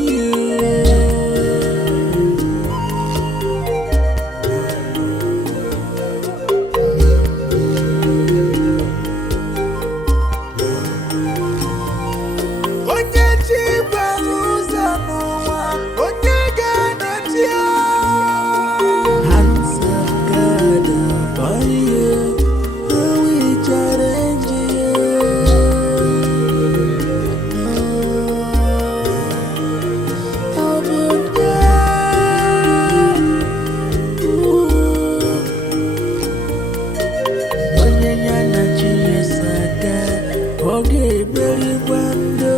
ọ ga-emeri gwa ndụ